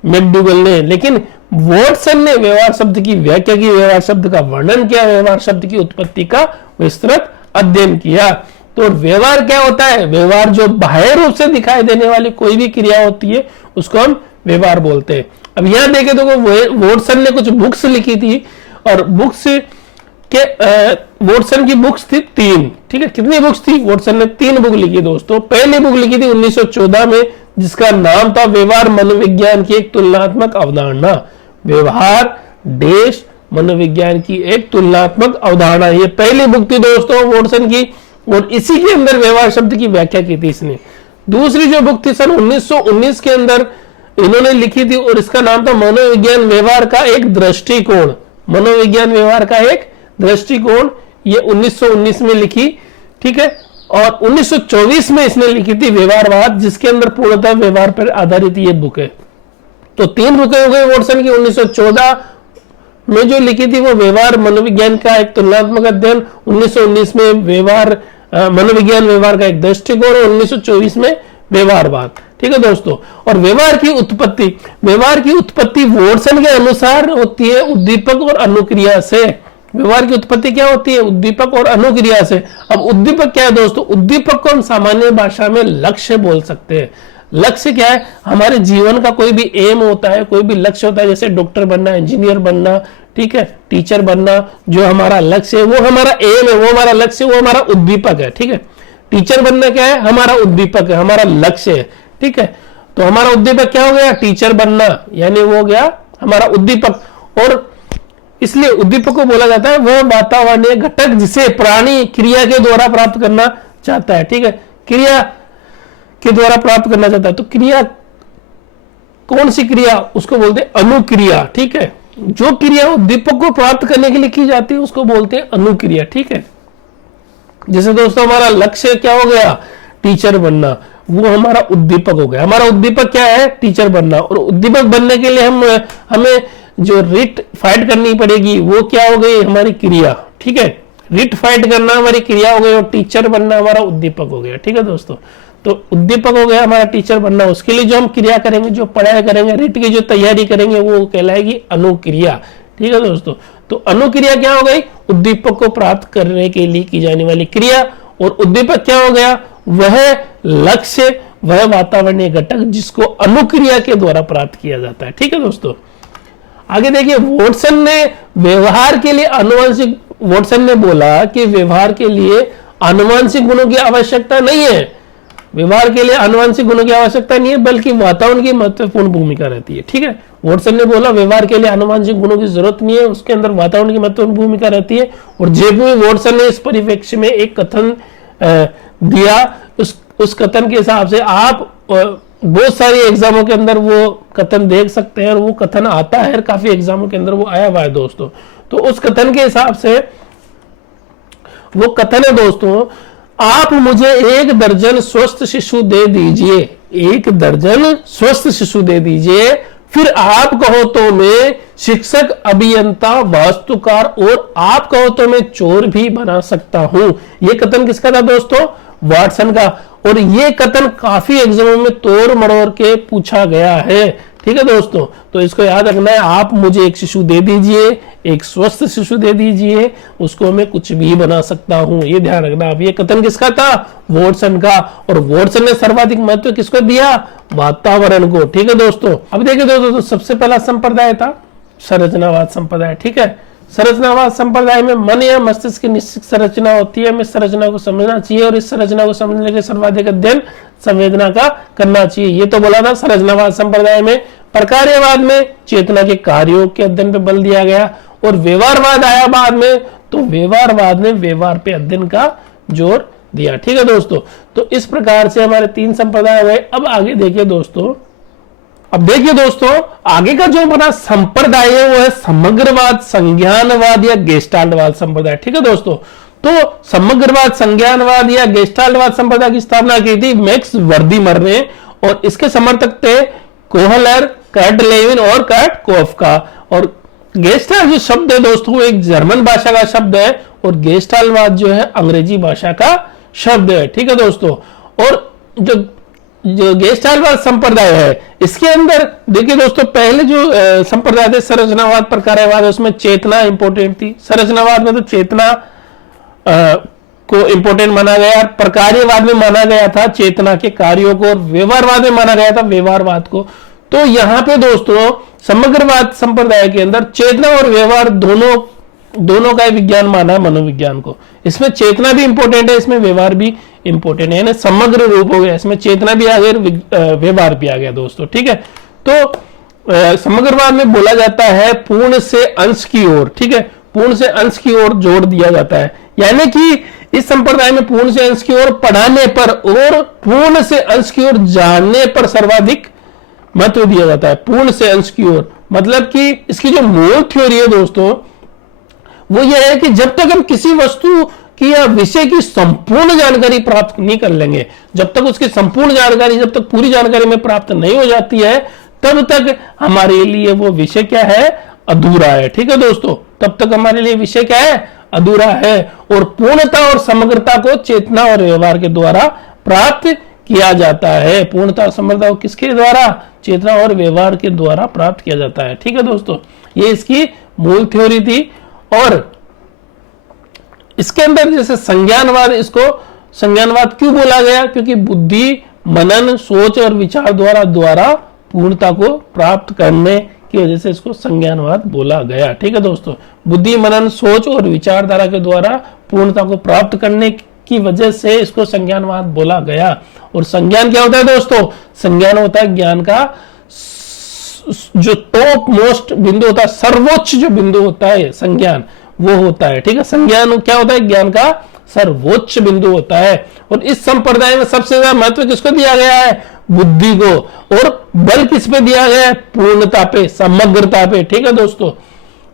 मैकडूगल ने। लेकिन वॉटसन ने व्यवहार शब्द की व्याख्या की, व्यवहार शब्द का वर्णन किया, व्यवहार शब्द की उत्पत्ति का विस्तृत अध्ययन किया। तो व्यवहार क्या होता है, व्यवहार जो बाह्य रूप से दिखाई देने वाली कोई भी क्रिया होती है उसको हम व्यवहार बोलते हैं। अब यहां देखें तो वॉटसन ने कुछ बुक्स लिखी थी, और बुक्स के वॉटसन की बुक्स थी 3। ठीक है, कितनी बुक्स थी, वॉटसन ने 3 बुक लिखी दोस्तों। पहली बुक लिखी थी 1914 में जिसका नाम था व्यवहार मनोविज्ञान की एक तुलनात्मक अवधारणा। व्यवहार देश मनोविज्ञान की एक तुलनात्मक अवधारणा, ये पहली बुक थी दोस्तों वॉटसन की। और इसी के अंदर व्यवहार शब्द की व्याख्या की थी इसने। दूसरी जो बुक थी सन 1919 के अंदर इन्होंने लिखी थी और इसका नाम था मनोविज्ञान व्यवहार का एक दृष्टिकोण। मनोविज्ञान व्यवहार का एक दृष्टिकोण, ये 1919 में लिखी, ठीक है। और 1924 में इसने लिखी थी व्यवहारवाद, जिसके अंदर पूर्णतः व्यवहार पर आधारित ये बुक है। तो 3 बुकें हो गई वॉटसन की। 1914 में जो लिखी थी वो व्यवहार मनोविज्ञान का एक तुलनात्मक अध्ययन, 1919 में व्यवहार मनोविज्ञान व्यवहार का एक दृष्टिकोण, 1924 में व्यवहारवाद, ठीक है दोस्तों। और व्यवहार की उत्पत्ति वॉटसन के अनुसार होती है उद्दीपक और अनुक्रिया से। व्यवहार की उत्पत्ति क्या होती है? उद्दीपक और अनुक्रिया से। अब उद्दीपक क्या है दोस्तों? उद्दीपक को हम सामान्य भाषा में लक्ष्य बोल सकते हैं। लक्ष्य क्या है? हमारे जीवन का कोई भी एम होता है, कोई भी लक्ष्य होता है, जैसे डॉक्टर बनना, इंजीनियर बनना, ठीक है, टीचर बनना, जो हमारा लक्ष्य है वो हमारा एम है, वो हमारा लक्ष्य, वो हमारा उद्दीपक है, ठीक है। टीचर बनना क्या है? हमारा उद्दीपक है, हमारा लक्ष्य है, ठीक है। तो हमारा उद्दीपक क्या हो गया? टीचर बनना, यानी वो हो गया हमारा उद्दीपक। और इसलिए उद्दीपक को बोला जाता है वह वातावरणीय घटक जिसे प्राणी क्रिया के द्वारा प्राप्त करना चाहता है, ठीक है, क्रिया के द्वारा प्राप्त करना चाहता है। तो क्रिया, कौन सी क्रिया? उसको बोलते हैं अनुक्रिया, ठीक है। जो क्रिया उद्दीपक को प्राप्त करने के लिए की जाती है उसको बोलते हैं अनुक्रिया, ठीक है। जैसे दोस्तों हमारा लक्ष्य क्या हो गया? टीचर बनना, वो हमारा उद्दीपक हो गया। हमारा उद्दीपक क्या है? टीचर बनना। और उद्दीपक बनने के लिए हमें जो रिट फाइट करनी पड़ेगी वो क्या हो गई? हमारी क्रिया, ठीक है। रिट फाइट करना हमारी क्रिया हो गई और टीचर बनना हमारा उद्दीपक हो गया, ठीक है दोस्तों। तो उद्दीपक हो गया हमारा टीचर बनना, उसके लिए जो हम क्रिया करेंगे, जो पढ़ाई करेंगे, रिट की जो तैयारी करेंगे वो कहलाएगी अनुक्रिया, ठीक है दोस्तों। तो अनुक्रिया क्या हो गई? उद्दीपक को प्राप्त करने के लिए की जाने वाली क्रिया। और उद्दीपक क्या हो गया? वह लक्ष्य, वह वातावरणीय घटक जिसको अनुक्रिया के द्वारा प्राप्त किया जाता है, ठीक है दोस्तों। आगे देखिए, वॉटसन ने व्यवहार के लिए आनुवंशिक, वॉटसन ने बोला कि व्यवहार के लिए आनुवंशिक गुणों की आवश्यकता नहीं है। व्यवहार के लिए आनुवंशिक गुणों की आवश्यकता नहीं है, बल्कि वातावरण की महत्वपूर्ण भूमिका रहती है, ठीक है। वॉटसन ने बोला व्यवहार के लिए आनुवंशिक गुणों की जरूरत नहीं है, उसके अंदर वातावरण की महत्वपूर्ण भूमिका रहती है। और जेबी वॉटसन ने इस परिप्रेक्ष्य में एक कथन दिया। उस कथन के हिसाब से आप बहुत सारी एग्जामों के अंदर वो कथन देख सकते हैं, और वो कथन आता है, काफी एग्जामों के अंदर वो आया हुआ है दोस्तों। तो उस कथन के हिसाब से वो कथन है दोस्तों, आप मुझे 1 दर्जन स्वस्थ शिशु दे दीजिए, 1 दर्जन स्वस्थ शिशु दे दीजिए, फिर आप कहो तो मैं शिक्षक, अभियंता, वास्तुकार और आप कहो तो मैं चोर भी बना सकता हूं। यह कथन किसका था दोस्तों? वॉटसन का। और ये कथन काफी एग्जामों में तोड़ मरोड़ के पूछा गया है, ठीक है दोस्तों। तो इसको याद रखना है, आप मुझे एक शिशु दे दीजिए, एक स्वस्थ शिशु दे दीजिए, उसको मैं कुछ भी बना सकता हूं, ये ध्यान रखना। अब ये कथन किसका था? वॉटसन का। और वॉटसन ने सर्वाधिक महत्व किसको दिया? वातावरण को, ठीक है दोस्तों। अब देखिए दोस्तों, तो सबसे पहला संप्रदाय था संरचनावाद संप्रदाय, ठीक है। संरचनावाद संप्रदाय में मन या मस्तिष्क की निश्चित संरचना होती है, हमें संरचना को समझना चाहिए और इस संरचना को समझने के सर्वाधिक अध्ययन संवेदना का करना चाहिए। ये तो बोला था संरचनावाद संप्रदाय में। प्रकार्यवाद में चेतना के कार्यों के अध्ययन पे बल दिया गया। और व्यवहारवाद आया बाद में, तो व्यवहारवाद ने व्यवहार पे अध्ययन का जोर दिया, ठीक है दोस्तों। तो इस प्रकार से हमारे 3 संप्रदाय हुए। अब आगे देखिए दोस्तों, अब देखिए दोस्तों, आगे का जो हमारा संप्रदाय है वो है समग्रवाद, संज्ञानवाद या गेस्टाल्टवाद संप्रदाय, ठीक है दोस्तों। तो समग्रवाद, संज्ञानवाद या गेस्टाल्टवाद संप्रदाय की स्थापना की थी मैक्स वर्दीमर ने, और इसके समर्थक थे कोहलर, कर्ट लेविन और कर्ट कोफका। और गेस्टाल्ट जो शब्द है दोस्तों वो एक जर्मन भाषा का शब्द है, और गेस्टाल्टवाद जो है अंग्रेजी भाषा का शब्द है, ठीक है दोस्तों। और जो गेस्टाल्टवाद संप्रदाय है, इसके अंदर देखिए दोस्तों, पहले जो संप्रदाय थे संरचनावाद, प्रकार्यवाद, उसमें चेतना इंपोर्टेंट थी। संरचनावाद में तो चेतना को इंपोर्टेंट माना गया, प्रकार्यवाद में माना गया था चेतना के कार्यों को, और व्यवहारवाद में माना गया था व्यवहारवाद को। तो यहाँ पे दोस्तों समग्रवाद संप्रदाय के अंदर चेतना और व्यवहार दोनों का विज्ञान माना है मनोविज्ञान को। इसमें चेतना भी इंपॉर्टेंट है, इसमें व्यवहार भी इंपॉर्टेंट है, यानी समग्र रूप हो गया, इसमें चेतना भी आ गया, व्यवहार भी आ गया दोस्तों, ठीक है। तो समग्रवाद में बोला जाता है पूर्ण से अंश की ओर, ठीक है, पूर्ण से अंश की ओर जोड़ दिया जाता है, यानी कि इस संप्रदाय में पूर्ण से अंश की ओर पढ़ाने पर और पूर्ण से अंश की ओर जानने पर सर्वाधिक महत्व दिया जाता है। पूर्ण से अंश की ओर मतलब कि इसकी जो मूल थ्योरी है दोस्तों वो यह है कि जब तक हम किसी वस्तु की या विषय की संपूर्ण जानकारी प्राप्त नहीं कर लेंगे, जब तक उसकी संपूर्ण जानकारी, जब तक पूरी जानकारी में प्राप्त नहीं हो जाती है, तब तक हमारे लिए वो विषय क्या है, अधूरा है। ठीक है दोस्तों, तब तक हमारे लिए विषय क्या है, अधूरा है। और पूर्णता और समग्रता को चेतना और व्यवहार के द्वारा प्राप्त किया जाता है। पूर्णता और समग्रता को किसके द्वारा, चेतना और व्यवहार के द्वारा प्राप्त किया जाता है। ठीक है दोस्तों, ये इसकी मूल थ्योरी थी। और इसके अंदर जैसे संज्ञानवाद, इसको संज्ञानवाद क्यों बोला गया, क्योंकि बुद्धि, मनन, सोच और विचार द्वारा पूर्णता को प्राप्त करने की वजह से इसको संज्ञानवाद बोला गया। ठीक है दोस्तों, बुद्धि, मनन, सोच और विचारधारा के द्वारा पूर्णता को प्राप्त करने की वजह से इसको संज्ञानवाद बोला गया। और संज्ञान क्या होता है दोस्तों, संज्ञान होता है ज्ञान का जो टॉप मोस्ट बिंदु होता है, सर्वोच्च जो बिंदु होता है संज्ञान, वो होता है। ठीक है, संज्ञान क्या होता है, ज्ञान का सर्वोच्च बिंदु होता है। और इस संप्रदाय में सबसे ज्यादा महत्व किसको दिया गया है, बुद्धि को, और बल किस पे दिया गया है, पूर्णता पे, समग्रता पे। ठीक है दोस्तों,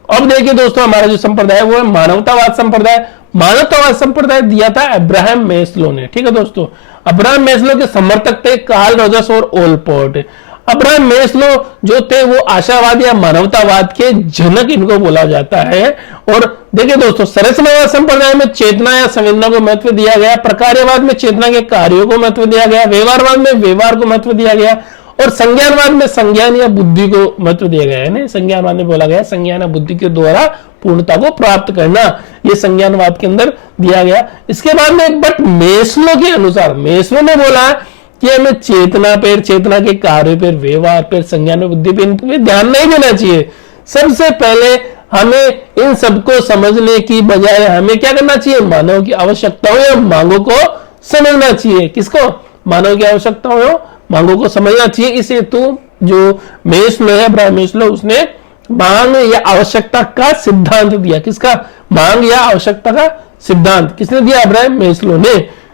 अब देखिए दोस्तों, हमारा जो संप्रदाय वो है मानवतावाद संप्रदाय। मानवतावाद संप्रदाय दिया था अब्राहम मेस्लो ने। ठीक है दोस्तों, अब्राहम मेस्लो के समर्थक थे कार्ल रॉजर्स और ओलपोर्ट। अब्राहम मेस्लो जो थे वो आशावाद या मानवतावाद के जनक इनको बोला जाता है। और देखिए दोस्तों, संरचनावाद संप्रदाय में चेतना या संवेदना को महत्व दिया गया, प्रकार्यवाद में चेतना के कार्यों को महत्व दिया गया, व्यवहारवाद में व्यवहार को महत्व दिया गया, और संज्ञानवाद में संज्ञान या बुद्धि को महत्व दिया गया है। संज्ञानवाद में बोला गया संज्ञान या बुद्धि के द्वारा पूर्णता को प्राप्त करना, ये संज्ञानवाद के अंदर दिया गया। इसके बाद में बट मेस्लो के अनुसार, मेस्लो ने बोला कि हमें चेतना पर, चेतना के कार्य पर, व्यवहार पर, संज्ञान और बुद्धि पर ध्यान नहीं देना चाहिए। सबसे पहले हमें इन सबको समझने की बजाय हमें क्या करना चाहिए, मानव की आवश्यकताओं या मांगों को समझना चाहिए। किसको, मानव की आवश्यकताओं या मांगों को समझना चाहिए। इस हेतु जो मेस्लो है, अब्राहम मेस्लो, उसने मांग या आवश्यकता का सिद्धांत दिया। किसका, मांग या आवश्यकता का सिद्धांत किसने दिया, अब्राहम मेस्लो ने।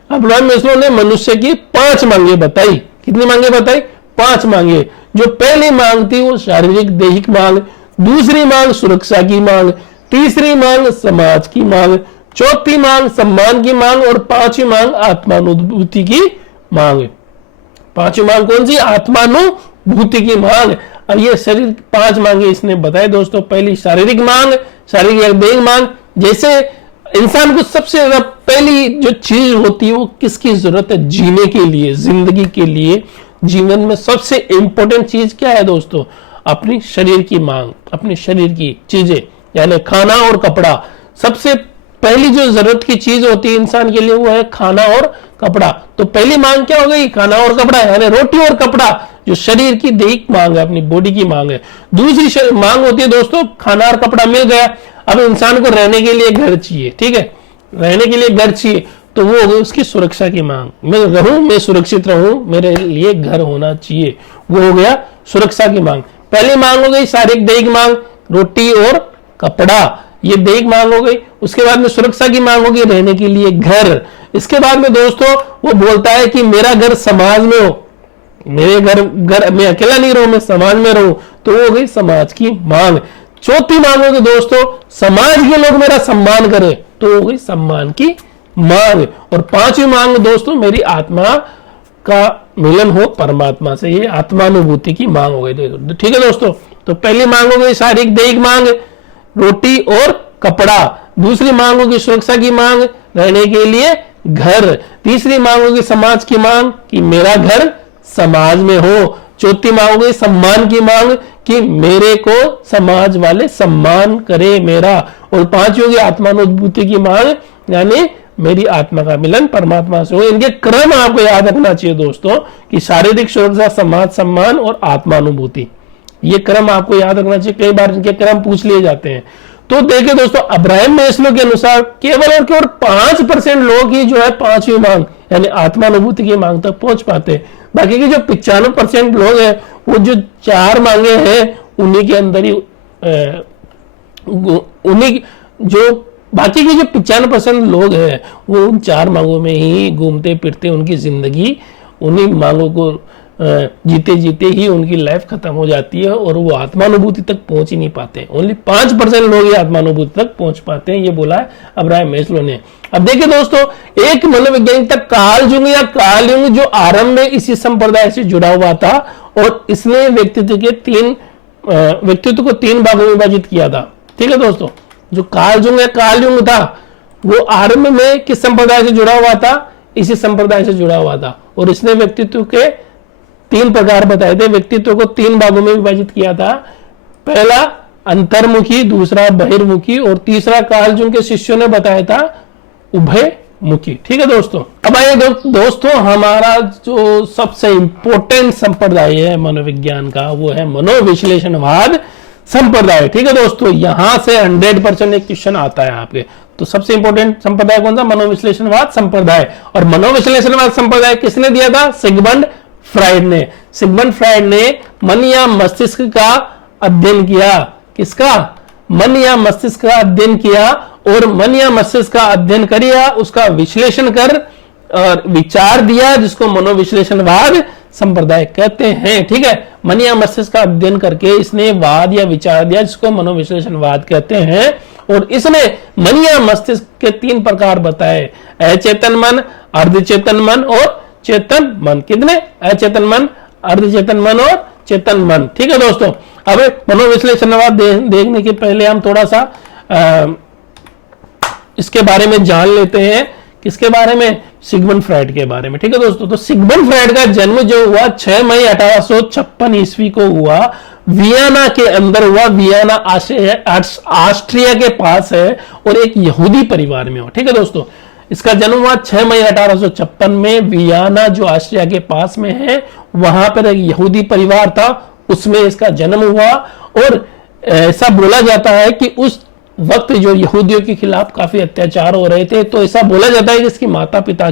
अब्राहम मेस्लो ने मनुष्य की 5 मांगे बताई। कितनी मांगे बताई, 5 मांगे। जो पहली मांग थी वो शारीरिक दैहिक मांग, दूसरी मांग सुरक्षा की मांग, तीसरी मांग समाज की मांग, चौथी मांग सम्मान की मांग, और 5वीं मांग आत्मानुभूति की मांग। 5वीं मांग कौन सी, आत्मानुभूति की मांग। अब ये शरीर 5 मांगे इसने बताए दोस्तों। पहली शारीरिक मांग, शारीरिक दैहिक मांग, जैसे इंसान को सबसे ज्यादा पहली जो चीज होती है वो किसकी जरूरत है, जीने के लिए, जिंदगी के लिए। जीवन में सबसे इंपॉर्टेंट चीज क्या है दोस्तों, अपनी शरीर की मांग, अपनी शरीर की चीजें, यानी खाना और कपड़ा। सबसे पहली जो जरूरत की चीज होती है इंसान के लिए वो है खाना और कपड़ा। तो पहली मांग क्या हो गई, खाना और कपड़ा, यानी रोटी और कपड़ा, जो शरीर की दैहिक मांग है, अपनी बॉडी की मांग है। दूसरी मांग होती है दोस्तों, खाना और कपड़ा मिल गया, अब इंसान को रहने के लिए घर चाहिए। ठीक है, रहने के लिए घर चाहिए, तो वो हो गई उसकी सुरक्षा की मांग। मैं रहूं, मैं सुरक्षित रहूं, मेरे लिए घर होना चाहिए, वो हो गया सुरक्षा की मांग। पहली मांग हो गई शारीरिक दैहिक मांग, रोटी और कपड़ा, ये दैहिक मांग हो गई। उसके बाद में सुरक्षा की मांग होगी, रहने के लिए घर। इसके बाद में दोस्तों वो बोलता है कि मेरा घर समाज में हो, मेरे घर मैं अकेला नहीं रहूं, मैं समाज में रहूं, तो वो हो गई समाज की मांग। चौथी मांग होगी दोस्तों, समाज के लोग मेरा सम्मान करें, तो हो गई सम्मान की मांग। और 5वीं मांग दोस्तों, मेरी आत्मा का मिलन हो परमात्मा से, ये आत्मानुभूति की मांग हो गई। ठीक है दोस्तों, तो पहली मांग हो गई शारीरिक दैहिक मांग, रोटी और कपड़ा। दूसरी मांग होगी सुरक्षा की मांग, रहने के लिए घर। तीसरी मांग होगी समाज की मांग, कि मेरा घर समाज में हो। चौथी मांग होगी सम्मान की मांग, कि मेरे को समाज वाले सम्मान करे मेरा। और 5वीं होगी आत्मानुभूति की मांग, यानी मेरी आत्मा का मिलन परमात्मा से हो। इनके क्रम आपको याद रखना चाहिए दोस्तों, कि शारीरिक सुरक्षा, समाज सम्मान और आत्मानुभूति, ये क्रम आपको याद रखना चाहिए। कई बार इनके क्रम पूछ लिए जाते हैं। तो देखिए दोस्तों, अब्राहम मेस्लो के अनुसार केवल और केवल 5% लोग ही जो है 5वीं मांग यानी आत्मानुभूति की मांग तक पहुंच पाते हैं। बाकी के जो 95% लोग हैं वो जो 4 मांगे हैं उन्हीं के अंदर ही, उन्हीं जो बाकी के जो 95% लोग हैं वो उन 4 मांगों में ही घूमते फिरते उनकी जिंदगी उन्हीं मांगों को जीते जीते ही उनकी लाइफ खत्म हो जाती है और वो आत्मानुभूति तक पहुंच ही नहीं पाते। ओनली 5% लोग ही आत्मानुभूति तक पहुंच पाते हैं, ये बोला है अब्राहम मैस्लो ने। अब देखिए दोस्तों, एक मनोवैज्ञानिक था कार्ल जुंग या कार्ल युंग, जो आरंभ में इसी संप्रदाय से जुड़ा हुआ था और इसने व्यक्तित्व को 3 भागों में विभाजित किया था। ठीक है दोस्तों, जो कार्ल जुंग या कार्ल युंग था वो आरंभ में किस संप्रदाय से जुड़ा हुआ था? इसी संप्रदाय से जुड़ा हुआ था और इसने व्यक्तित्व के 3 प्रकार बताए थे। व्यक्तित्व को 3 भागों में विभाजित किया था। पहला अंतर्मुखी, दूसरा बहिर्मुखी और तीसरा कार्ल जुंग के शिष्यों ने बताया था उभयमुखी। ठीक है दोस्तों, अब आइए दोस्तों, हमारा जो सबसे इंपॉर्टेंट संप्रदाय है मनोविज्ञान का वो है मनोविश्लेषणवाद संप्रदाय। ठीक है दोस्तों, यहां से 100% एक क्वेश्चन आता है आपके। तो सबसे इंपॉर्टेंट संप्रदाय कौन सा? मनोविश्लेषणवाद संप्रदाय। और मनोविश्लेषणवाद संप्रदाय किसने दिया था? सिगमंड फ्राइड ने। सिगमंड फ्राइड ने मन या मस्तिष्क का अध्ययन किया। किसका? मन या मस्तिष्क का अध्ययन किया और मन या मस्तिष्क का अध्ययन करिया, उसका विश्लेषण कर और विचार दिया, जिसको मनोविश्लेषणवाद संप्रदाय कहते हैं। ठीक है, मन या मस्तिष्क का अध्ययन करके इसने वाद या विचार दिया, जिसको मनोविश्लेषणवाद कहते हैं। और इसने मन या मस्तिष्क के 3 प्रकार बताए, अचेतन मन, अर्धचेतन मन और चेतन मन। कितने? अचेतन मन, अर्धचेतन मन और चेतन मन। ठीक है दोस्तों, अब मनोविश्लेषणवाद देखने के पहले हम थोड़ा सा इसके बारे में जान लेते हैं। किसके बारे में? सिगमंड फ्राइड के बारे में। ठीक है दोस्तों, तो सिगमंड फ्राइड का जन्म जो हुआ 6 मई 1856 ईस्वी को हुआ, वियना के अंदर हुआ। वियना ऑस्ट्रिया के पास है और एक यहूदी परिवार में हुआ। ठीक है दोस्तों, इसका जन्म हुआ 6 मई 1856 में वियना, जो ऑस्ट्रिया के पास में है, वहां पर एक यहूदी परिवार था, उसमें इसका जन्म हुआ। और ऐसा बोला जाता है कि उस वक्त जो यहूदियों के खिलाफ काफी अत्याचार हो रहे थे, तो ऐसा बोला जाता है कि इसकी माता पिता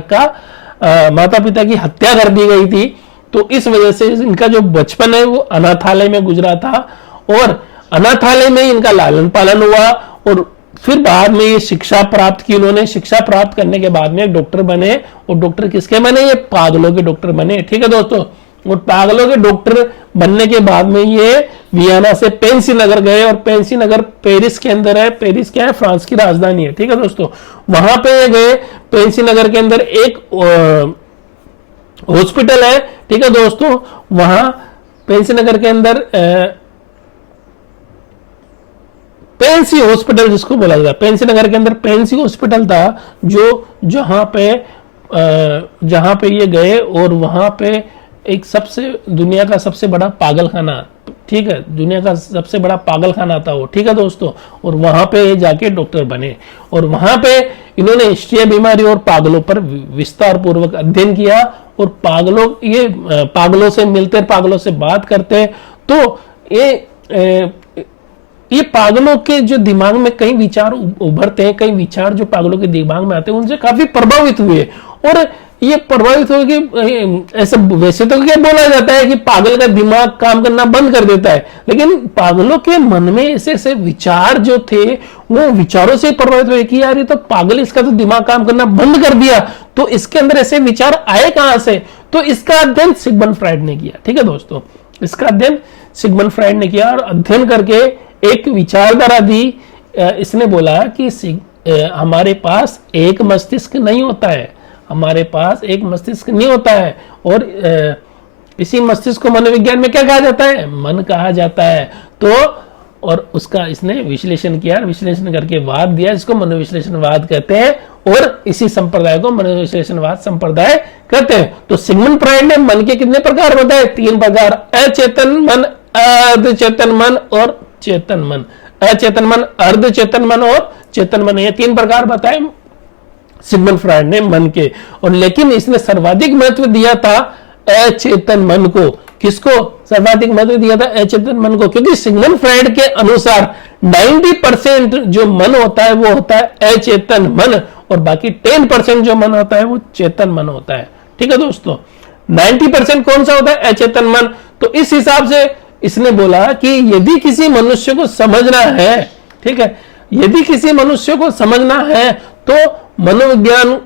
की हत्या कर दी गई थी। तो इस वजह से इनका जो बचपन है वो अनाथालय में गुजरा था और अनाथालय में इनका लालन पालन हुआ और फिर बाद में ये शिक्षा प्राप्त की इन्होंने। शिक्षा प्राप्त करने के बाद में डॉक्टर बने और डॉक्टर किसके बने? ये पागलों के डॉक्टर बने। ठीक है दोस्तों, और पागलों के डॉक्टर बनने के बाद में ये वियना से पेंसी नगर गए और पेंसी नगर पेरिस के अंदर है। पेरिस क्या है? फ्रांस की राजधानी है। ठीक है दोस्तों, वहां पे गए। पेंसी नगर के अंदर एक हॉस्पिटल है। ठीक है दोस्तों, वहां पेंसी नगर के अंदर पेंसी हॉस्पिटल जिसको बोला जाता है, पेंसी नगर के अंदर पेंसी हॉस्पिटल था, जो जहां पे ये गए और वहां पे एक दुनिया का सबसे बड़ा पागलखाना, ठीक है, दुनिया का सबसे बड़ा पागलखाना था वो। ठीक है दोस्तों, और वहां पे जाके डॉक्टर बने और वहां पे इन्होंने हिस्ट्रिया बीमारी और पागलों पर विस्तार पूर्वक अध्ययन किया और पागलों से मिलते, पागलों से बात करते, तो ये पागलों के जो दिमाग में कई विचार उभरते हैं, कई विचार जो पागलों के दिमाग में आते हैं उनसे काफी प्रभावित हुए। और ये प्रभावित हो कि ऐसा वैसे तो क्या बोला जाता है कि पागल का दिमाग काम करना बंद कर देता है, लेकिन पागलों के मन में ऐसे ऐसे विचार जो थे वो विचारों से प्रभावित हुए कि यार ये तो पागल, इसका तो दिमाग काम करना बंद कर दिया, तो इसके अंदर ऐसे विचार आए कहां से? तो इसका अध्ययन सिगमंड फ्राइड ने किया। ठीक है दोस्तों, इसका अध्ययन सिगमंड फ्राइड ने किया और अध्ययन करके एक विचारधारा दी। इसने बोला कि हमारे पास एक मस्तिष्क नहीं होता है, हमारे पास एक मस्तिष्क नहीं होता है और इसी मस्तिष्क को मनोविज्ञान में क्या कहा जाता है? मन कहा जाता है। तो और उसका इसने विश्लेषण किया, विश्लेषण करके वाद दिया, जिसको मनोविश्लेषणवाद कहते हैं और इसी संप्रदाय को मनोविश्लेषणवाद संप्रदाय कहते हैं। तो सिगमंड फ्राइड ने मन के कितने प्रकार बताए? 3 प्रकार, अचेतन मन, अर्धचेतन मन और चेतन मन। अचेतन मन, अर्धचेतन मन और चेतन मन, ये 3 प्रकार बताए सिगमंड फ्राइड ने मन के। और लेकिन इसने सर्वाधिक महत्व दिया था अचेतन मन को। किसको सर्वाधिक महत्व दिया था? अचेतन मन को, क्योंकि सिगमंड फ्राइड के अनुसार 90% जो मन होता है वो होता है अचेतन मन और बाकी 10% जो मन होता है वो चेतन मन होता है। ठीक है दोस्तों, 90% कौन सा होता है? अचेतन मन। तो इस हिसाब से इसने बोला कि यदि किसी मनुष्य को समझना है, ठीक है, यदि किसी मनुष्य को समझना है तो मनोविज्ञान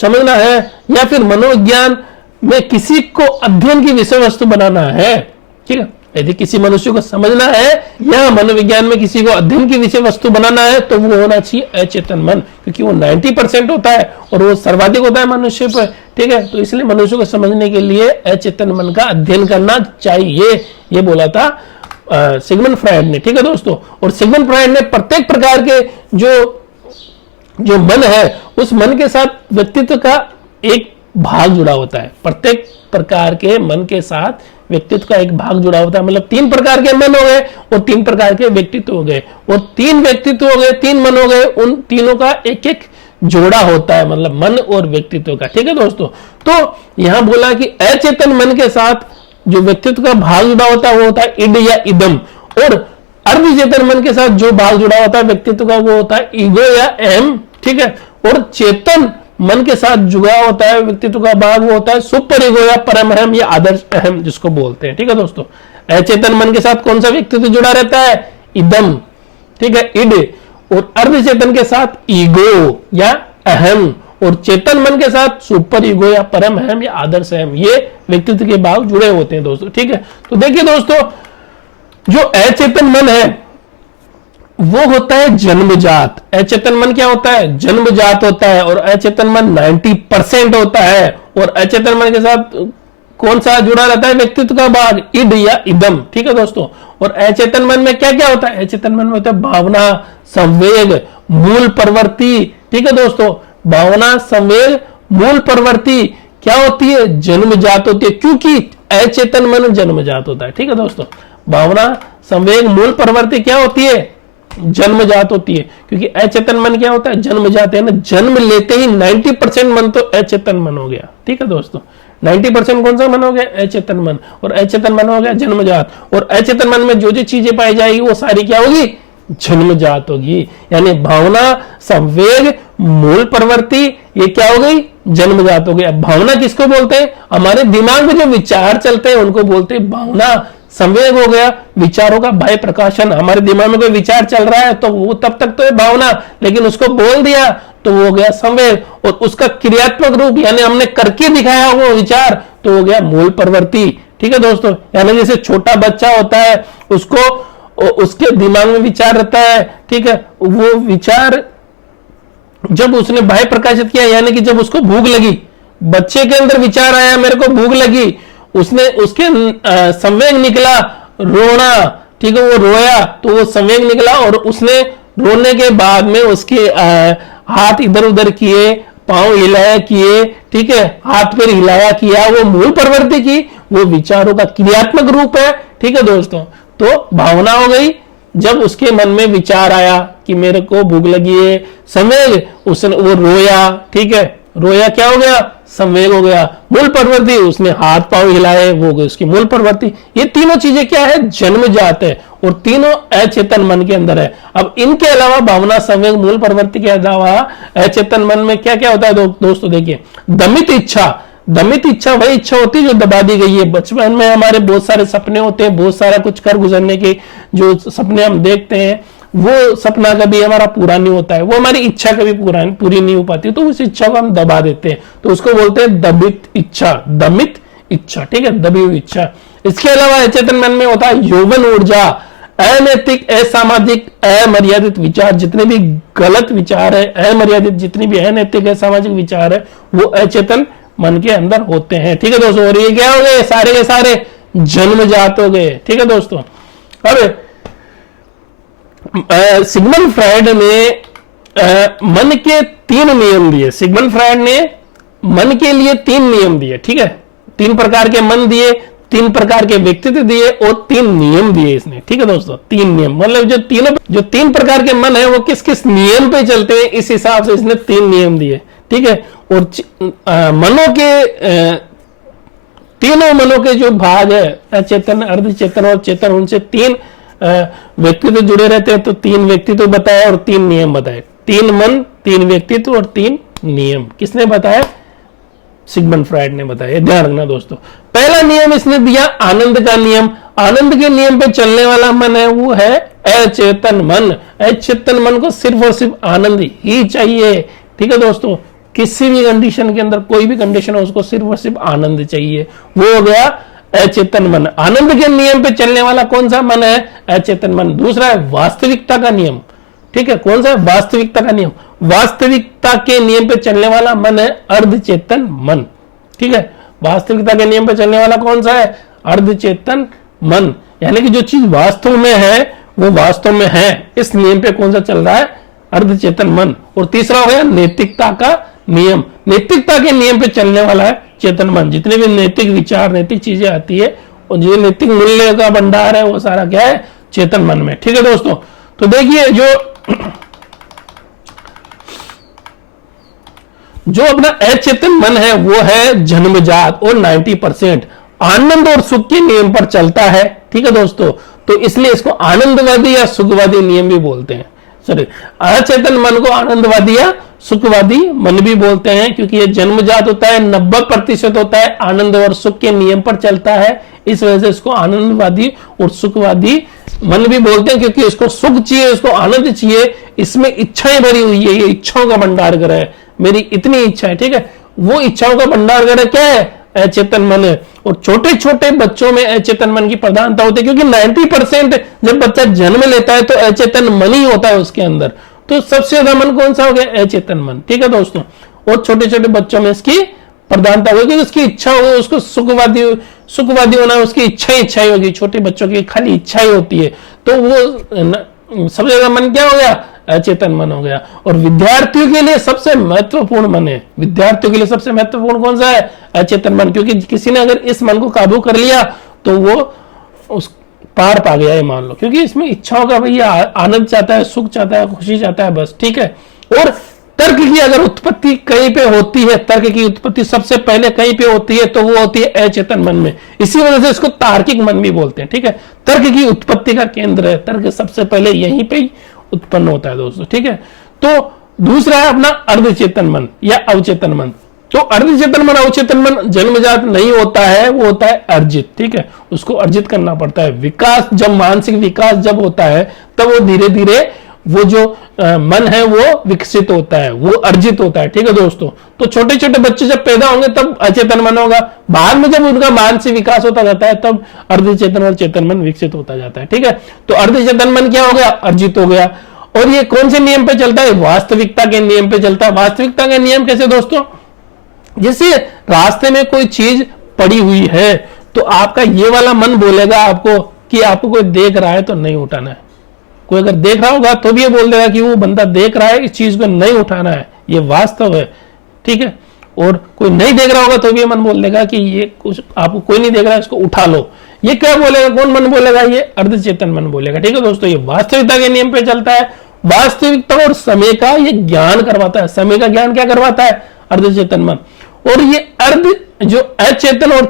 समझना है, या फिर मनोविज्ञान में किसी को अध्ययन की विषय वस्तु बनाना है, ठीक है, यदि किसी मनुष्य को समझना है या मनोविज्ञान में किसी को अध्ययन की विषय वस्तु बनाना है तो वो होना चाहिए अचेतन मन, क्योंकि वो 90% होता है और वो सर्वाधिक होता है मनुष्य पर, ठीक है। तो इसलिए मनुष्य को समझने के लिए अचेतन मन का अध्ययन करना चाहिए, ये बोला था सिगमंड फ्रायड ने, ठीक है दोस्तों। और सिगमंड फ्रायड ने प्रत्येक प्रकार के जो मन है उस मन के साथ व्यक्तित्व का एक भाग जुड़ा होता है। प्रत्येक प्रकार के मन के साथ व्यक्तित्व का एक भाग जुड़ा होता है, मतलब 3 प्रकार के मन हो गए और 3 प्रकार के व्यक्तित्व हो गए, और 3 व्यक्तित्व हो गए, 3 मन हो गए, उन तीनों का एक एक जोड़ा होता है, मतलब मन और व्यक्तित्व का, ठीक है दोस्तों। तो यहां बोला कि अचेतन मन के साथ जो व्यक्तित्व का भाग जुड़ा होता है वो होता है इड या इदम, और अर्धचेतन मन के साथ जो भाग जुड़ा होता है व्यक्तित्व का वो होता है ईगो या अहम, ठीक है। और चेतन मन के साथ जुड़ा होता है व्यक्तित्व का भाग वो होता है सुपर ईगो या परम अहम या आदर्श अहम जिसको बोलते हैं, ठीक है दोस्तों। अचेतन मन के साथ कौन सा व्यक्तित्व जुड़ा रहता है? इदम, ठीक है, इड। और अर्धचेतन के साथ ईगो या अहम, और चेतन मन के साथ सुपर ईगो या परम अहम या आदर्श अहम, ये व्यक्तित्व के भाग जुड़े होते हैं दोस्तों, ठीक है। तो देखिए दोस्तों, जो अचेतन मन है वो होता है जन्मजात। अचेतन मन क्या होता है? जन्मजात होता है, और अचेतन मन 90% होता है। और अचेतन मन के साथ कौन सा जुड़ा रहता है? व्यक्तित्व का भाग इड या इदम, ठीक है दोस्तों। और अचेतन मन में क्या क्या होता है? अचेतन मन में होता है भावना, संवेग, मूल प्रवृत्ति, ठीक है दोस्तों। भावना, संवेग, मूल प्रवृत्ति क्या होती है? जन्मजात होती है, क्योंकि अचेतन मन जन्मजात होता है, ठीक है दोस्तों। भावना, संवेग, मूल प्रवृत्ति क्या होती है? जन्मजात होती है, क्योंकि अचेतन मन क्या होता है? जन्मजात है ना, जन्म लेते ही 90% मन तो अचेतन मन हो गया, ठीक है दोस्तों। 90% कौन सा मन हो गया? अचेतन मन। और अचेतन मन हो गया जन्मजात, और अचेतन मन में जो जो चीजें पाई जाएगी वो सारी क्या होगी? जन्मजात होगी। यानी भावना, संवेग, मूल प्रवृत्ति ये क्या हो गई? जन्मजात हो गई। अब भावना किसको बोलते हैं? हमारे दिमाग में जो विचार चलते हैं उनको बोलते हैं भावना। संवेग हो गया विचारों का बाह्य प्रकाशन, हमारे दिमाग में कोई विचार चल रहा है तो वो तब तक तो है भावना, लेकिन उसको बोल दिया तो वो हो गया संवेग, और उसका क्रियात्मक रूप यानी हमने करके दिखाया वो विचार तो हो गया मूल प्रवृत्ति, ठीक है दोस्तों। यानी जैसे छोटा बच्चा होता है उसको उसके दिमाग में विचार रहता है, ठीक है, वो विचार जब उसने बाह्य प्रकाशित किया, यानी कि जब उसको भूख लगी, बच्चे के अंदर विचार आया मेरे को भूख लगी, उसने उसके संवेग निकला रोना, ठीक है, वो रोया तो वो संवेग निकला, और उसने रोने के बाद में उसके हाथ इधर उधर किए, पांव हिलाया किए, ठीक है, हाथ पैर हिलाया किया, वो मूल प्रवृत्ति की, वो विचारों का क्रियात्मक रूप है, ठीक है दोस्तों। तो भावना हो गई जब उसके मन में विचार आया कि मेरे को भूख लगी है, संवेग उसने वो रोया, ठीक है, रोया क्या हो गया? संवेग हो गया। मूल प्रवृत्ति उसने हाथ पांव हिलाए, वो हो गई उसकी मूल प्रवृत्ति। ये तीनों चीजें क्या है? जन्मजात है, और तीनों अचेतन मन के अंदर है। अब इनके अलावा भावना, संवेग, मूल प्रवृत्ति के अलावा अचेतन मन में क्या क्या होता है दोस्तों? देखिए, दमित इच्छा। दमित इच्छा वही इच्छा होती है जो दबा दी गई है। बचपन में हमारे बहुत सारे सपने होते हैं, बहुत सारा कुछ कर गुजरने के जो सपने हम देखते हैं, वो सपना कभी हमारा पूरा नहीं होता है, वो हमारी इच्छा कभी पूरी नहीं हो पाती, तो उस इच्छा को हम दबा देते हैं, तो उसको बोलते हैं दमित इच्छा। दमित इच्छा, ठीक है, दबी हुई इच्छा। इसके अलावा अचेतन मन में होता है यौवन ऊर्जा, अनैतिक, असामाजिक, अमर्यादित विचार। जितने भी गलत विचार है, अमर्यादित, जितनी भी अनैतिक, असामाजिक विचार है, वो अचेतन मन के अंदर होते हैं, ठीक है दोस्तों। और ये क्या हो गए? सारे के सारे जन्मजात हो गए, ठीक है दोस्तों। अब सिगमंड फ्रायड ने मन के 3 नियम दिए। सिगमंड फ्रायड ने मन के लिए 3 नियम दिए, ठीक है, 3 प्रकार के मन दिए, 3 प्रकार के व्यक्तित्व दिए, और 3 नियम दिए इसने, ठीक है दोस्तों। 3 नियम, मतलब जो 3 प्रकार के मन है वो किस किस नियम पे चलते हैं, इस हिसाब से इसने 3 नियम दिए, ठीक है। और मनों के तीनों मनों के जो भाग है, अचेतन, अर्धचेतन और चेतन, उनसे 3 व्यक्तित्व जुड़े रहते हैं, तो 3 व्यक्तित्व बताए और 3 नियम बताए। 3 मन, 3 व्यक्तित्व और 3 नियम किसने बताया? सिगमंड फ्राइड ने बताया, ध्यान रखना दोस्तों। पहला नियम इसने दिया आनंद का नियम। आनंद के नियम पे चलने वाला मन है वो है अचेतन मन। अचेतन मन को सिर्फ और सिर्फ आनंद ही चाहिए, ठीक है दोस्तों। किसी भी कंडीशन के अंदर, कोई भी कंडीशन हो, उसको सिर्फ और सिर्फ आनंद चाहिए, वो हो गया अचेतन मन। आनंद के नियम पे चलने वाला कौन सा मन है? अचेतन मन। दूसरा है वास्तविकता का नियम, ठीक है। कौन सा है? वास्तविकता का नियम। वास्तविकता के नियम पे चलने वाला मन है अर्धचेतन मन, ठीक है। वास्तविकता के नियम पे चलने वाला कौन सा है? अर्धचेतन मन। यानी कि जो चीज वास्तव में है वो वास्तव में है, इस नियम पे कौन सा चल रहा है? अर्धचेतन मन। और तीसरा हो गया नैतिकता का नियम। नैतिकता के नियम पे चलने वाला है चेतन मन। जितने भी नैतिक विचार, नैतिक चीजें आती है और जो नैतिक मूल्य का भंडार है वो सारा क्या है? चेतन मन में, ठीक है दोस्तों। तो देखिए जो अपना अचेतन मन है वो है जन्मजात और 90% आनंद और सुख के नियम पर चलता है, ठीक है दोस्तों। तो इसलिए इसको आनंदवादी या सुखवादी नियम भी बोलते हैं। सॉरी, अचेतन मन को आनंदवादी या सुखवादी मन भी बोलते हैं, क्योंकि ये जन्मजात होता है, 90% होता है, आनंद और सुख के नियम पर चलता है। इस वजह से इसको आनंदवादी और सुखवादी मन भी बोलते हैं, क्योंकि इसको सुख चाहिए, इसको आनंद चाहिए, इसमें इच्छाएं भरी हुई है, ये इच्छाओं का भंडार ग्रह है, मेरी इतनी इच्छा है, ठीक है। वो इच्छाओं का भंडार ग्रह क्या है? अचेतन मन है। और छोटे छोटे बच्चों में अचेतन मन की प्रधानता होती है, क्योंकि 90% जब बच्चा जन्म लेता है तो अचेतन मन ही होता है उसके अंदर। तो सबसे ज्यादा मन कौन सा हो गया? अचेतन मन, ठीक है दोस्तों। और छोटे छोटे बच्चों में इसकी प्रधानता होगी, उसकी इच्छा होगी, उसको सुखवादी होना, उसकी इच्छा ही होगी। छोटे बच्चों की खाली इच्छा ही होती है, तो वो सबसे ज्यादा मन क्या हो गया? अचेतन मन हो गया। और विद्यार्थियों के लिए सबसे महत्वपूर्ण मन है, विद्यार्थियों के लिए सबसे महत्वपूर्ण कौन सा है? अचेतन मन। क्योंकि किसी ने अगर इस मन को काबू कर लिया तो वो उस पार पा गया है, मान लो। क्योंकि इसमें इच्छाओं का भैया आनंद चाहता है, सुख चाहता है, खुशी चाहता है, बस, ठीक है। और तर्क की अगर उत्पत्ति कहीं पे होती है, तर्क की उत्पत्ति सबसे पहले कहीं पे होती है, तो वो होती है अचेतन मन में। इसी वजह से इसको तार्किक मन भी बोलते हैं, ठीक है। तर्क की उत्पत्ति का केंद्र है, तर्क सबसे पहले यहीं पे ही उत्पन्न होता है दोस्तों, ठीक है। तो दूसरा है अपना अर्धचेतन मन या अवचेतन मन। तो अर्धचेतन मन, अवचेतन मन जन्मजात नहीं होता है, वो होता है अर्जित, ठीक है। उसको अर्जित करना पड़ता है। विकास, जब मानसिक विकास जब होता है, तब वो धीरे धीरे वो जो मन है वो विकसित होता है, वो अर्जित होता है, ठीक है दोस्तों। तो छोटे छोटे बच्चे जब पैदा होंगे तब अचेतन मन होगा, बाद में जब उनका मानसिक विकास होता जाता है तब अर्धचेतन और चेतन मन विकसित होता जाता है, ठीक है। तो अर्धचेतन मन क्या हो गया? अर्जित हो गया। और ये कौन से नियम पे चलता है? वास्तविकता के नियम पे चलता है। वास्तविकता के नियम कैसे दोस्तों? जैसे रास्ते में कोई चीज पड़ी हुई है तो आपका ये वाला मन बोलेगा आपको कि आपको कोई देख रहा है तो नहीं उठाना है। कोई अगर देख रहा होगा तो भी ये बोल देगा कि वो बंदा देख रहा है, इस चीज को नहीं उठाना है, ये वास्तव है, ठीक है। और कोई नहीं देख रहा होगा तो भी ये मन बोल देगा कि ये कुछ आपको कोई नहीं देख रहा है, इसको उठा लो। ये क्या बोलेगा? कौन मन बोलेगा? ये अर्धचेतन मन बोलेगा, ठीक है दोस्तों। ये वास्तविकता के नियम पे चलता है। वास्तविकता और समय का ये ज्ञान करवाता है। समय का ज्ञान क्या करवाता है? अर्धचेतन मन। और ये अर्ध जो अचेतन और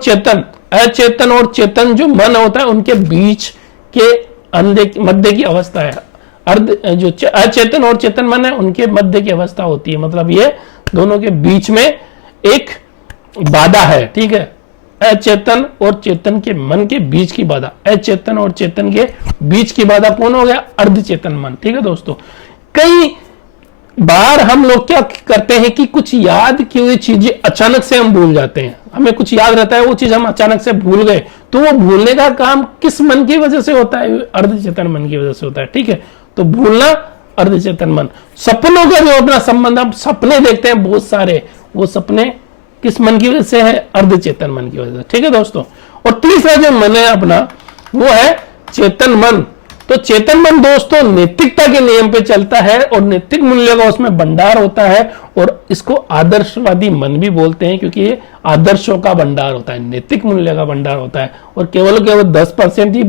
चेतन जो मन होता है उनके बीच के मध्य की अवस्था है। अर्ध जो अचेतन और चेतन मन है उनके मध्य की अवस्था होती है, मतलब ये दोनों के बीच में एक बाधा है, ठीक है। अचेतन और चेतन के मन के बीच की बाधा, अचेतन और चेतन के बीच की बाधा कौन हो गया? अर्धचेतन मन, ठीक है दोस्तों। कई बार हम लोग क्या करते हैं कि कुछ याद की हुई चीजें अचानक से हम भूल जाते हैं। हमें कुछ याद रहता है, वो चीज हम अचानक से भूल गए, तो वो भूलने का काम किस मन की वजह से होता है? अर्धचेतन मन की वजह से होता है, ठीक है। तो भूलना अर्धचेतन मन। सपनों का जो अपना संबंध, हम सपने देखते हैं बहुत सारे, वो सपने किस मन की वजह से है? अर्धचेतन मन की वजह से, ठीक है दोस्तों। और तीसरा जो मन है अपना वो है चेतन मन। तो चेतन मन दोस्तों नैतिकता के नियम पे चलता है और नैतिक मूल्य का उसमें भंडार होता है, और इसको आदर्शवादी मन भी बोलते हैं, क्योंकि ये आदर्शों का भंडार होता है, नैतिक मूल्य का भंडार होता है। और केवल 10% ही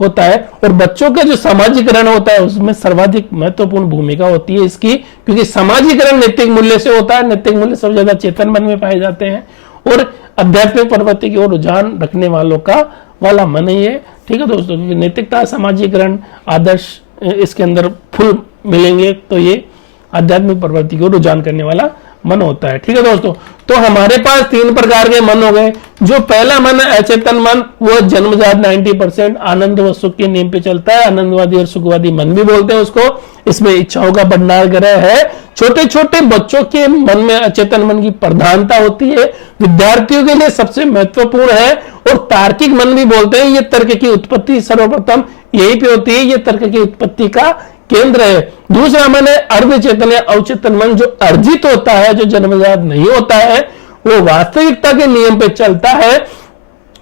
होता है। और बच्चों का जो समाजीकरण होता है उसमें सर्वाधिक महत्वपूर्ण भूमिका होती है इसकी, क्योंकि समाजीकरण नैतिक मूल्य से होता है। नैतिक मूल्य सबसे ज्यादा चेतन मन में पाए जाते हैं। और आध्यात्मिक प्रवृत्ति की ओर रुझान रखने वालों का वाला मन ही है, ठीक है दोस्तों। क्योंकि नैतिकता, समाजीकरण, आदर्श इसके अंदर फुल मिलेंगे तो ये आध्यात्मिक प्रवृत्ति को रुझान करने वाला मन होता है। ठीक है दोस्तों, तो हमारे पास तीन प्रकार के मन हो गए। जो पहला मन है अचेतन मन, वो जन्मजात 90% आनंद व सुख के नियम पे चलता है, आनंदवादी और सुखवादी मन भी बोलते हैं उसको। इसमें इच्छाओं का भंडार ग्रह है। छोटे छोटे बच्चों के मन में अचेतन मन की प्रधानता होती है, विद्यार्थियों के लिए सबसे महत्वपूर्ण है। और तार्किक मन भी बोलते हैं, ये तर्क की उत्पत्ति सर्वप्रथम यहीं पे होती है, ये तर्क की उत्पत्ति का केंद्र है। दूसरा मन है अर्ध चेतन या अवचेतन मन, जो अर्जित होता है, जो जन्मजात नहीं होता है, वो वास्तविकता के नियम पे चलता है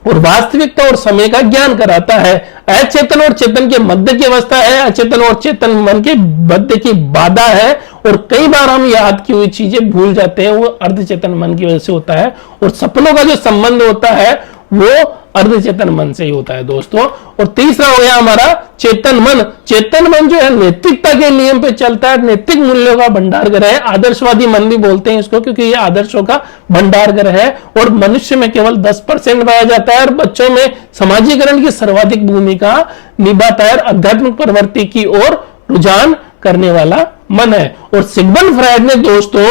और वास्तविकता और समय का ज्ञान कराता है। अचेतन और चेतन के मध्य की अवस्था है, अचेतन और चेतन मन के मध्य की बाधा है। और कई बार हम याद की हुई चीजें भूल जाते हैं, वो अर्धचेतन मन की वजह से होता है। और सपनों का जो संबंध होता है वो अर्धचेतन मन से ही होता है दोस्तों। और तीसरा हो गया हमारा चेतन मन। चेतन मन जो है नैतिकता के नियम पे चलता है, नैतिक मूल्यों का भंडार ग्रह है। आदर्शवादी मन भी बोलते हैं इसको, क्योंकि ये आदर्शों का भंडार ग्रह है। और मनुष्य में केवल 10% पाया जाता है और बच्चों में समाजीकरण की सर्वाधिक भूमिका निभाता है, आध्यात्मिक प्रवृत्ति की ओर रुझान करने वाला मन है। और सिगमंड फ्रायड ने दोस्तों,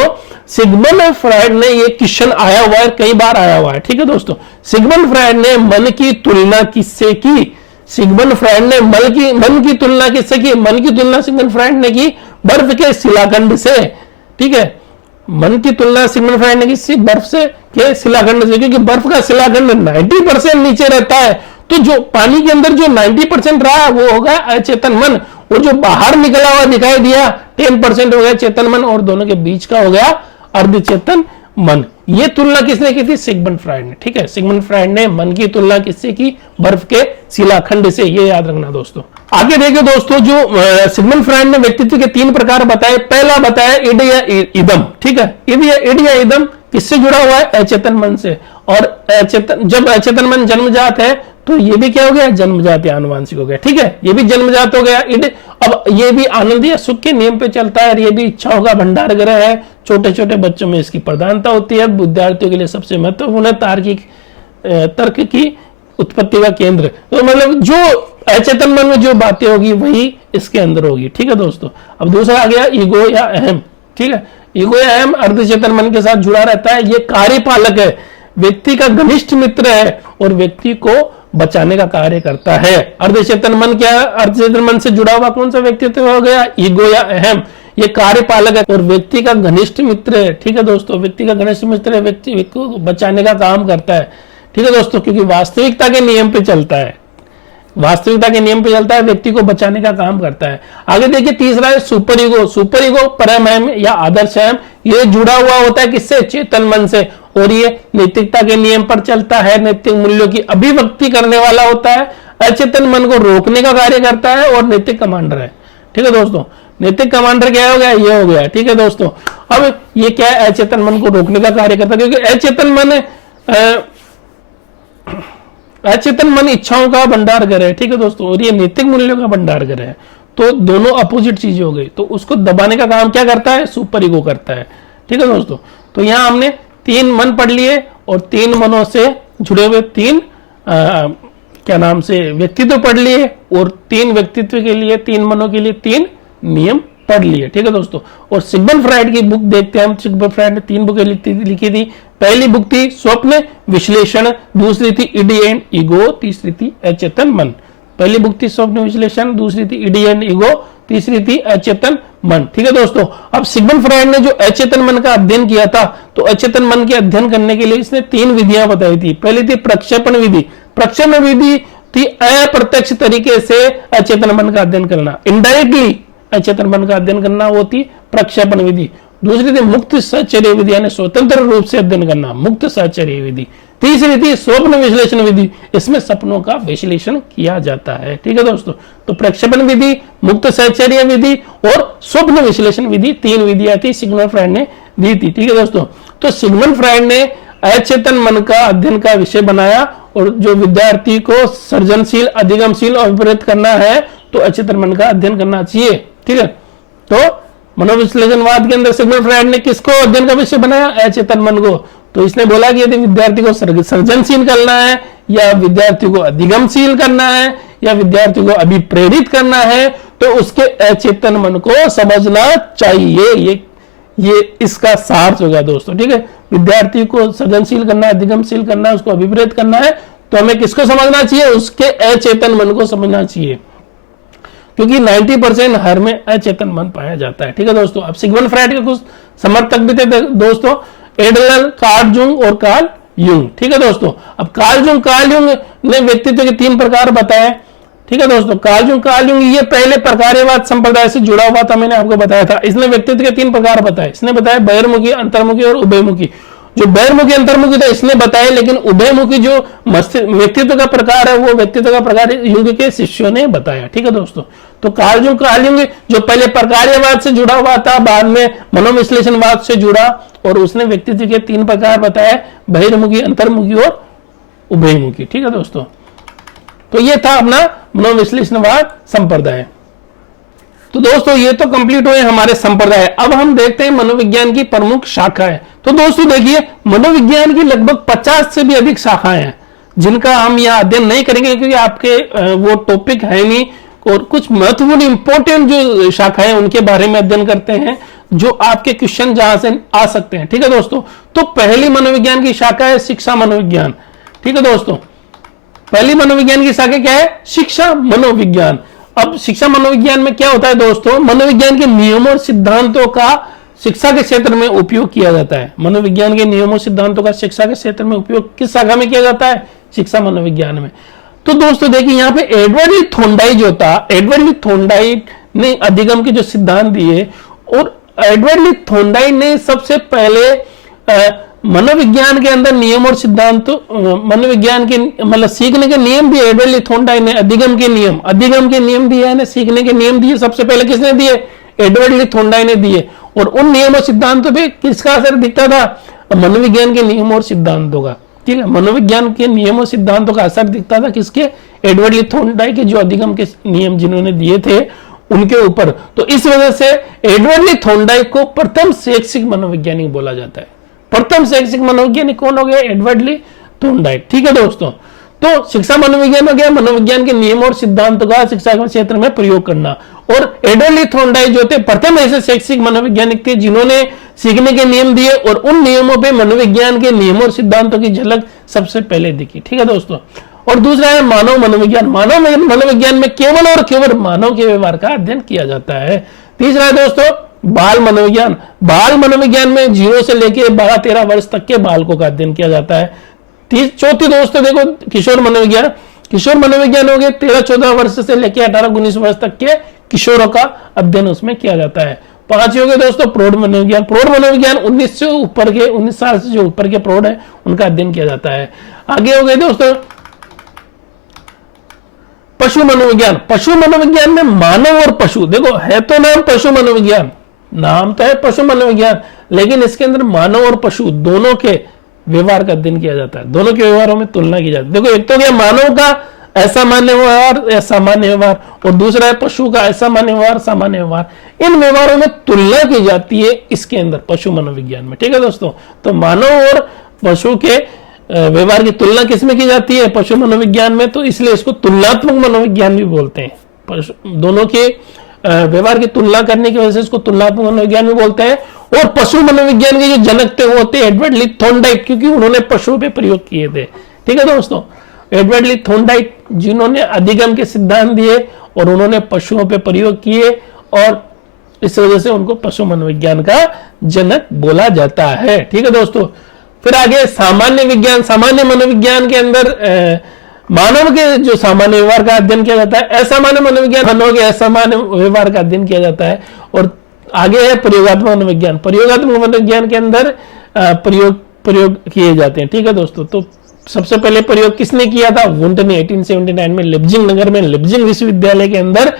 सिगमंड फ्रायड ने, ये क्वेश्चन आया हुआ है, कई बार आया हुआ है। ठीक है दोस्तों, सिगमंड फ्रायड ने मन की तुलना किससे की? सिगमंड फ्रायड ने मन की तुलना किससे की? मन की तुलना सिगमंड फ्रायड ने की बर्फ के शिलाखंड से। ठीक है, मन की तुलना सिगमंड फ्रायड ने की बर्फ से के शिलाखंड से, क्योंकि बर्फ का शिलाखंड 90% नीचे रहता है। तो जो पानी के अंदर जो 90% रहा वो होगा अचेतन मन, और जो बाहर निकला हुआ दिखाई दिया 10% हो गया चेतन मन, और दोनों के बीच का हो गया अर्धचेतन मन। ये तुलना किसने की थी? सिगमंड फ्रायड ने। ठीक है, सिगमंड फ्रायड ने मन की तुलना किससे की? बर्फ के शिलाखंड से। ये याद रखना दोस्तों। आगे देखिए दोस्तों, जो सिगमंड फ्रायड ने व्यक्तित्व के 3 प्रकार बताए। पहला बताया इड या इदम। ठीक है, इड या इदम किससे जुड़ा हुआ है? अचेतन मन से। और अचेतन, जब अचेतन मन जन्मजात है तो ये भी क्या हो गया? जन्मजात या आनुवांशिक हो गया। ठीक है, ये भी जन्मजात हो गया इड। अब ये भी आनंद या सुख के नियम पे चलता है, ये भी इच्छाओं का भंडार ग्रह है। छोटे छोटे बच्चों में इसकी प्रधानता होती है, विद्यार्थियों के लिए सबसे महत्वपूर्ण है, तार्किक तर्क की उत्पत्ति का केंद्र। तो मतलब जो अचेतन मन में जो बातें होगी वही इसके अंदर होगी। ठीक है दोस्तों, अब दूसरा आ गया ईगो या अहम। ठीक है, ईगो या अहम अर्धचेतन मन के साथ जुड़ा रहता है। ये कार्यपालक है, व्यक्ति का घनिष्ठ मित्र है और व्यक्ति को बचाने का कार्य करता है। अर्धचेतन मन क्या? अर्धचेतन मन से जुड़ा हुआ कौन सा व्यक्तित्व हो गया? ईगो या अहम। ये कार्यपालक है और व्यक्ति का घनिष्ठ मित्र है। ठीक है दोस्तों, व्यक्ति का घनिष्ठ मित्र है, व्यक्ति को बचाने का काम करता है। ठीक है दोस्तों, क्योंकि वास्तविकता के नियम पे चलता है, वास्तविकता के नियम पे चलता है, व्यक्ति को बचाने का काम करता है। आगे देखिए तीसरा है सुपर ईगो। सुपर ईगो परम अहम या आदर्श अहम, ये जुड़ा हुआ होता है किससे? चेतन मन से। और ये नैतिकता के नियम पर चलता है, नैतिक मूल्यों की अभिव्यक्ति करने वाला होता है, अचेतन मन को रोकने का कार्य करता है और नैतिक कमांडर है। ठीक है दोस्तों, नैतिक कमांडर क्या हो गया? ये हो गया। ठीक है दोस्तों, अब ये क्या है? अचेतन मन को रोकने का कार्य करता है, क्योंकि अचेतन मन इच्छाओं का भंडार ग्रह है। ठीक है दोस्तों, और ये नैतिक मूल्यों का भंडार ग्रह है। तो दोनों अपोजिट चीजें हो गई, तो उसको दबाने का काम क्या करता है? सुपर ईगो करता है। ठीक है दोस्तों, तो यहां हमने 3 मन पढ़ लिए और 3 मनों से जुड़े हुए 3 क्या नाम से व्यक्तित्व पढ़ लिए, और 3 व्यक्तित्व के लिए, 3 मनों के लिए 3 नियम पढ़ लिए। ठीक है दोस्तों, और सिगमंड फ्रायड की बुक देखते हैं हम। सिगमंड फ्रायड ने 3 बुकें लिखी थी। पहली बुक थी स्वप्न विश्लेषण, दूसरी थी इड एंड ईगो, तीसरी थी अचेतन मन। पहली बुक थी स्वप्न विश्लेषण, दूसरी थी इड एंड ईगो, तीसरी थी अचेतन मन। ठीक है दोस्तों, अब सिगमंड फ्रायड ने जो अचेतन मन का अध्ययन किया था, तो अचेतन मन के अध्ययन करने के लिए इसने 3 विधियां बताई थी। पहली थी प्रक्षेपण विधि। प्रक्षेपण विधि थी अप्रत्यक्ष तरीके से अचेतन मन का अध्ययन करना, इनडायरेक्टली अचेतन मन का अध्ययन करना, वो थी प्रक्षेपण विधि। दूसरी थी मुक्त साहचर्य विधि, यानी स्वतंत्र रूप से अध्ययन करना, मुक्त साहचर्य विधि। तीसरी थी स्वप्न विश्लेषण विधि, इसमें सपनों का विश्लेषण किया जाता है। ठीक है दोस्तों, तो प्रक्षेपण विधि, मुक्त साहचर्य विधि और स्वप्न विश्लेषण विधि, 3 विधियां थी सिगमंड फ्रायड ने दी थी। ठीक है दोस्तों, तो सिगमंड फ्रायड ने अचेतन मन का अध्ययन का विषय बनाया, और जो विद्यार्थी को सृजनशील, अधिगमशील और विपरीत करना है तो अचेतन मन का अध्ययन करना चाहिए। ठीक है, तो मनोविश्लेषणवाद के अंदर सिगमंड फ्रायड ने किसको अध्ययन का विषय बनाया? अचेतन मन को। तो इसने बोला कि यदि विद्यार्थी को सृजनशील करना है, या विद्यार्थी को अधिगमशील करना है, या विद्यार्थी को अभिप्रेरित करना है, तो उसके अचेतन मन को समझना चाहिए। ये इसका सार होगा दोस्तों, ठीक है। विद्यार्थी को सृजनशील करना है, अधिगमशील करना है, उसको अभिप्रेत करना है, तो हमें किसको समझना चाहिए? उसके अचेतन मन को समझना चाहिए, क्योंकि 90% हर में अचेतन मन पाया जाता है, ठीक है दोस्तों। अब सिगमंड फ्राइड के कुछ समर्थक भी थे दोस्तों, एडलर, कार्ल जुंग और कार्ल युंग, ठीक है दोस्तों। अब कार्ल युंग ने व्यक्तित्व के 3 प्रकार बताए, ठीक है दोस्तों। कार्ल युंग ये पहले प्रकार्यवाद संप्रदाय से जुड़ा हुआ था, मैंने आपको बताया था। इसने व्यक्तित्व के 3 प्रकार बताए, इसने बताया बहिर्मुखी, अंतर्मुखी और उभयमुखी। जो बहिर्मुखी अंतर्मुखी था इसने बताया, लेकिन उभयमुखी जो व्यक्तित्व का प्रकार है वो व्यक्तित्व का प्रकार युंग के शिष्यों ने बताया, ठीक है दोस्तों। तो कार्ल युंग जो पहले प्रकार्यवाद से जुड़ा हुआ था, बाद में मनोविश्लेषणवाद से जुड़ा, और उसने व्यक्तित्व के 3 प्रकार बताए, बहिर्मुखी, अंतर्मुखी और उभयमुखी, ठीक है दोस्तों। तो ये था अपना मनोविश्लेषणवाद संप्रदाय। तो दोस्तों ये तो कंप्लीट हुए हमारे संप्रदाय। अब हम देखते हैं मनोविज्ञान की प्रमुख शाखाएं। तो दोस्तों देखिए, मनोविज्ञान की लगभग 50 से भी अधिक शाखाएं हैं, जिनका हम यहाँ अध्ययन नहीं करेंगे क्योंकि आपके वो टॉपिक है नहीं, और कुछ महत्वपूर्ण इंपॉर्टेंट जो शाखाएं हैं उनके बारे में अध्ययन करते हैं, जो आपके क्वेश्चन जहां से आ सकते हैं, ठीक है दोस्तों। तो पहली मनोविज्ञान की शाखा है शिक्षा मनोविज्ञान, ठीक है दोस्तों। पहली मनोविज्ञान की शाखा क्या है? शिक्षा मनोविज्ञान। अब शिक्षा मनोविज्ञान में क्या होता है दोस्तों? मनोविज्ञान के नियमों और सिद्धांतों का शिक्षा के क्षेत्र में उपयोग किया जाता है। मनोविज्ञान के नियमों सिद्धांतों का शिक्षा के क्षेत्र में उपयोग किस शाखा में किया जाता है? शिक्षा मनोविज्ञान में। तो दोस्तों देखिए, यहाँ पे एडवर्ड ली थॉर्नडाइक जो था, एडवर्ड ली थॉर्नडाइक ने अधिगम के जो सिद्धांत दिए, और एडवर्ड ली थॉर्नडाइक ने सबसे पहले मनोविज्ञान के अंदर नियम और सिद्धांत, मनोविज्ञान के मतलब सीखने के नियम भी एडवर्ड ली थॉर्नडाइक ने, अधिगम के नियम दिए है, सीखने के नियम दिए, सबसे पहले किसने दिए? एडवर्ड ली थॉर्नडाइक ने दिए। और उन नियम और सिद्धांतों पे किसका असर दिखता था? मनोविज्ञान के नियम और सिद्धांतों का, ठीक है। मनोविज्ञान के नियम और सिद्धांतों का असर दिखता था किसके? एडवर्ड ली थॉर्नडाइक के जो अधिगम के नियम जिन्होंने दिए थे उनके ऊपर। तो इस वजह से एडवर्ड ली थॉर्नडाइक को प्रथम शैक्षिक मनोवैज्ञानिक बोला जाता है। प्रथम शैक्षिक मनोवैज्ञानिक कौन हो गया? एडवर्ड ली थॉर्नडाइक, ठीक है दोस्तों। तो शिक्षा मनोविज्ञान हो गया मनोविज्ञान के नियम और सिद्धांतों का शिक्षा के क्षेत्र में प्रयोग करना। और एडवर्ड ली थॉर्नडाइक जो थे प्रथम ऐसे शैक्षिक मनोवैज्ञानिक थे जिन्होंने सीखने के नियम दिए, और उन नियमों पे मनोविज्ञान के नियमों और सिद्धांतों की झलक सबसे पहले दिखी, ठीक है दोस्तों। और दूसरा है मानव मनोविज्ञान। मानव मनोविज्ञान में केवल और केवल मानव के व्यवहार का अध्ययन किया जाता है। तीसरा है दोस्तों बाल मनोविज्ञान। बाल मनोविज्ञान में 0 से लेकर 12-13 वर्ष तक के बालकों का अध्ययन किया जाता है। चौथी दोस्तों देखो किशोर मनोविज्ञान। किशोर मनोविज्ञान हो गए 13-14 वर्ष से लेकर 18-19 वर्ष तक के किशोरों का अध्ययन उसमें किया जाता है। 5 हो गए दोस्तों प्रौढ़ मनोविज्ञान। प्रौढ़ मनोविज्ञान 19 से ऊपर के 19 साल से जो ऊपर के प्रौढ़ है उनका अध्ययन किया जाता है। आगे हो गए दोस्तों पशु मनोविज्ञान। पशु मनोविज्ञान में मानव और पशु, देखो है तो नाम पशु मनोविज्ञान, नाम तो है पशु मनोविज्ञान, लेकिन इसके अंदर मानव और पशु दोनों के व्यवहार का अध्ययन किया जाता है। दोनों के व्यवहारों में तुलना की जाती है। देखो एक तो क्या मानव का असामान्य व्यवहार, असामान्य व्यवहार, और दूसरा है पशु का असामान्य व्यवहार, सामान्य व्यवहार। इन व्यवहारों में तुलना की जाती है इसके अंदर पशु मनोविज्ञान में, ठीक है दोस्तों। तो मानव और पशु के व्यवहार की तुलना किसमें की जाती है? पशु मनोविज्ञान में। तो इसलिए इसको तुलनात्मक मनोविज्ञान भी बोलते हैं। दोनों के व्यवहार की तुलना करने की वजह से इसको तुलनात्मक मनोविज्ञान भी बोलते हैं। और पशु मनोविज्ञान के जो जनक थे वो थे एडवर्ड ली थॉर्नडाइक, क्योंकि उन्होंने पशुओं पे प्रयोग किए थे, ठीक है दोस्तों। एडवर्ड ली थॉर्नडाइक जिन्होंने अधिगम के सिद्धांत दिए और उन्होंने पशुओं पे प्रयोग किए, और इस वजह से उनको पशु मनोविज्ञान का जनक बोला जाता है, ठीक है दोस्तों। फिर आगे सामान्य विज्ञान। सामान्य मनोविज्ञान के अंदर मानव के जो सामान्य व्यवहार का अध्ययन किया जाता है। असामान्य मनोविज्ञान मानव के असामान्य व्यवहार का अध्ययन किया जाता है। और आगे है प्रयोगात्मक मनोविज्ञान। प्रयोगात्मक मनोविज्ञान के अंदर प्रयोग किए जाते हैं, ठीक है दोस्तों। तो सबसे पहले प्रयोग किसने किया था? वुंट ने 1879 में लिप्जिंग नगर में लिप्जिंग विश्वविद्यालय के अंदर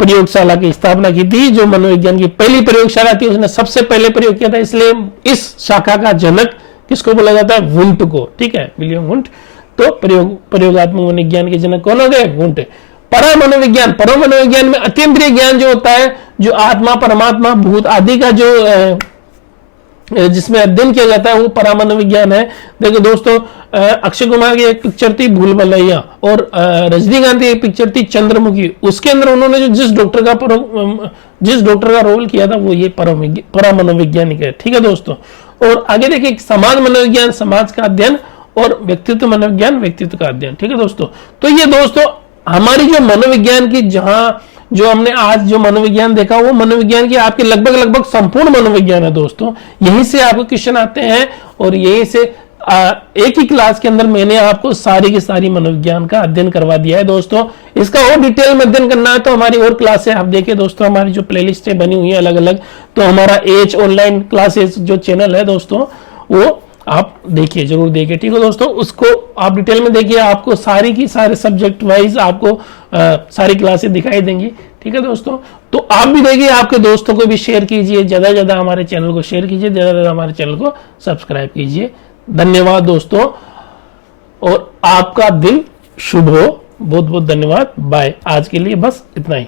प्रयोगशाला की स्थापना की थी। जो मनोविज्ञान की पहली प्रयोगशाला थी उसने सबसे पहले प्रयोग किया था, इसलिए इस शाखा का जनक किसको बोला जाता है? वुंट को, ठीक है, विलियम वुंट। तो प्रयोगात्मक मनोविज्ञान के जनक कौन हो गए? वुंट। परा मनोविज्ञान। परा मनोविज्ञान में अतीन्द्रिय ज्ञान जो होता है, जो आत्मा, परमात्मा, भूत आदि का जो जिसमें अध्ययन किया जाता है वो परामनोविज्ञान है। देखो दोस्तों, अक्षय कुमार की एक पिक्चर थी भूल भुलैया और रजनीकांत की एक पिक्चर थी चंद्रमुखी। उसके अंदर उन्होंने जो जिस डॉक्टर का रोल किया था वो ये परामनोविज्ञानिक है। ठीक है दोस्तों, और आगे देखिए समाज मनोविज्ञान समाज का अध्ययन और व्यक्तित्व मनोविज्ञान व्यक्तित्व का अध्ययन। ठीक है दोस्तों, तो ये दोस्तों हमारी जो मनोविज्ञान की जहां जो हमने आज जो मनोविज्ञान देखा वो मनोविज्ञान की आपके लगभग संपूर्ण मनोविज्ञान है दोस्तों। यहीं से आपको क्वेश्चन आते हैं और यहीं से एक ही क्लास के अंदर मैंने आपको सारी की सारी मनोविज्ञान का अध्ययन करवा दिया है दोस्तों। इसका और डिटेल में अध्ययन करना है तो हमारी और क्लास है, आप देखिए दोस्तों हमारी जो प्लेलिस्ट बनी हुई है अलग अलग, तो हमारा एच ऑनलाइन क्लासेस जो चैनल है दोस्तों वो आप देखिए, जरूर देखिए। ठीक है दोस्तों, उसको आप डिटेल में देखिए, आपको सारी की सारे सब्जेक्ट वाइज आपको सारी क्लासेस दिखाई देंगी। ठीक है दोस्तों, तो आप भी देखिए, आपके दोस्तों को भी शेयर कीजिए, ज्यादा से ज्यादा हमारे चैनल को शेयर कीजिए, ज्यादा से ज्यादा हमारे चैनल को सब्सक्राइब कीजिए। धन्यवाद दोस्तों, और आपका दिन शुभ हो। बहुत बहुत धन्यवाद। बाय। आज के लिए बस इतना ही।